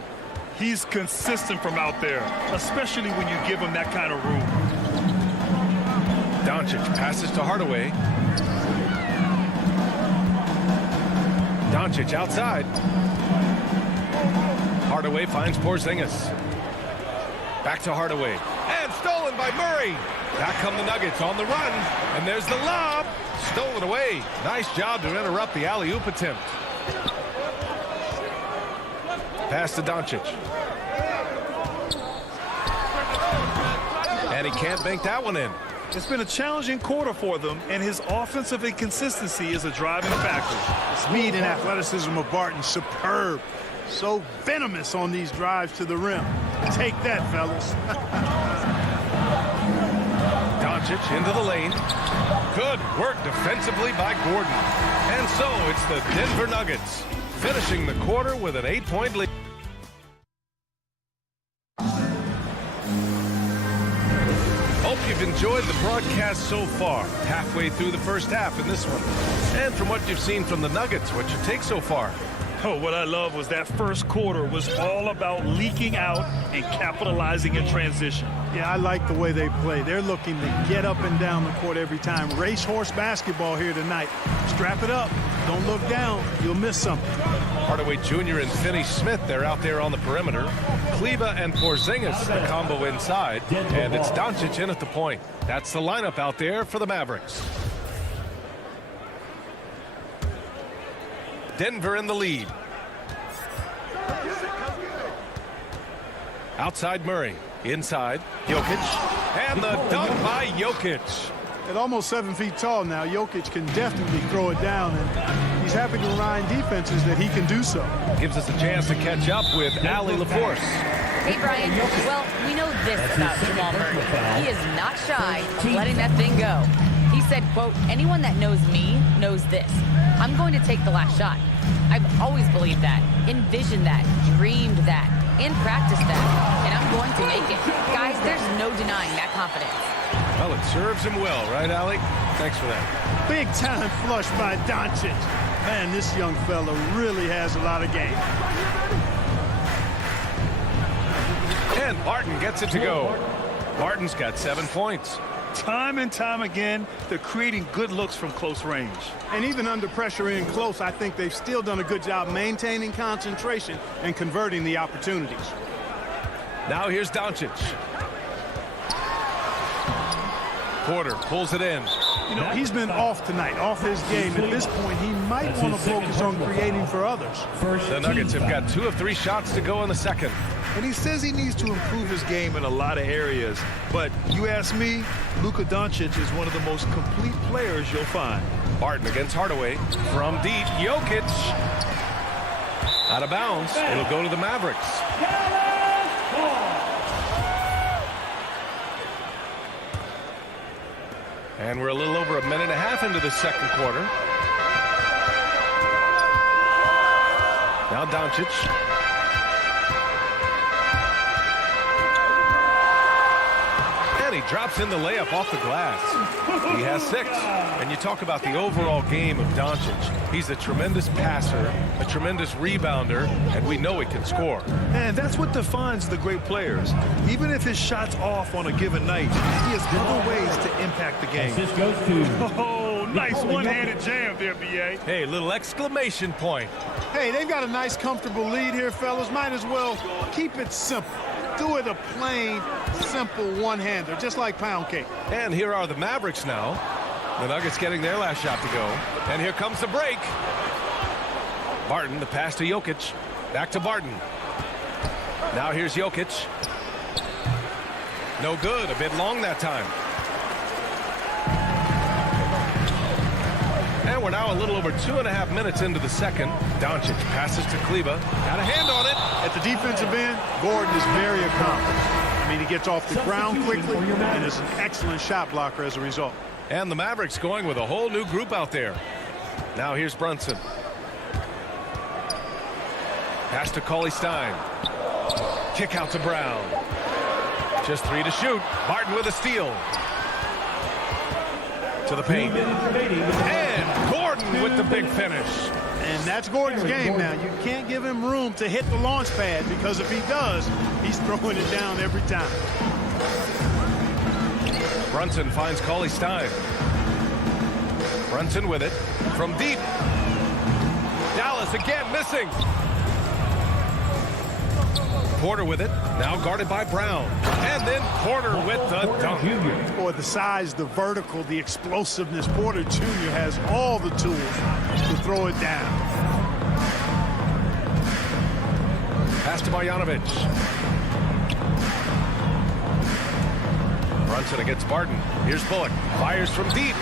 He's consistent from out there, especially when you give him that kind of room. Doncic passes to Hardaway. Doncic outside. Hardaway finds Porzingis. Back to Hardaway. And stolen by Murray. Back come the Nuggets on the run. And there's the lob. Stolen away. Nice job to interrupt the alley-oop attempt. Pass to Doncic. And he can't bank that one in. It's been a challenging quarter for them, and his offensive inconsistency is a driving factor. The speed and athleticism of Barton, superb. So venomous on these drives to the rim. Take that, fellas. Doncic into the lane. Good work defensively by Gordon. And so it's the Denver Nuggets finishing the quarter with an 8-point lead. Hope you've enjoyed the broadcast so far. Halfway through the first half in this one. And from what you've seen from the Nuggets, what's your take so far? Oh, what I love was that first quarter was all about leaking out and capitalizing in transition. Yeah, I like the way they play. They're looking to get up and down the court every time. Racehorse basketball here tonight. Strap it up. Don't look down. You'll miss something. Hardaway Jr. and Finney Smith, they're out there on the perimeter. Kleba and Porzingis, the combo inside. And it's Doncic in at the point. That's the lineup out there for the Mavericks. Denver in the lead. Outside Murray. Inside Jokic. And the dunk by Jokic. At almost 7 feet tall now, Jokic can definitely throw it down, and he's happy to remind defenses that he can do so. Gives us a chance to catch up with Allie LaForce. Hey, Brian. Well, we know this about Jamal Murray. He is not shy of letting that thing go. He said, quote, anyone that knows me knows this. I'm going to take the last shot. I've always believed that, envisioned that, dreamed that, and practiced that. And I'm going to make it. Guys, there's no denying that confidence. Well, it serves him well, right, Allie? Thanks for that. Big time flush by Doncic. Man, this young fella really has a lot of game. And Barton gets it to go. Barton's got 7 points. Time and time again, they're creating good looks from close range. And even under pressure in close, I think they've still done a good job maintaining concentration and converting the opportunities. Now here's Doncic. Porter pulls it in. You know, he's been off tonight, off his game. At this point, he might want to focus on creating for others. The Nuggets have got 2 of 3 shots to go in the second. And he says he needs to improve his game in a lot of areas. But you ask me, Luka Doncic is one of the most complete players you'll find. Barton against Hardaway. From deep, Jokic. Out of bounds. It'll go to the Mavericks. And we're a little over a minute and a half into the second quarter. Now Doncic. And he drops in the layup off the glass. He has 6. And you talk about the overall game of Doncic. He's a tremendous passer, a tremendous rebounder, and we know he can score. And that's what defines the great players. Even if his shot's off on a given night, he has other ways to impact the game. Oh, nice one-handed jam there, B.A. Hey, little exclamation point. Hey, they've got a nice, comfortable lead here, fellas. Might as well keep it simple. Do it a plain, simple one-hander, just like pound cake. And here are the Mavericks now. The Nuggets getting their last shot to go. And here comes the break. Barton, the pass to Jokic. Back to Barton. Now here's Jokic. No good. A bit long that time. And we're now a little over 2.5 minutes into the second. Doncic passes to Kleba. Got a hand on it. At the defensive end, Gordon is very accomplished. I mean, he gets off the ground quickly and is an excellent shot blocker as a result. And the Mavericks going with a whole new group out there. Now here's Brunson. Pass to Cauley Stein. Kick out to Brown. Just 3 to shoot. Barton with a steal. To the paint. And Gordon with the big finish. And that's Gordon's game now. You can't give him room to hit the launch pad, because if he does, he's throwing it down every time. Brunson finds Cauley Stein. Brunson with it from deep. Dallas again missing. Porter with it, now guarded by Brown. And then Porter with the dunk. Boy, the size, the vertical, the explosiveness. Porter Jr. has all the tools to throw it down. Pass to Marjanovic. Brunson against Barton. Here's Bullock. Fires from deep.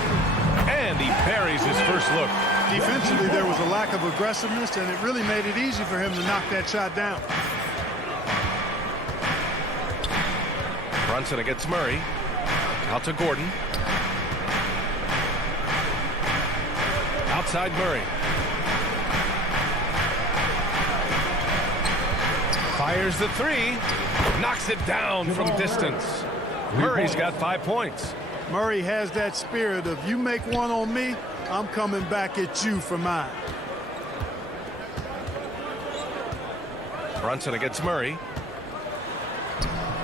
And he buries his first look. Defensively, there was a lack of aggressiveness, and it really made it easy for him to knock that shot down. Brunson against Murray. Out to Gordon. Outside Murray. Fires the 3. Knocks it down from distance. Murray's got 5 points. Murray has that spirit of, you make one on me, I'm coming back at you for mine. Brunson against Murray.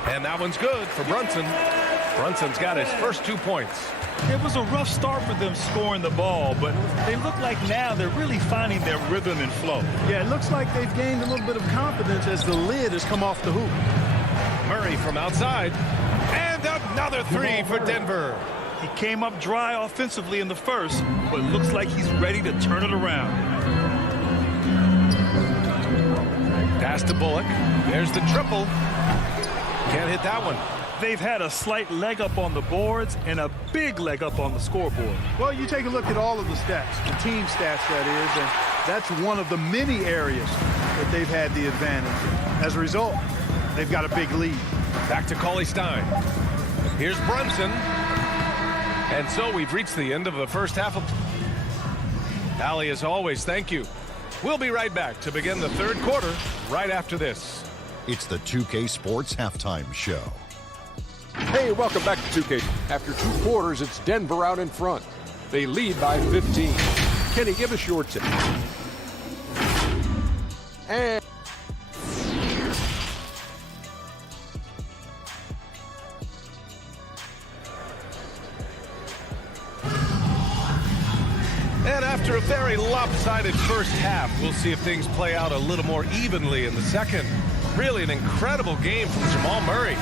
And that one's good for Brunson. Brunson's got his first 2 points. It was a rough start for them scoring the ball, but they look like now they're really finding their rhythm and flow. Yeah, it looks like they've gained a little bit of confidence as the lid has come off the hoop. Murray from outside. And another 3 for Denver. He came up dry offensively in the first, but looks like he's ready to turn it around. Pass to Bullock. There's the triple. Can't hit that one. They've had a slight leg up on the boards and a big leg up on the scoreboard. Well, you take a look at all of the stats, the team stats that is, and that's one of the many areas that they've had the advantage. As a result, they've got a big lead. Back to Cauley Stein. Here's Brunson. And so we've reached the end of the first half of... Allie, as always, thank you. We'll be right back to begin the third quarter right after this. It's the 2K Sports Halftime Show. Hey, welcome back to 2K. After 2 quarters, it's Denver out in front. They lead by 15. Kenny, give us your tip. And after a very lopsided first half, we'll see if things play out a little more evenly in the second. Really an incredible game from Jamal Murray.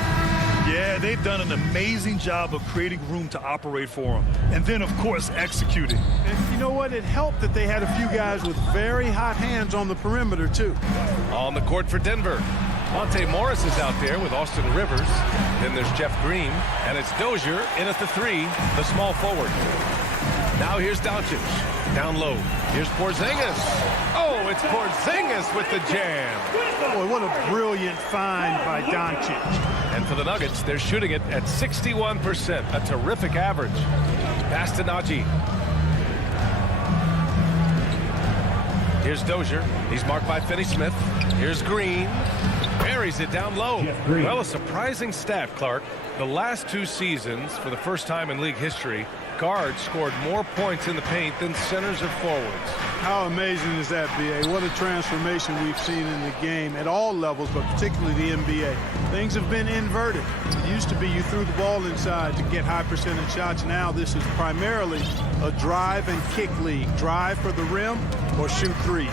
Yeah, they've done an amazing job of creating room to operate for him. And then, of course, executing. And you know what? It helped that they had a few guys with very hot hands on the perimeter, too. On the court for Denver. Monte Morris is out there with Austin Rivers. Then there's Jeff Green. And it's Dozier in at the 3, the small forward. Now here's Doncic. Down low. Here's Porzingis. Oh, it's Porzingis with the jam. Boy, what a brilliant find by Doncic. And for the Nuggets, they're shooting it at 61%, a terrific average. Pass to Najee. Here's Dozier. He's marked by Finney-Smith. Here's Green. Buries it down low. Well, a surprising stat, Clark. The last 2 seasons, for the first time in league history, guards scored more points in the paint than centers or forwards. How amazing is that, B.A.? What a transformation we've seen in the game at all levels, but particularly the NBA. Things have been inverted. It used to be you threw the ball inside to get high percentage shots. Now this is primarily a drive and kick league. Drive for the rim or shoot threes.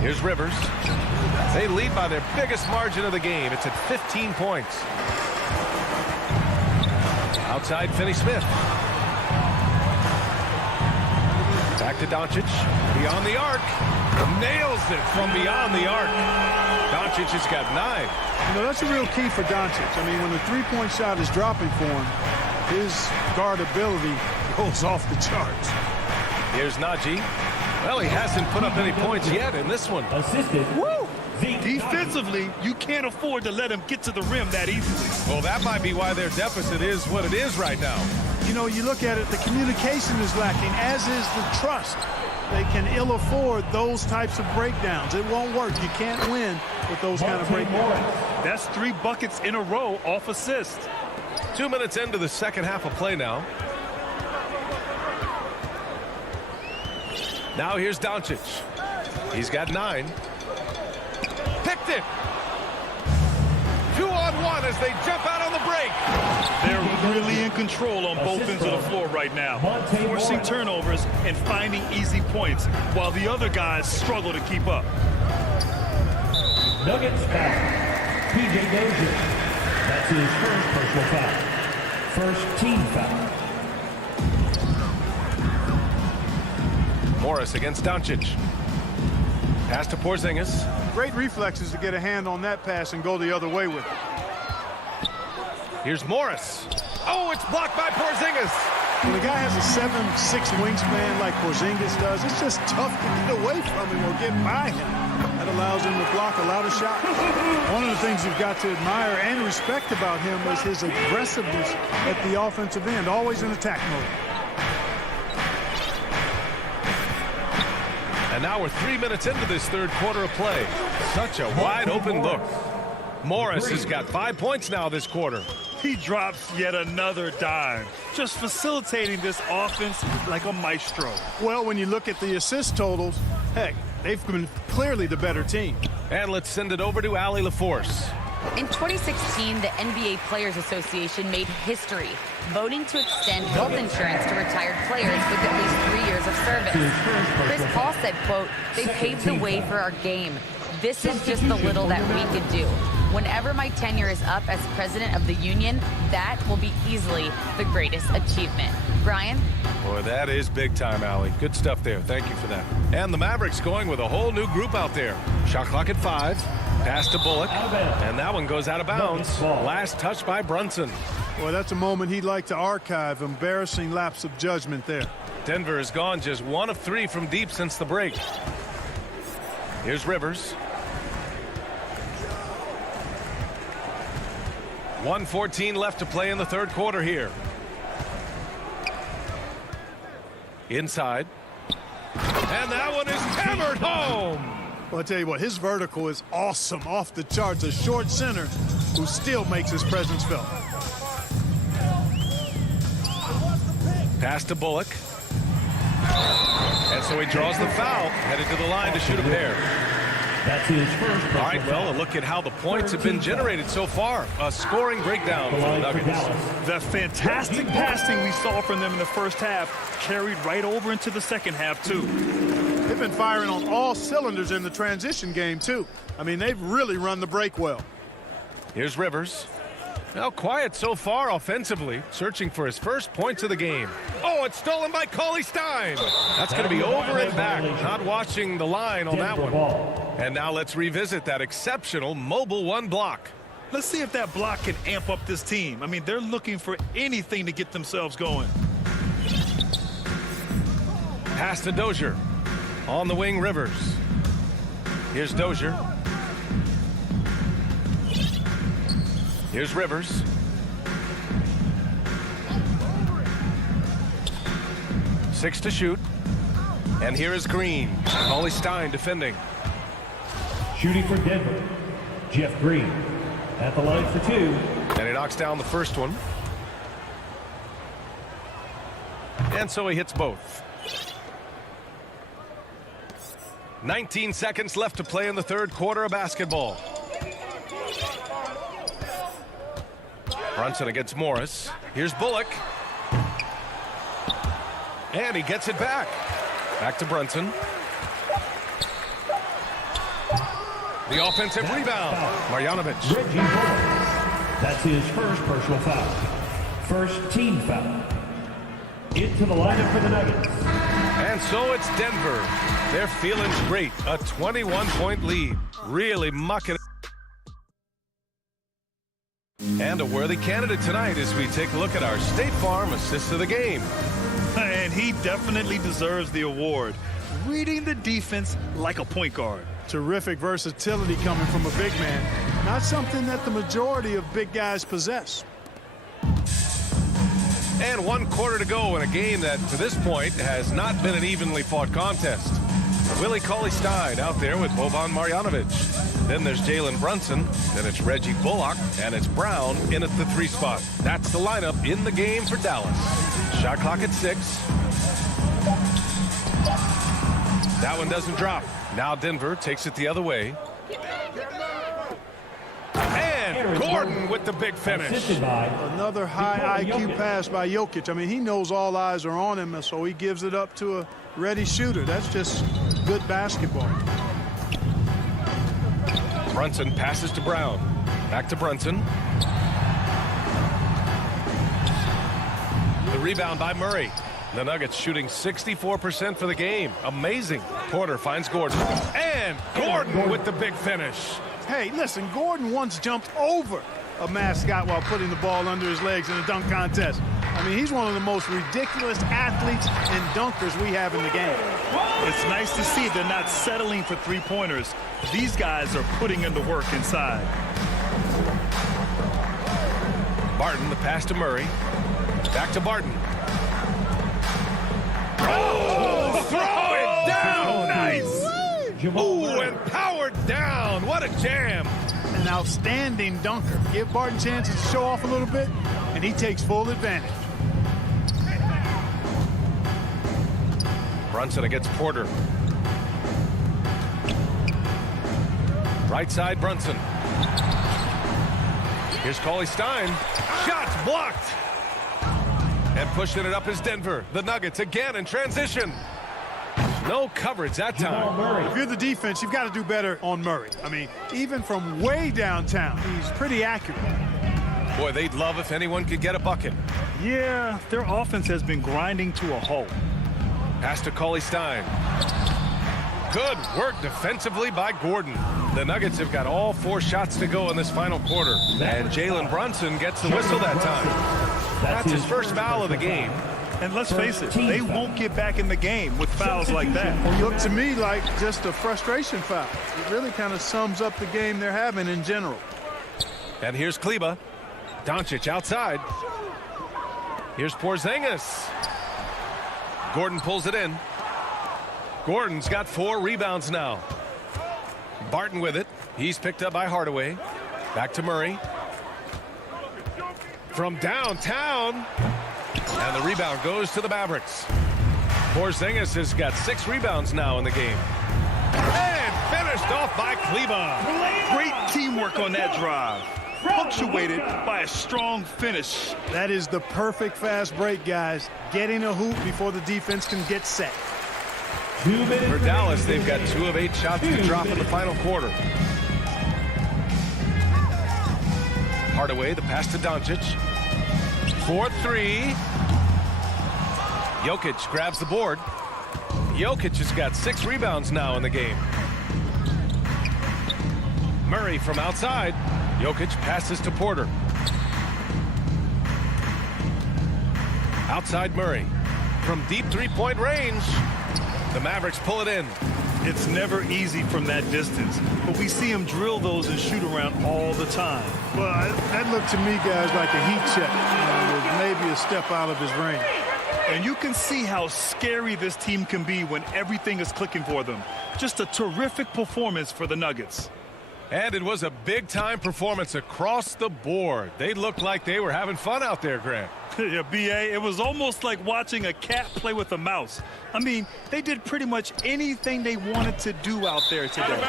Here's Rivers. They lead by their biggest margin of the game. It's at 15 points. Outside Finney-Smith. Back to Doncic. Beyond the arc. Nails it from beyond the arc. Doncic has got 9. You know, that's a real key for Doncic. I mean, when the three-point shot is dropping for him, his guardability goes off the charts. Here's Najee. Well, he hasn't put up any points yet in this one. Assisted. Woo! Defensively, you can't afford to let him get to the rim that easily. Well, that might be why their deficit is what it is right now. You know, you look at it, the communication is lacking, as is the trust. they can ill afford those types of breakdowns. It won't work. You can't win with those kind of breakdowns. That's 3 buckets in a row off assist. 2 minutes into the second half of play now. Now here's Doncic. He's got 9. Picked it. 2-on-1 as they jump out on the break. They're really in control on both ends of the floor right now, forcing turnovers and finding easy points while the other guys struggle to keep up. Nuggets foul. P.J. Dozier. That's his first personal foul. First team foul. Morris against Doncic. Pass to Porzingis. Great reflexes to get a hand on that pass and go the other way with it. Here's Morris. Oh, it's blocked by Porzingis. When a guy has a 7'6" wingspan like Porzingis does, it's just tough to get away from him or get by him. That allows him to block a lot of shots. One of the things you've got to admire and respect about him is his aggressiveness at the offensive end, always in attack mode. And now we're 3 minutes into this third quarter of play. Such a wide open look. Morris has got 5 points now this quarter. He drops yet another dime, just facilitating this offense like a maestro. Well, when you look at the assist totals, heck, they've been clearly the better team. And let's send it over to Allie LaForce. In 2016, the NBA Players Association made history, voting to extend health insurance to retired players with at least 3 years of service. Chris Paul said, quote, "They paved the way for our game. This is just the little that we could do. Whenever my tenure is up as president of the union, that will be easily the greatest achievement." Brian? Boy, that is big time, Allie. Good stuff there. Thank you for that. And the Mavericks going with a whole new group out there. Shot clock at 5. Pass to Bullock. And that one goes out of bounds. Last touch by Brunson. Boy, that's a moment he'd like to archive. Embarrassing lapse of judgment there. Denver has gone just 1 of 3 from deep since the break. Here's Rivers. 1:14 left to play in the third quarter here. Inside. And that one is hammered home. Well, I'll tell you what, his vertical is awesome, off the charts. A short center who still makes his presence felt. Pass to Bullock. And so he draws the foul, headed to the line to shoot a pair. That's his first. All right, well, a look at how the points have been generated so far. A scoring breakdown for the Nuggets. The fantastic passing we saw from them in the first half carried right over into the second half, too. They've been firing on all cylinders in the transition game, too. I mean, they've really run the break well. Here's Rivers. Now quiet so far offensively, searching for his first points of the game. Oh, it's stolen by Cauley Stein. That's going to be over and back. Not watching the line on that one. And now let's revisit that exceptional mobile 1 block. Let's see if that block can amp up this team. I mean, they're looking for anything to get themselves going. Pass to Dozier. On the wing, Rivers. Here's Dozier. Here's Rivers. Six to shoot. And here is Green. Cauley Stein defending. Shooting for Denver, Jeff Green at the line for 2. And he knocks down the first one. And so he hits both. 19 seconds left to play in the third quarter of basketball. Brunson against Morris. Here's Bullock. And he gets it back. Back to Brunson. The offensive rebound. Marjanovic. Reggie Bullock. That's his first personal foul. First team foul. Into the lineup for the Nuggets. And so it's Denver. They're feeling great. A 21-point lead. Really mucking it. And a worthy candidate tonight as we take a look at our State Farm assist of the game. And he definitely deserves the award. Reading the defense like a point guard. Terrific versatility coming from a big man. Not something that the majority of big guys possess. And 1 quarter to go in a game that, to this point, has not been an evenly fought contest. Willie Cauley-Stein out there with Boban Marjanovic. Then there's Jalen Brunson. Then it's Reggie Bullock. And it's Brown in at the 3 spot. That's the lineup in the game for Dallas. Shot clock at 6. That one doesn't drop. Now Denver takes it the other way. And Gordon with the big finish. Another high IQ pass by Jokic. I mean, he knows all eyes are on him, and so he gives it up to a ready shooter. That's just good basketball. Brunson passes to Brown. Back to Brunson. The rebound by Murray. The Nuggets shooting 64% for the game. Amazing. Porter finds Gordon. And Gordon with the big finish. Hey, listen, Gordon once jumped over a mascot while putting the ball under his legs in a dunk contest. I mean, he's one of the most ridiculous athletes and dunkers we have in the game. It's nice to see they're not settling for three-pointers. These guys are putting in the work inside. Barton, the pass to Murray. Back to Barton. Oh, throw it down. Nice. Ooh, and powered down. What a jam. An outstanding dunker. Give Barton chances to show off a little bit, and he takes full advantage. Brunson against Porter. Right side, Brunson. Here's Cauley-Stein. Shots blocked. And pushing it up is Denver. The Nuggets again in transition. No coverage that time. If you're the defense, you've got to do better on Murray. I mean, even from way downtown, he's pretty accurate. Boy, they'd love if anyone could get a bucket. Yeah, their offense has been grinding to a halt. Pass to Cauley-Stein. Good work defensively by Gordon. The Nuggets have got all 4 shots to go in this final quarter. And Jalen Brunson gets the whistle that time. That's his first foul of the game. And let's face it, they won't get back in the game with fouls like that. It looked to me like just a frustration foul. It really kind of sums up the game they're having in general. And here's Kleba. Doncic outside. Here's Porzingis. Gordon pulls it in. Gordon's got 4 rebounds now. Barton with it. He's picked up by Hardaway. Back to Murray. From downtown. And the rebound goes to the Mavericks. Porzingis has got 6 rebounds now in the game. And finished off by Kleba. Great teamwork on that drive. Punctuated by a strong finish. That is the perfect fast break, guys. Getting a hoop before the defense can get set. For Dallas, they've got 2 of 8 shots to drop in the final quarter. Hardaway, the pass to Doncic. 4-3. Jokic grabs the board. Jokic has got 6 rebounds now in the game. Murray from outside. Jokic passes to Porter. Outside Murray. From deep 3-point range. The Mavericks pull it in. It's never easy from that distance, but we see him drill those and shoot around all the time. Well, that looked to me, guys, like a heat check. Maybe a step out of his range. And you can see how scary this team can be when everything is clicking for them. Just a terrific performance for the Nuggets. And it was a big-time performance across the board. They looked like they were having fun out there, Grant. Yeah, B.A., it was almost like watching a cat play with a mouse. I mean, they did pretty much anything they wanted to do out there today.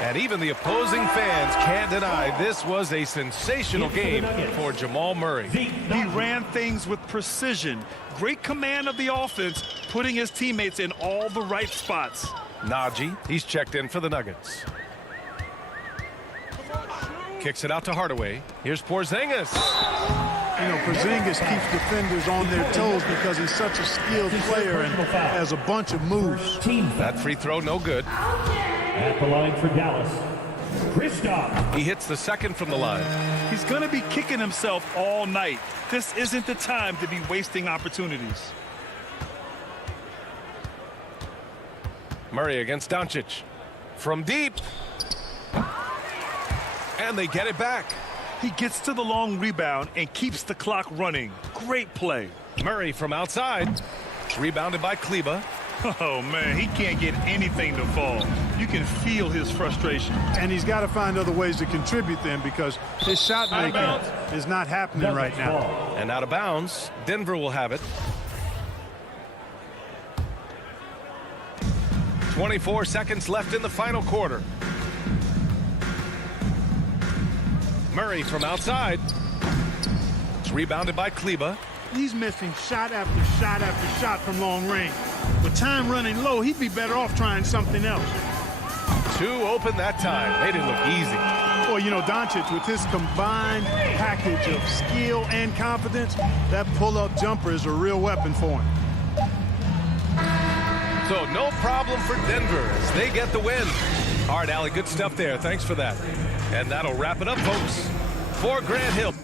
And even the opposing fans can't deny this was a sensational game for Jamal Murray. He ran things with precision. Great command of the offense, putting his teammates in all the right spots. Najee, he's checked in for the Nuggets. Kicks it out to Hardaway. Here's Porzingis. You know, Porzingis keeps defenders on their toes because he's such a skilled player and has a bunch of moves. That free throw no good. At the line for Dallas, Kristaps. He hits the second from the line. He's going to be kicking himself all night. This isn't the time to be wasting opportunities. Murray against Doncic. From deep. And they get it back. He gets to the long rebound and keeps the clock running. Great play. Murray from outside. Rebounded by Kleba. Oh, man, he can't get anything to fall. You can feel his frustration. And he's got to find other ways to contribute then because his shot making is not happening right now. And out of bounds. Denver will have it. 24 seconds left in the final quarter. Murray from outside. It's rebounded by Kleba. He's missing shot after shot after shot from long range. With time running low, he'd be better off trying something else. 2 open that time. Made it look easy. Well, you know, Doncic, with his combined package of skill and confidence, that pull-up jumper is a real weapon for him. So no problem for Denver as they get the win. All right, Allie, good stuff there. Thanks for that. And that'll wrap it up, folks, for Grant Hill.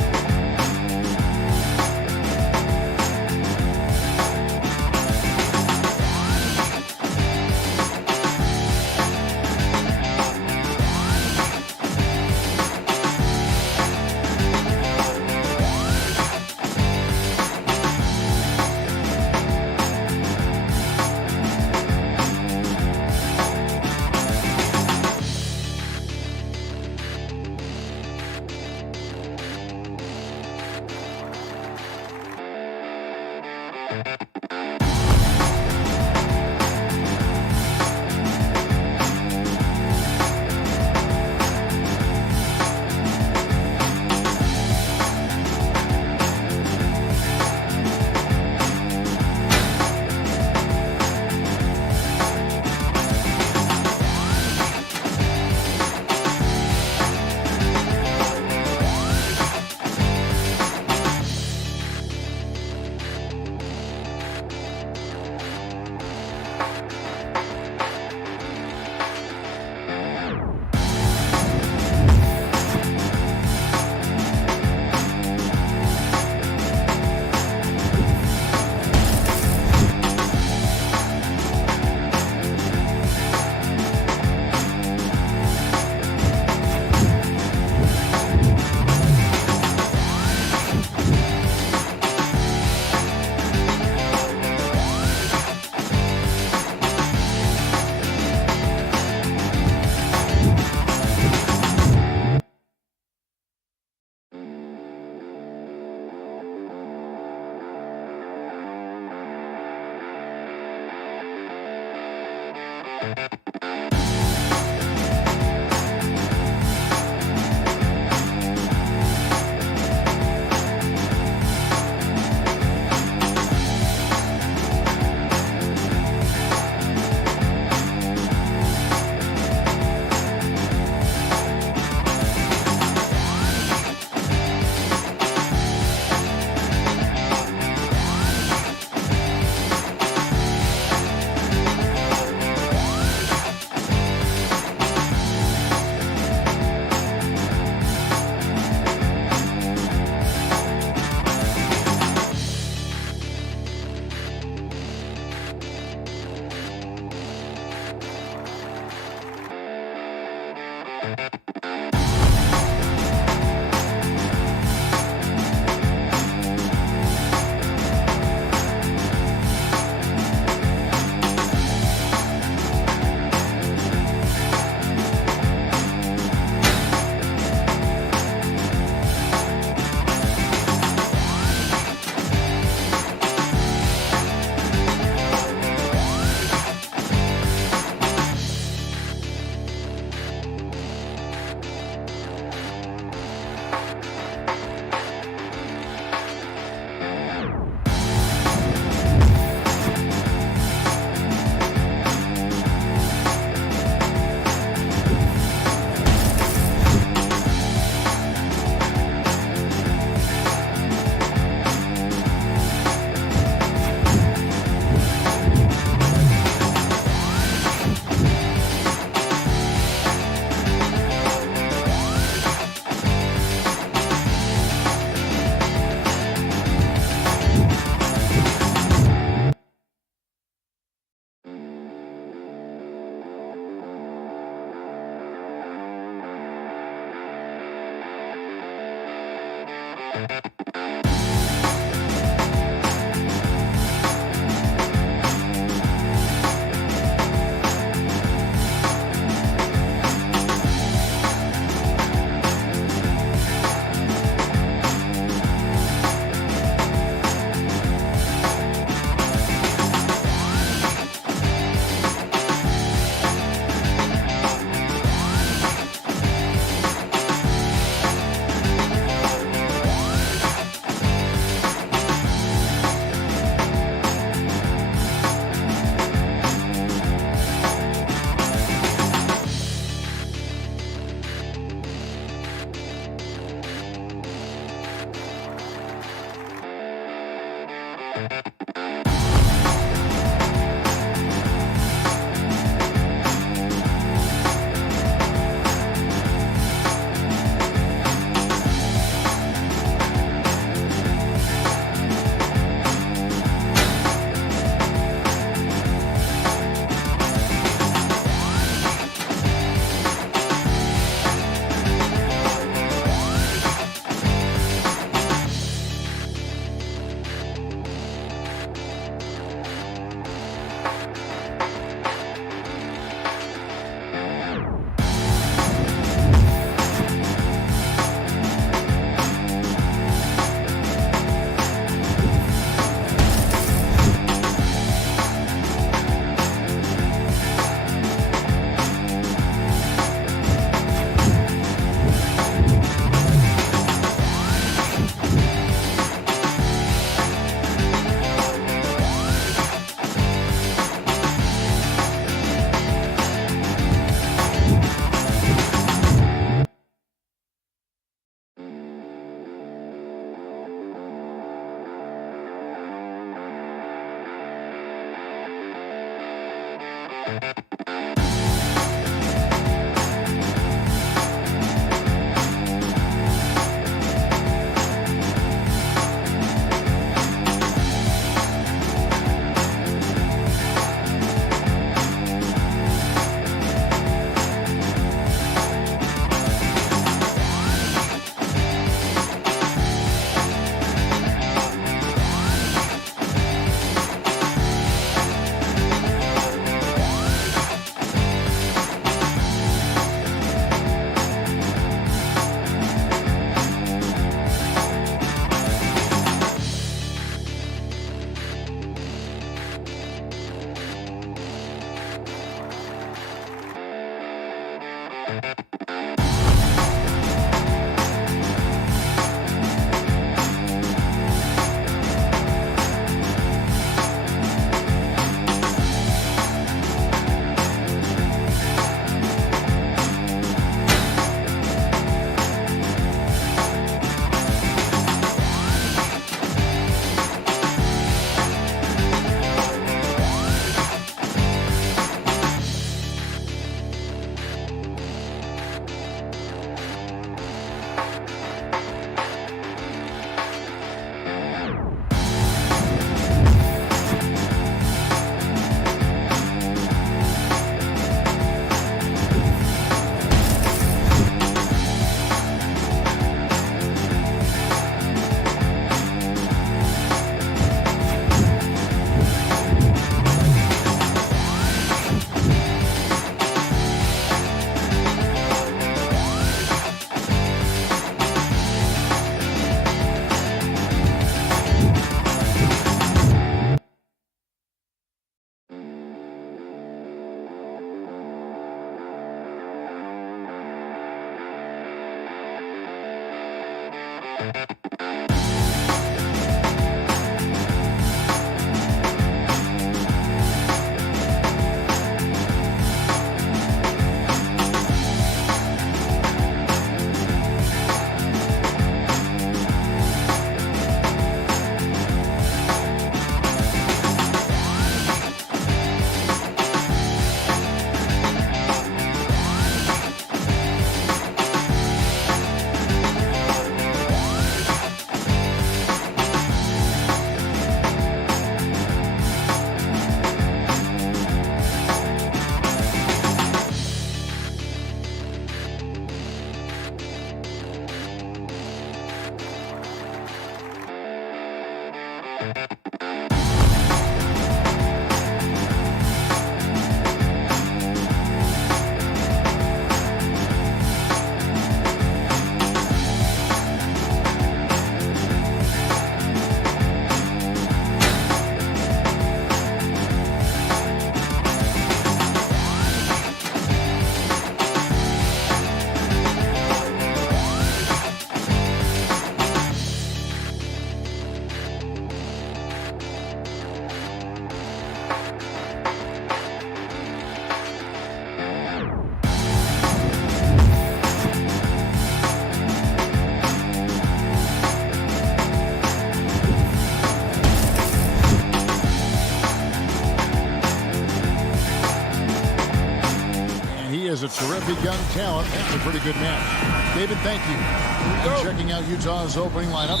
is a terrific young talent. That's a pretty good match. David, thank you. And checking out Utah's opening lineup.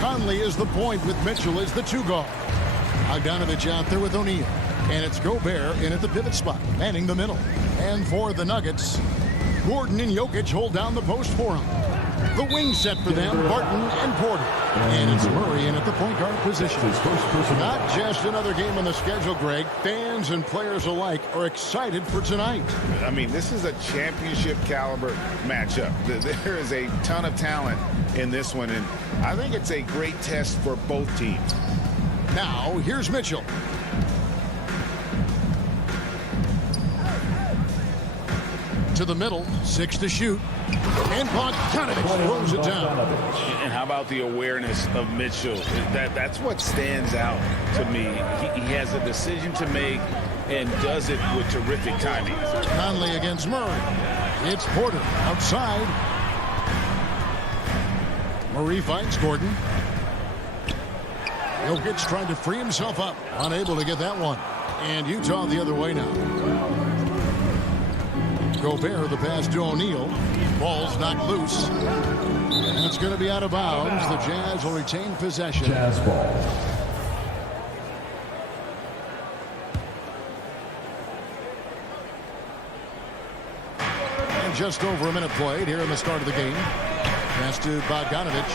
Conley is the point with Mitchell as the 2 guard. Bogdanovich out there with O'Neal. And it's Gobert in at the pivot spot, manning the middle. And for the Nuggets, Gordon and Jokic hold down the post for him. The wing set for them, Barton and Porter. And it's Murray in at the point guard position. Not just another game on the schedule, Greg. Fans and players alike are excited for tonight. I mean, this is a championship caliber matchup. There is a ton of talent in this one, and I think it's a great test for both teams. Now, here's Mitchell. To the middle, 6 to shoot. And Bogdanovich throws it down. And how about the awareness of Mitchell? That's what stands out to me. He has a decision to make and does it with terrific timing. Conley against Murray. It's Porter outside. Murray finds Gordon. Jokic trying to free himself up. Unable to get that one. And Utah the other way now. Gobert, the pass to O'Neal. Ball's knocked loose. And that's going to be out of bounds. The Jazz will retain possession. Jazz ball. And just over a minute played here in the start of the game. Pass to Bogdanovich.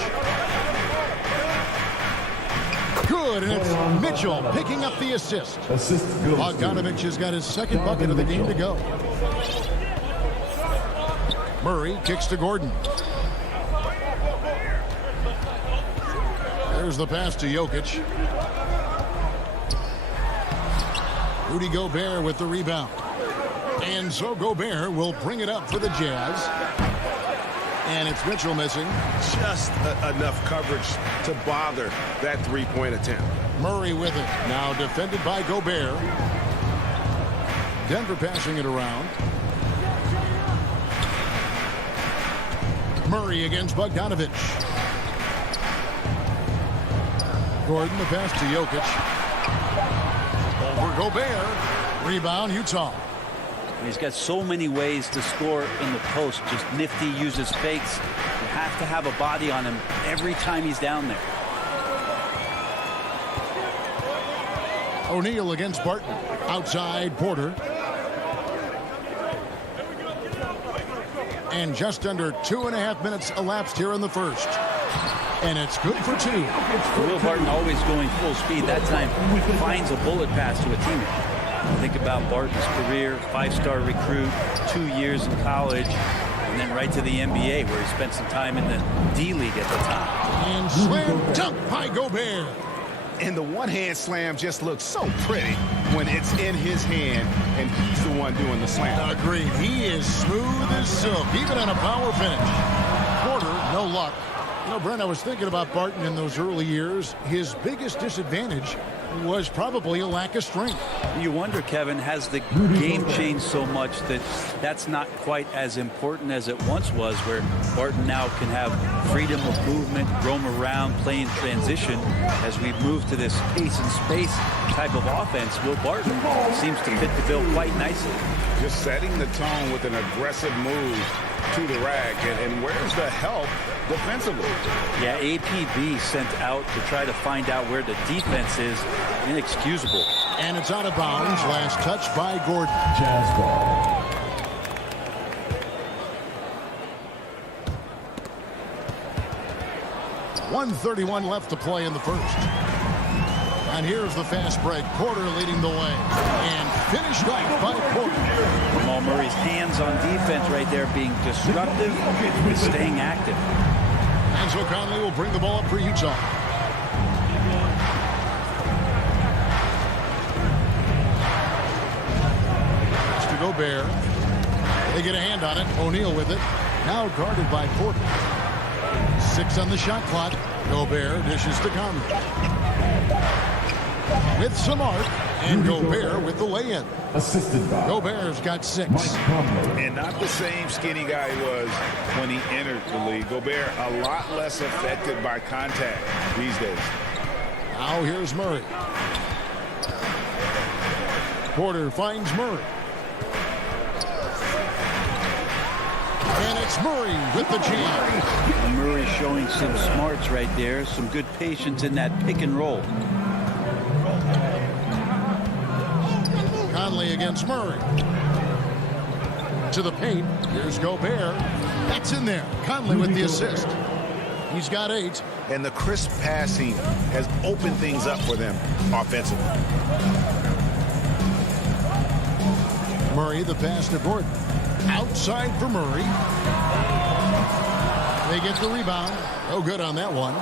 Good, and it's Mitchell picking up the assist. Bogdanovich has got his second bucket of the game to go. Murray kicks to Gordon. There's the pass to Jokic. Rudy Gobert with the rebound. And so Gobert will bring it up for the Jazz. And it's Mitchell missing. Just enough coverage to bother that three-point attempt. Murray with it. Now defended by Gobert. Denver passing it around. Murray against Bogdanovich. Gordon, the pass to Jokic. Over Gobert. Rebound, Utah. He's got so many ways to score in the post. Just nifty, uses fakes. You have to have a body on him every time he's down there. O'Neal against Barton. Outside, Porter. And just under 2.5 minutes elapsed here in the first. And it's good for 2. Will Barton always going full speed. That time finds a bullet pass to a teammate. Think about Barton's career, 5-star recruit, 2 years in college, and then right to the NBA where he spent some time in the D-League at the time. And slam dunk by Gobert. And the one-hand slam just looks so pretty when it's in his hand and he's the one doing the slam. Agreed. He is smooth as silk, even on a power finish. Porter, no luck. You know, Brent, I was thinking about Barton in those early years. His biggest disadvantage was probably a lack of strength. You wonder, Kevin, has the game changed so much that that's not quite as important as it once was, where Barton now can have freedom of movement, roam around, play in transition. As we move to this pace and space type of offense, Will Barton seems to fit the bill quite nicely. Just setting the tone with an aggressive move to the rack, and where's the help defensively? Yeah, APB sent out to try to find out where the defense is. Inexcusable. And it's out of bounds. Last touch by Gordon. Jazz ball. .131 left to play in the first. And here's the fast break. Porter leading the way. And finished off by Porter. Jamal Murray's hands on defense right there, being disruptive and staying active. And so Conley will bring the ball up for Utah. It's to Gobert. They get a hand on it. O'Neal with it. Now guarded by Porter. 6 on the shot clock. Gobert dishes to Conley. With some arc, and Gobert with the lay-in. Assisted by Gobert's got 6. And not the same skinny guy he was when he entered the league. Gobert a lot less affected by contact these days. Now here's Murray. Porter finds Murray. And it's Murray with the jam. Murray showing some smarts right there, some good patience in that pick and roll. Conley against Murray. To the paint. Here's Gobert. That's in there. Conley with the assist. He's got 8. And the crisp passing has opened things up for them offensively. Murray, the pass to Gordon. Outside for Murray. They get the rebound. No good on that one.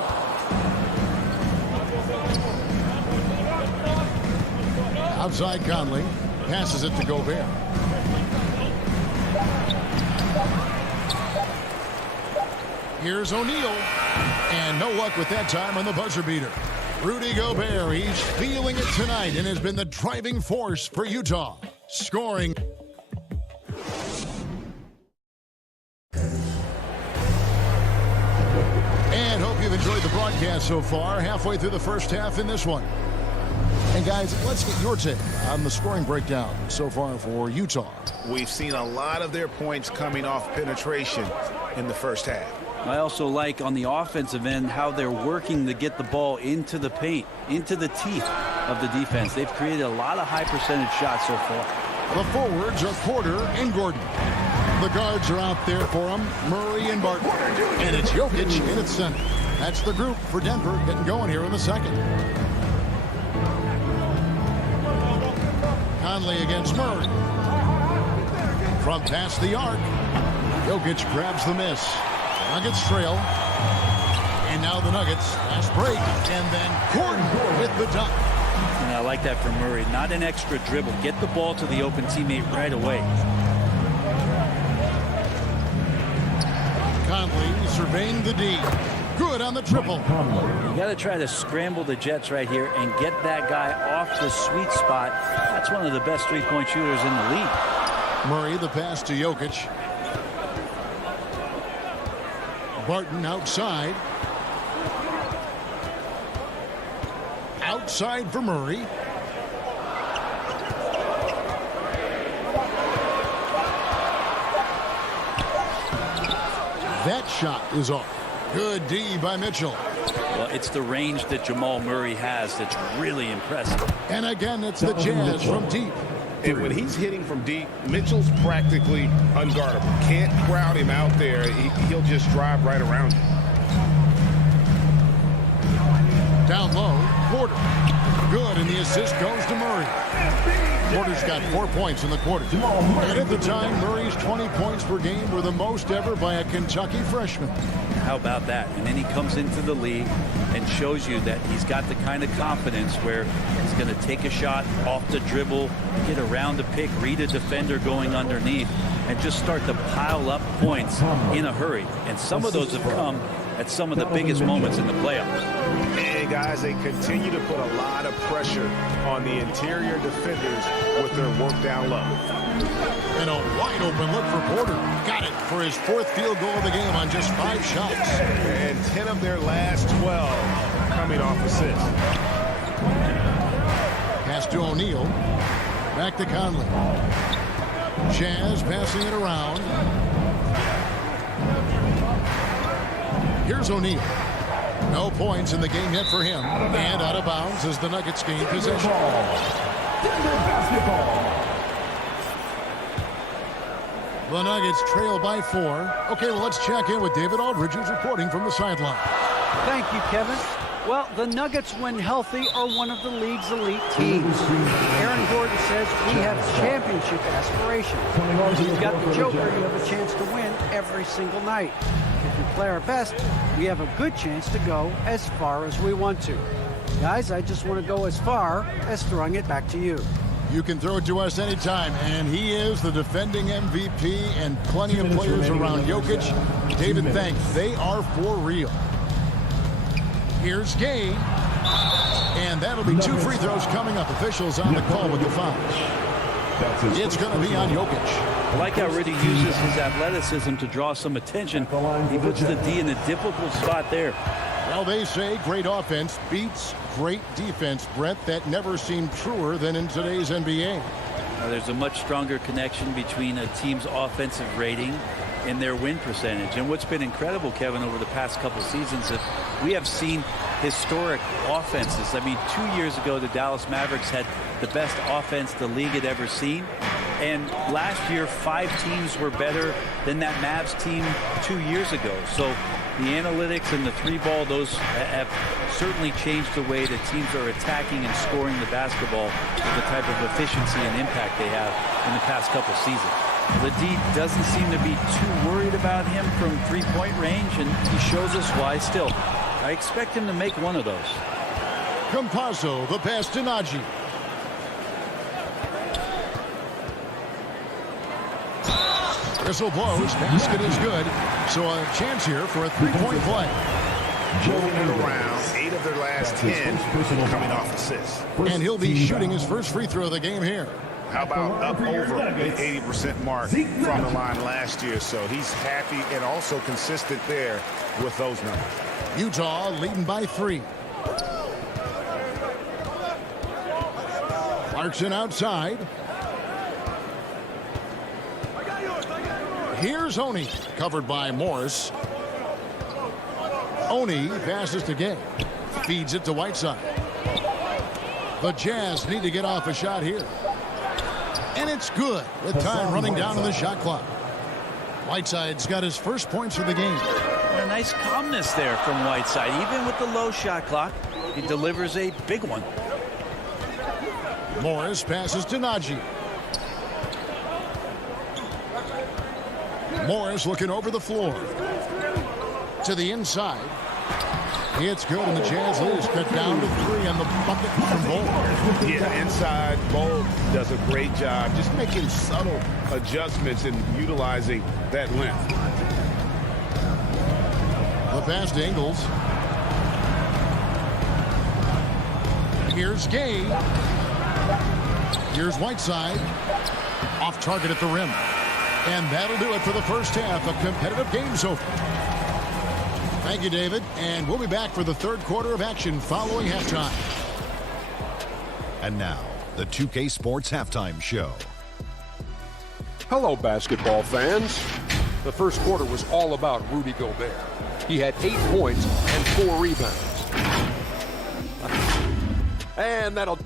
Outside Conley. Passes it to Gobert. Here's O'Neal. And no luck with that time on the buzzer beater. Rudy Gobert, he's feeling it tonight and has been the driving force for Utah. Scoring. And hope you've enjoyed the broadcast so far. Halfway through the first half in this one. And guys, let's get your take on the scoring breakdown so far for Utah. We've seen a lot of their points coming off penetration in the first half. I also like on the offensive end how they're working to get the ball into the paint, into the teeth of the defense. They've created a lot of high percentage shots so far. The forwards are Porter and Gordon. The guards are out there for them, Murray and Barton. And it's Jokic in its center. That's the group for Denver getting going here in the second. Conley against Murray. From past the arc. Jokic grabs the miss. Nuggets trail. And now the Nuggets. Fast break. And then Gordon with the dunk. And I like that from Murray. Not an extra dribble. Get the ball to the open teammate right away. Conley surveying the D. Good on the triple. You got to try to scramble the Jets right here and get that guy off the sweet spot. That's one of the best three-point shooters in the league. Murray, the pass to Jokic. Barton outside. Outside for Murray. That shot is off. Good D by Mitchell. Well, it's the range that Jamal Murray has that's really impressive. And again, it's the Jazz from deep. And when he's hitting from deep, Mitchell's practically unguardable. Can't crowd him out there. He'll just drive right around you. Down low, Porter. Good, and the assist goes to Murray. Porter's got 4 points in the quarter. And at the time, Murray's 20 points per game were the most ever by a Kentucky freshman. How about that? And then he comes into the league and shows you that he's got the kind of confidence where he's going to take a shot off the dribble, get around the pick, read a defender going underneath, and just start to pile up points in a hurry. And some of those have come at some of the biggest moments in the playoffs. And guys, they continue to put a lot of pressure on the interior defenders with their work down low. And a wide open look for Porter. Got it for his 4th field goal of the game on just 5 shots. And 10 of their last 12 coming off assists. Pass to O'Neal. Back to Conley. Jazz passing it around. Here's O'Neal. No points in the game yet for him. And out of bounds as the Nuggets gain possession. The Nuggets trail by 4. Okay, well, let's check in with David Aldridge, who's reporting from the sideline. Thank you, Kevin. Well, the Nuggets, when healthy, are one of the league's elite teams. Aaron Gordon says we have championship aspirations. You've got the Joker, you have a chance to win every single night. If we play our best, we have a good chance to go as far as we want to. Guys, I just want to go as far as throwing it back to you. You can throw it to us anytime, and he is the defending MVP and plenty of players around Jokic. David, thanks. They are for real. Here's Gay, and that'll be 2 free throws coming up. Officials on the call with the fouls. It's going to be on Jokic. I like how Rudy uses his athleticism to draw some attention. He puts the D in a difficult spot there. Well, they say great offense beats great defense, Brett. That never seemed truer than in today's NBA. There's a much stronger connection between a team's offensive rating in their win percentage. And what's been incredible, Kevin, over the past couple seasons, that we have seen historic offenses. I mean, 2 years ago, the Dallas Mavericks had the best offense the league had ever seen. And last year, 5 teams were better than that Mavs team 2 years ago. So the analytics and the 3-ball, those have certainly changed the way that teams are attacking and scoring the basketball with the type of efficiency and impact they have in the past couple seasons. Ledee doesn't seem to be too worried about him from 3-point range, and he shows us why still. I expect him to make one of those. Campazzo, the pass to Nagy. Whistle blows, basket is good. So a chance here for a 3-point play. Moving around, 8 of their last 10 coming off assists. And he'll be shooting his first free throw of the game here. How about up over the 80% mark from the line last year? So he's happy and also consistent there with those numbers. Utah leading by 3. Clarkson outside. Here's Oni, covered by Morris. Oni passes to Gay. Feeds it to Whiteside. The Jazz need to get off a shot here. And it's good with time running down on the shot clock. Whiteside's got his first points of the game. A nice calmness there from Whiteside. Even with the low shot clock, he delivers a big one. Morris passes to Nagy. Morris looking over the floor. To the inside. It's good, and the Jazz lose. Cut down to 3 on the bucket from Bolt. Yeah, inside, Bolt does a great job just making subtle adjustments and utilizing that length. The pass to Ingles. Here's Gay. Here's Whiteside. Off target at the rim. And that'll do it for the first half. A competitive game so far. Thank you, David. And we'll be back for the third quarter of action following halftime. And now, the 2K Sports Halftime Show. Hello, basketball fans. The first quarter was all about Rudy Gobert. He had 8 points and 4 rebounds. And that'll...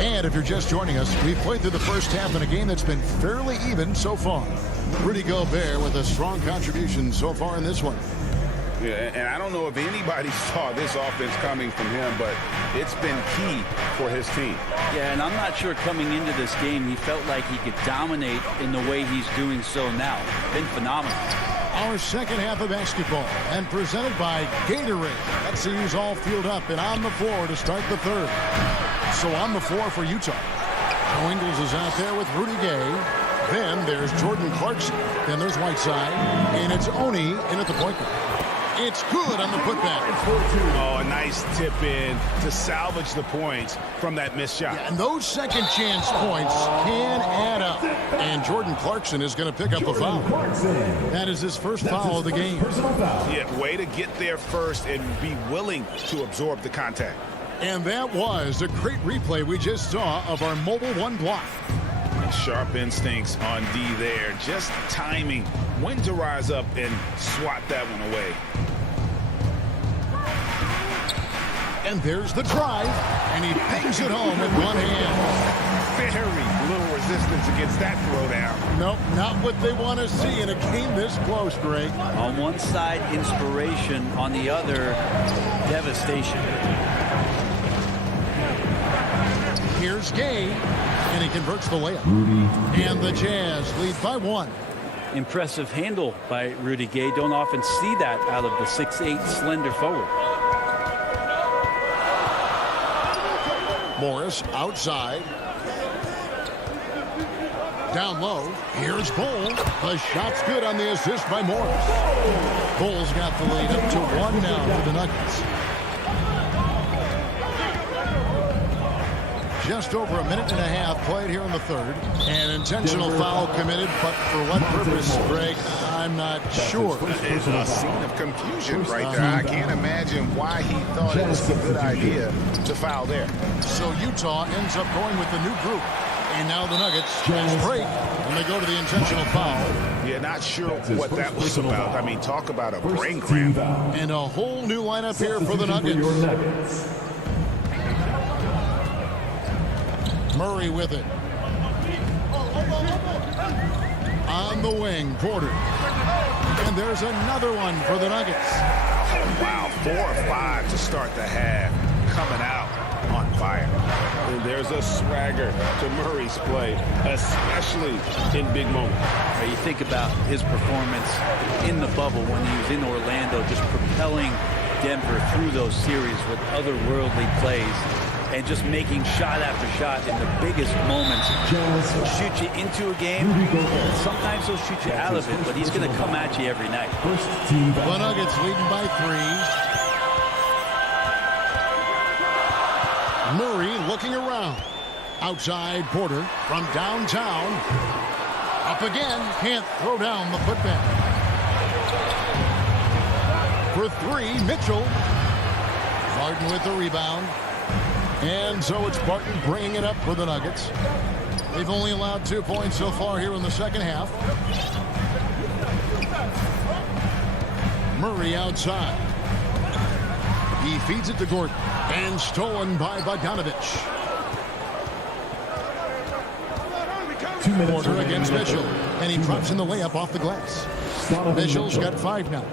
And if you're just joining us, we've played through the first half in a game that's been fairly even so far. Rudy Gobert with a strong contribution so far in this one. Yeah, and I don't know if anybody saw this offense coming from him, but it's been key for his team. Yeah, and I'm not sure coming into this game he felt like he could dominate in the way he's doing so now. Been phenomenal. Our second half of basketball, and presented by Gatorade. Let's see who's all fueled up and on the floor to start the third. So on the floor for Utah. Joe Ingles is out there with Rudy Gay. Then there's Jordan Clarkson. Then there's Whiteside. And it's Oni in at the point guard. It's good on the putback. Oh, a nice tip in to salvage the points from that missed shot. Yeah, and those second chance points can add up. And Jordan Clarkson is going to pick up a foul. That is his first foul of the game. Yeah, way to get there first and be willing to absorb the contact. And that was a great replay we just saw of our Mobile One block. Sharp instincts on D there. Just timing when to rise up and swat that one away. And there's the drive, and he bangs it home with one hand. Very little resistance against that throwdown. Nope, not what they want to see in a game this close, Greg. On one side, inspiration. On the other, devastation. Here's Gay, and he converts the layup. And the Jazz lead by 1. Impressive handle by Rudy Gay. Don't often see that out of the 6'8" slender forward. Morris outside. Down low. Here's Bull. The shot's good on the assist by Morris. Bull's got the lead up to 1 now for the Nuggets. Just over a minute and a half played here in the third. An intentional foul committed, but for what purpose, Greg? I'm not sure. It's a scene of confusion right there. I can't imagine why he thought it was a good idea to foul there. So Utah ends up going with the new group. And now the Nuggets fast break when they go to the intentional foul. Yeah, not sure what that was about. I mean, talk about a brain cramp. And a whole new lineup here for the Nuggets. Murray with it. On the wing, Porter. And there's another one for the Nuggets. Wow, 4 or 5 to start the half. Coming out on fire. And there's a swagger to Murray's play, especially in big moments. You think about his performance in the bubble when he was in Orlando, just propelling Denver through those series with otherworldly plays and just making shot after shot in the biggest moments. He'll shoot you into a game. Sometimes he'll shoot you out of it, but he's going to come at you every night. The Nuggets leading by 3. Murray looking around. Outside Porter from downtown. Up again. Can't throw down the putback. For 3, Mitchell. Barton with the rebound. And so it's Barton bringing it up for the Nuggets. They've only allowed 2 points so far here in the second half. Murray outside. He feeds it to Gordon. And stolen by Bogdanovich. Porter against Mitchell. And he drops in the layup off the glass. Mitchell's got 5 now.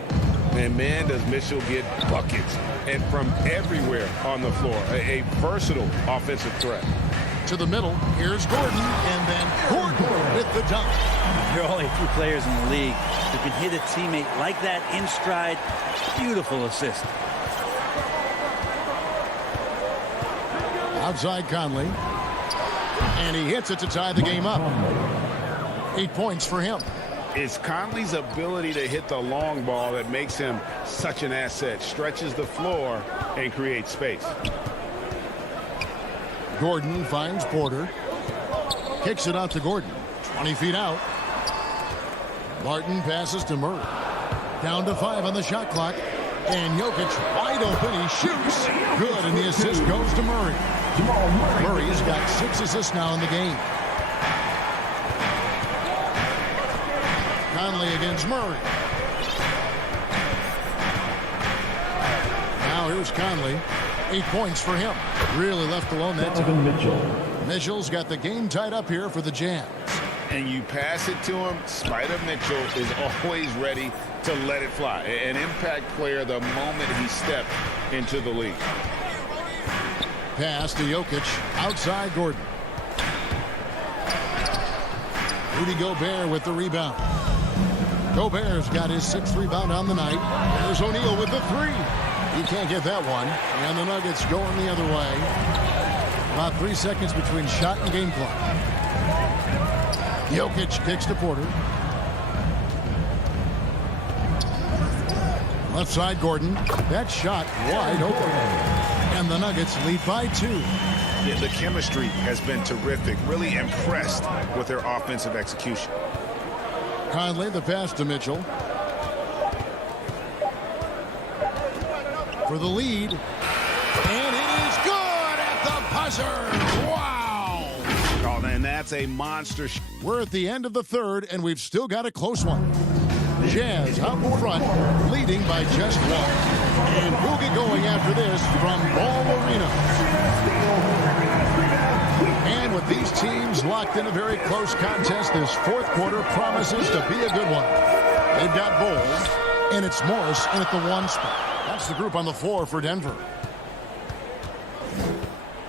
And man, does Mitchell get buckets. And from everywhere on the floor. A versatile offensive threat. To the middle. Here's Gordon. And then Gordon with the dunk. There are only a few players in the league who can hit a teammate like that in stride. Beautiful assist. Outside Conley. And he hits it to tie the game up. 8 points for him. It's Conley's ability to hit the long ball that makes him such an asset. Stretches the floor and creates space. Gordon finds Porter. Kicks it out to Gordon. 20 feet out. Barton passes to Murray. Down to 5 on the shot clock. And Jokic wide open. He shoots. Good. And the assist goes to Murray. Murray's got 6 assists now in the game. Conley against Murray. Now here's Conley. 8 points for him. Really left alone that time. Mitchell's got the game tied up here for the Jazz. And you pass it to him. Spider Mitchell is always ready to let it fly. An impact player the moment he stepped into the league. Pass to Jokic. Outside Gordon. Rudy Gobert with the rebound. Gobert's got his 6th rebound on the night. There's O'Neal with the 3. He can't get that one. And the Nuggets going the other way. About 3 seconds between shot and game clock. Jokic kicks to Porter. Left side Gordon. That shot wide open. And the Nuggets lead by 2. Yeah, the chemistry has been terrific. Really impressed with their offensive execution. Conley, the pass to Mitchell. For the lead. And it is good at the buzzer. Wow. Oh, man, that's a monster. We're at the end of the 3rd, and we've still got a close one. Jazz out in front, leading by just 1. And we'll get going after this from Ball Arena. And with these teams locked in a very close contest, this 4th quarter promises to be a good one. They've got Bowles, and it's Morris in at the 1 spot. That's the group on the floor for Denver.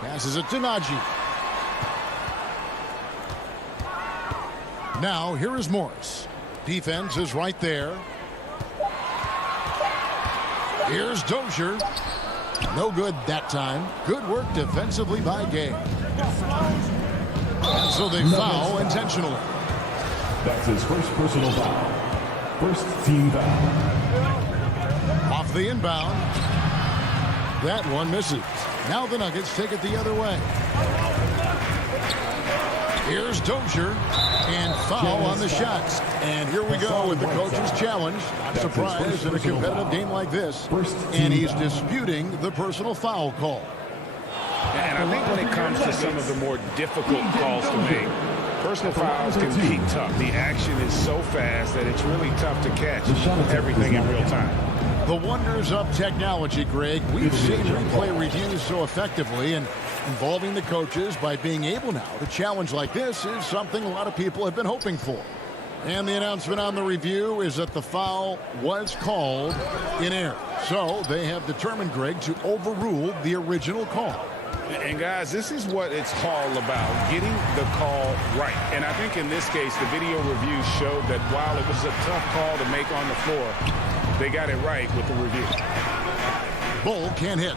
Passes it to Najee. Now, here is Morris. Defense is right there. Here's Dozier. No good that time. Good work defensively by Gay. And so they foul intentionally. That's his first personal foul. First team foul. Off the inbound. That one misses. Now the Nuggets take it the other way. Here's Dozier. And foul on the shots. And here we go with the coach's challenge. Not surprised in a competitive game like this. And he's disputing the personal foul call. And I think when it comes to some of the more difficult calls to make, personal fouls can be tough. The action is so fast that it's really tough to catch everything in real time. The wonders of technology, Greg. We've seen replay reviews so effectively, and involving the coaches by being able now to challenge like this is something a lot of people have been hoping for. And the announcement on the review is that the foul was called in error. So they have determined, Greg, to overrule the original call. And guys, this is what it's all about, getting the call right. And I think in this case, the video review showed that while it was a tough call to make on the floor, they got it right with the review. Bull can't hit.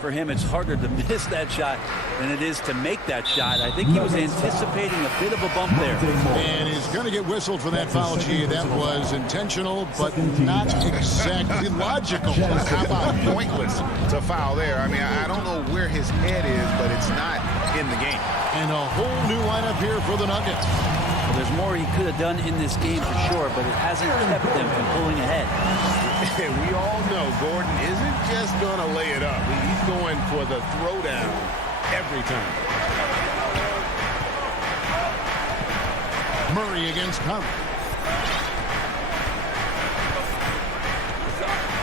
For him, it's harder to miss that shot than it is to make that shot. I think he was anticipating a bit of a bump there. And he's going to get whistled for that foul, G. That was intentional, but not exactly logical. How about pointless to foul there? I mean, I don't know where his head is, but it's not in the game. And a whole new lineup here for the Nuggets. Well, there's more he could have done in this game for sure, but it hasn't kept them from pulling ahead. We all know Gordon isn't just going to lay it up. He's going for the throwdown every time. Murray against Conley.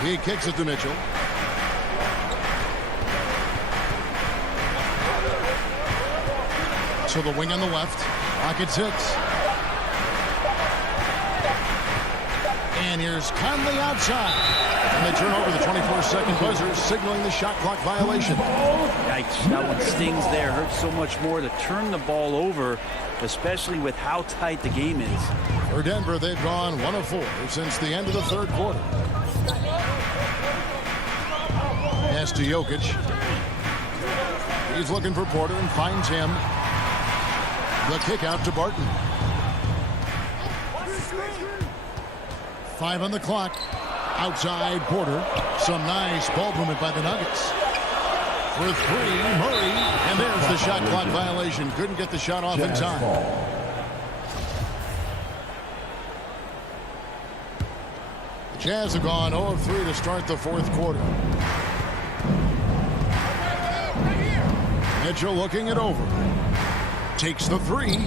He kicks it to Mitchell. So the wing on the left. Rockets hits. And here's Conley outside. And they turn over the 24-second buzzer, signaling the shot clock violation. Yikes, that one stings there. Hurts so much more to turn the ball over, especially with how tight the game is. For Denver, they've gone 1 of 4 since the end of the third quarter. Pass to Jokic. He's looking for Porter and finds him. The kick out to Barton. 5 on the clock. Outside Porter. Some nice ball movement by the Nuggets. For 3, Murray. And there's the shot clock violation. Couldn't get the shot off in time. The Jazz have gone 0 of 3 to start the fourth quarter. Mitchell looking it over. Takes the 3.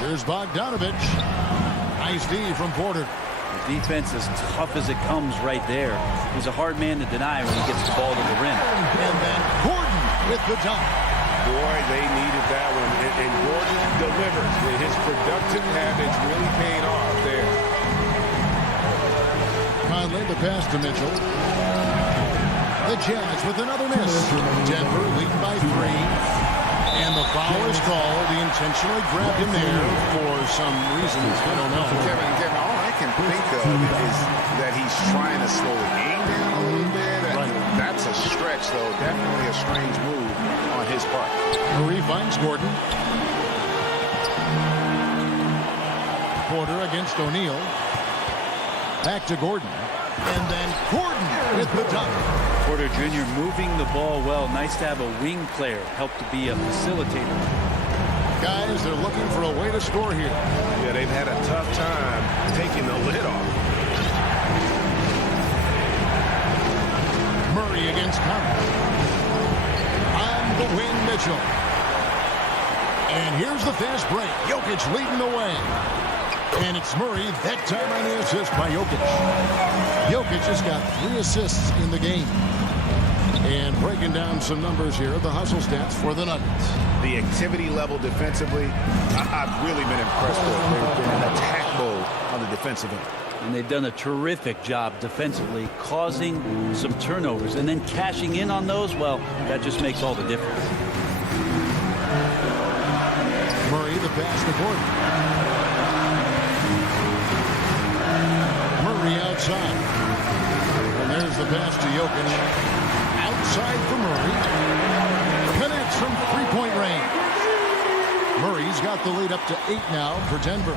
Here's Bogdanovich. Nice D from Porter. The defense is tough as it comes right there. He's a hard man to deny when he gets the ball to the rim. And then Gordon with the dunk. Boy, they needed that one. And Gordon delivers. His productive habits really paid off there. Conley, the pass to Mitchell. The Jazz with another miss. Denver leading by 3. And the foul is called. He intentionally grabbed him there for some reasons. I don't know. Kevin, all I can think of is that he's trying to slow the game down a little bit. Right. That's a stretch, though. Definitely a strange move on his part. Murray finds Gordon. Porter against O'Neal. Back to Gordon. And then Gordon with the dunk. Porter Jr. moving the ball well. Nice to have a wing player help to be a facilitator. Guys, they're looking for a way to score here. Yeah, they've had a tough time taking the lid off. Murray against Conley. On the wing, Mitchell. And here's the fast break. Jokic leading the way. And it's Murray, that time on the assist by Jokic. Jokic has got 3 assists in the game. And breaking down some numbers here, the hustle stats for the Nuggets. The activity level defensively, I've really been impressed with. They've been in attack mode on the defensive end. And they've done a terrific job defensively, causing some turnovers. And then cashing in on those, well, that just makes all the difference. Murray, the pass to Gordon. Murray outside. And there's the pass to Jokic. Outside for Murray. Connects from 3-point range. Murray's got the lead up to 8 now for Denver.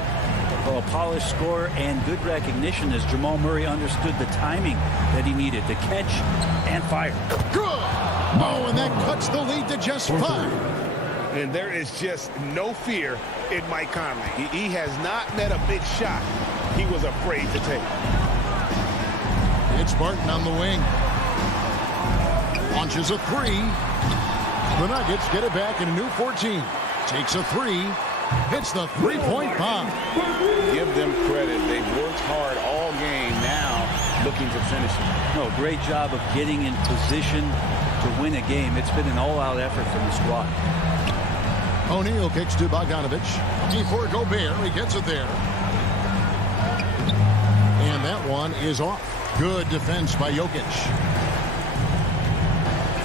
Well, a polished score and good recognition as Jamal Murray understood the timing that he needed to catch and fire. Good! Oh, and that cuts the lead to just 5. And there is just no fear in Mike Conley. He has not met a big shot he was afraid to take. It's Barton on the wing. Launches a three. The Nuggets get it back in a new 14. Takes a three. Hits the three-point bomb. Give them credit. They've worked hard all game, now looking to finish it. No, great job of getting in position to win a game. It's been an all-out effort from the squad. O'Neal kicks to Bogdanovich. Before Gobert, he gets it there. And that one is off. Good defense by Jokic.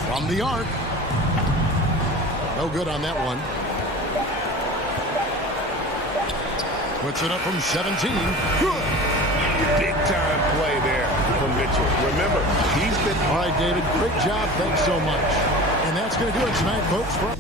From the arc. No good on that one. Puts it up from 17. Good. Big time play there from Mitchell. Remember, he's been... All right, David, great job. Thanks so much. And that's going to do it tonight, folks. For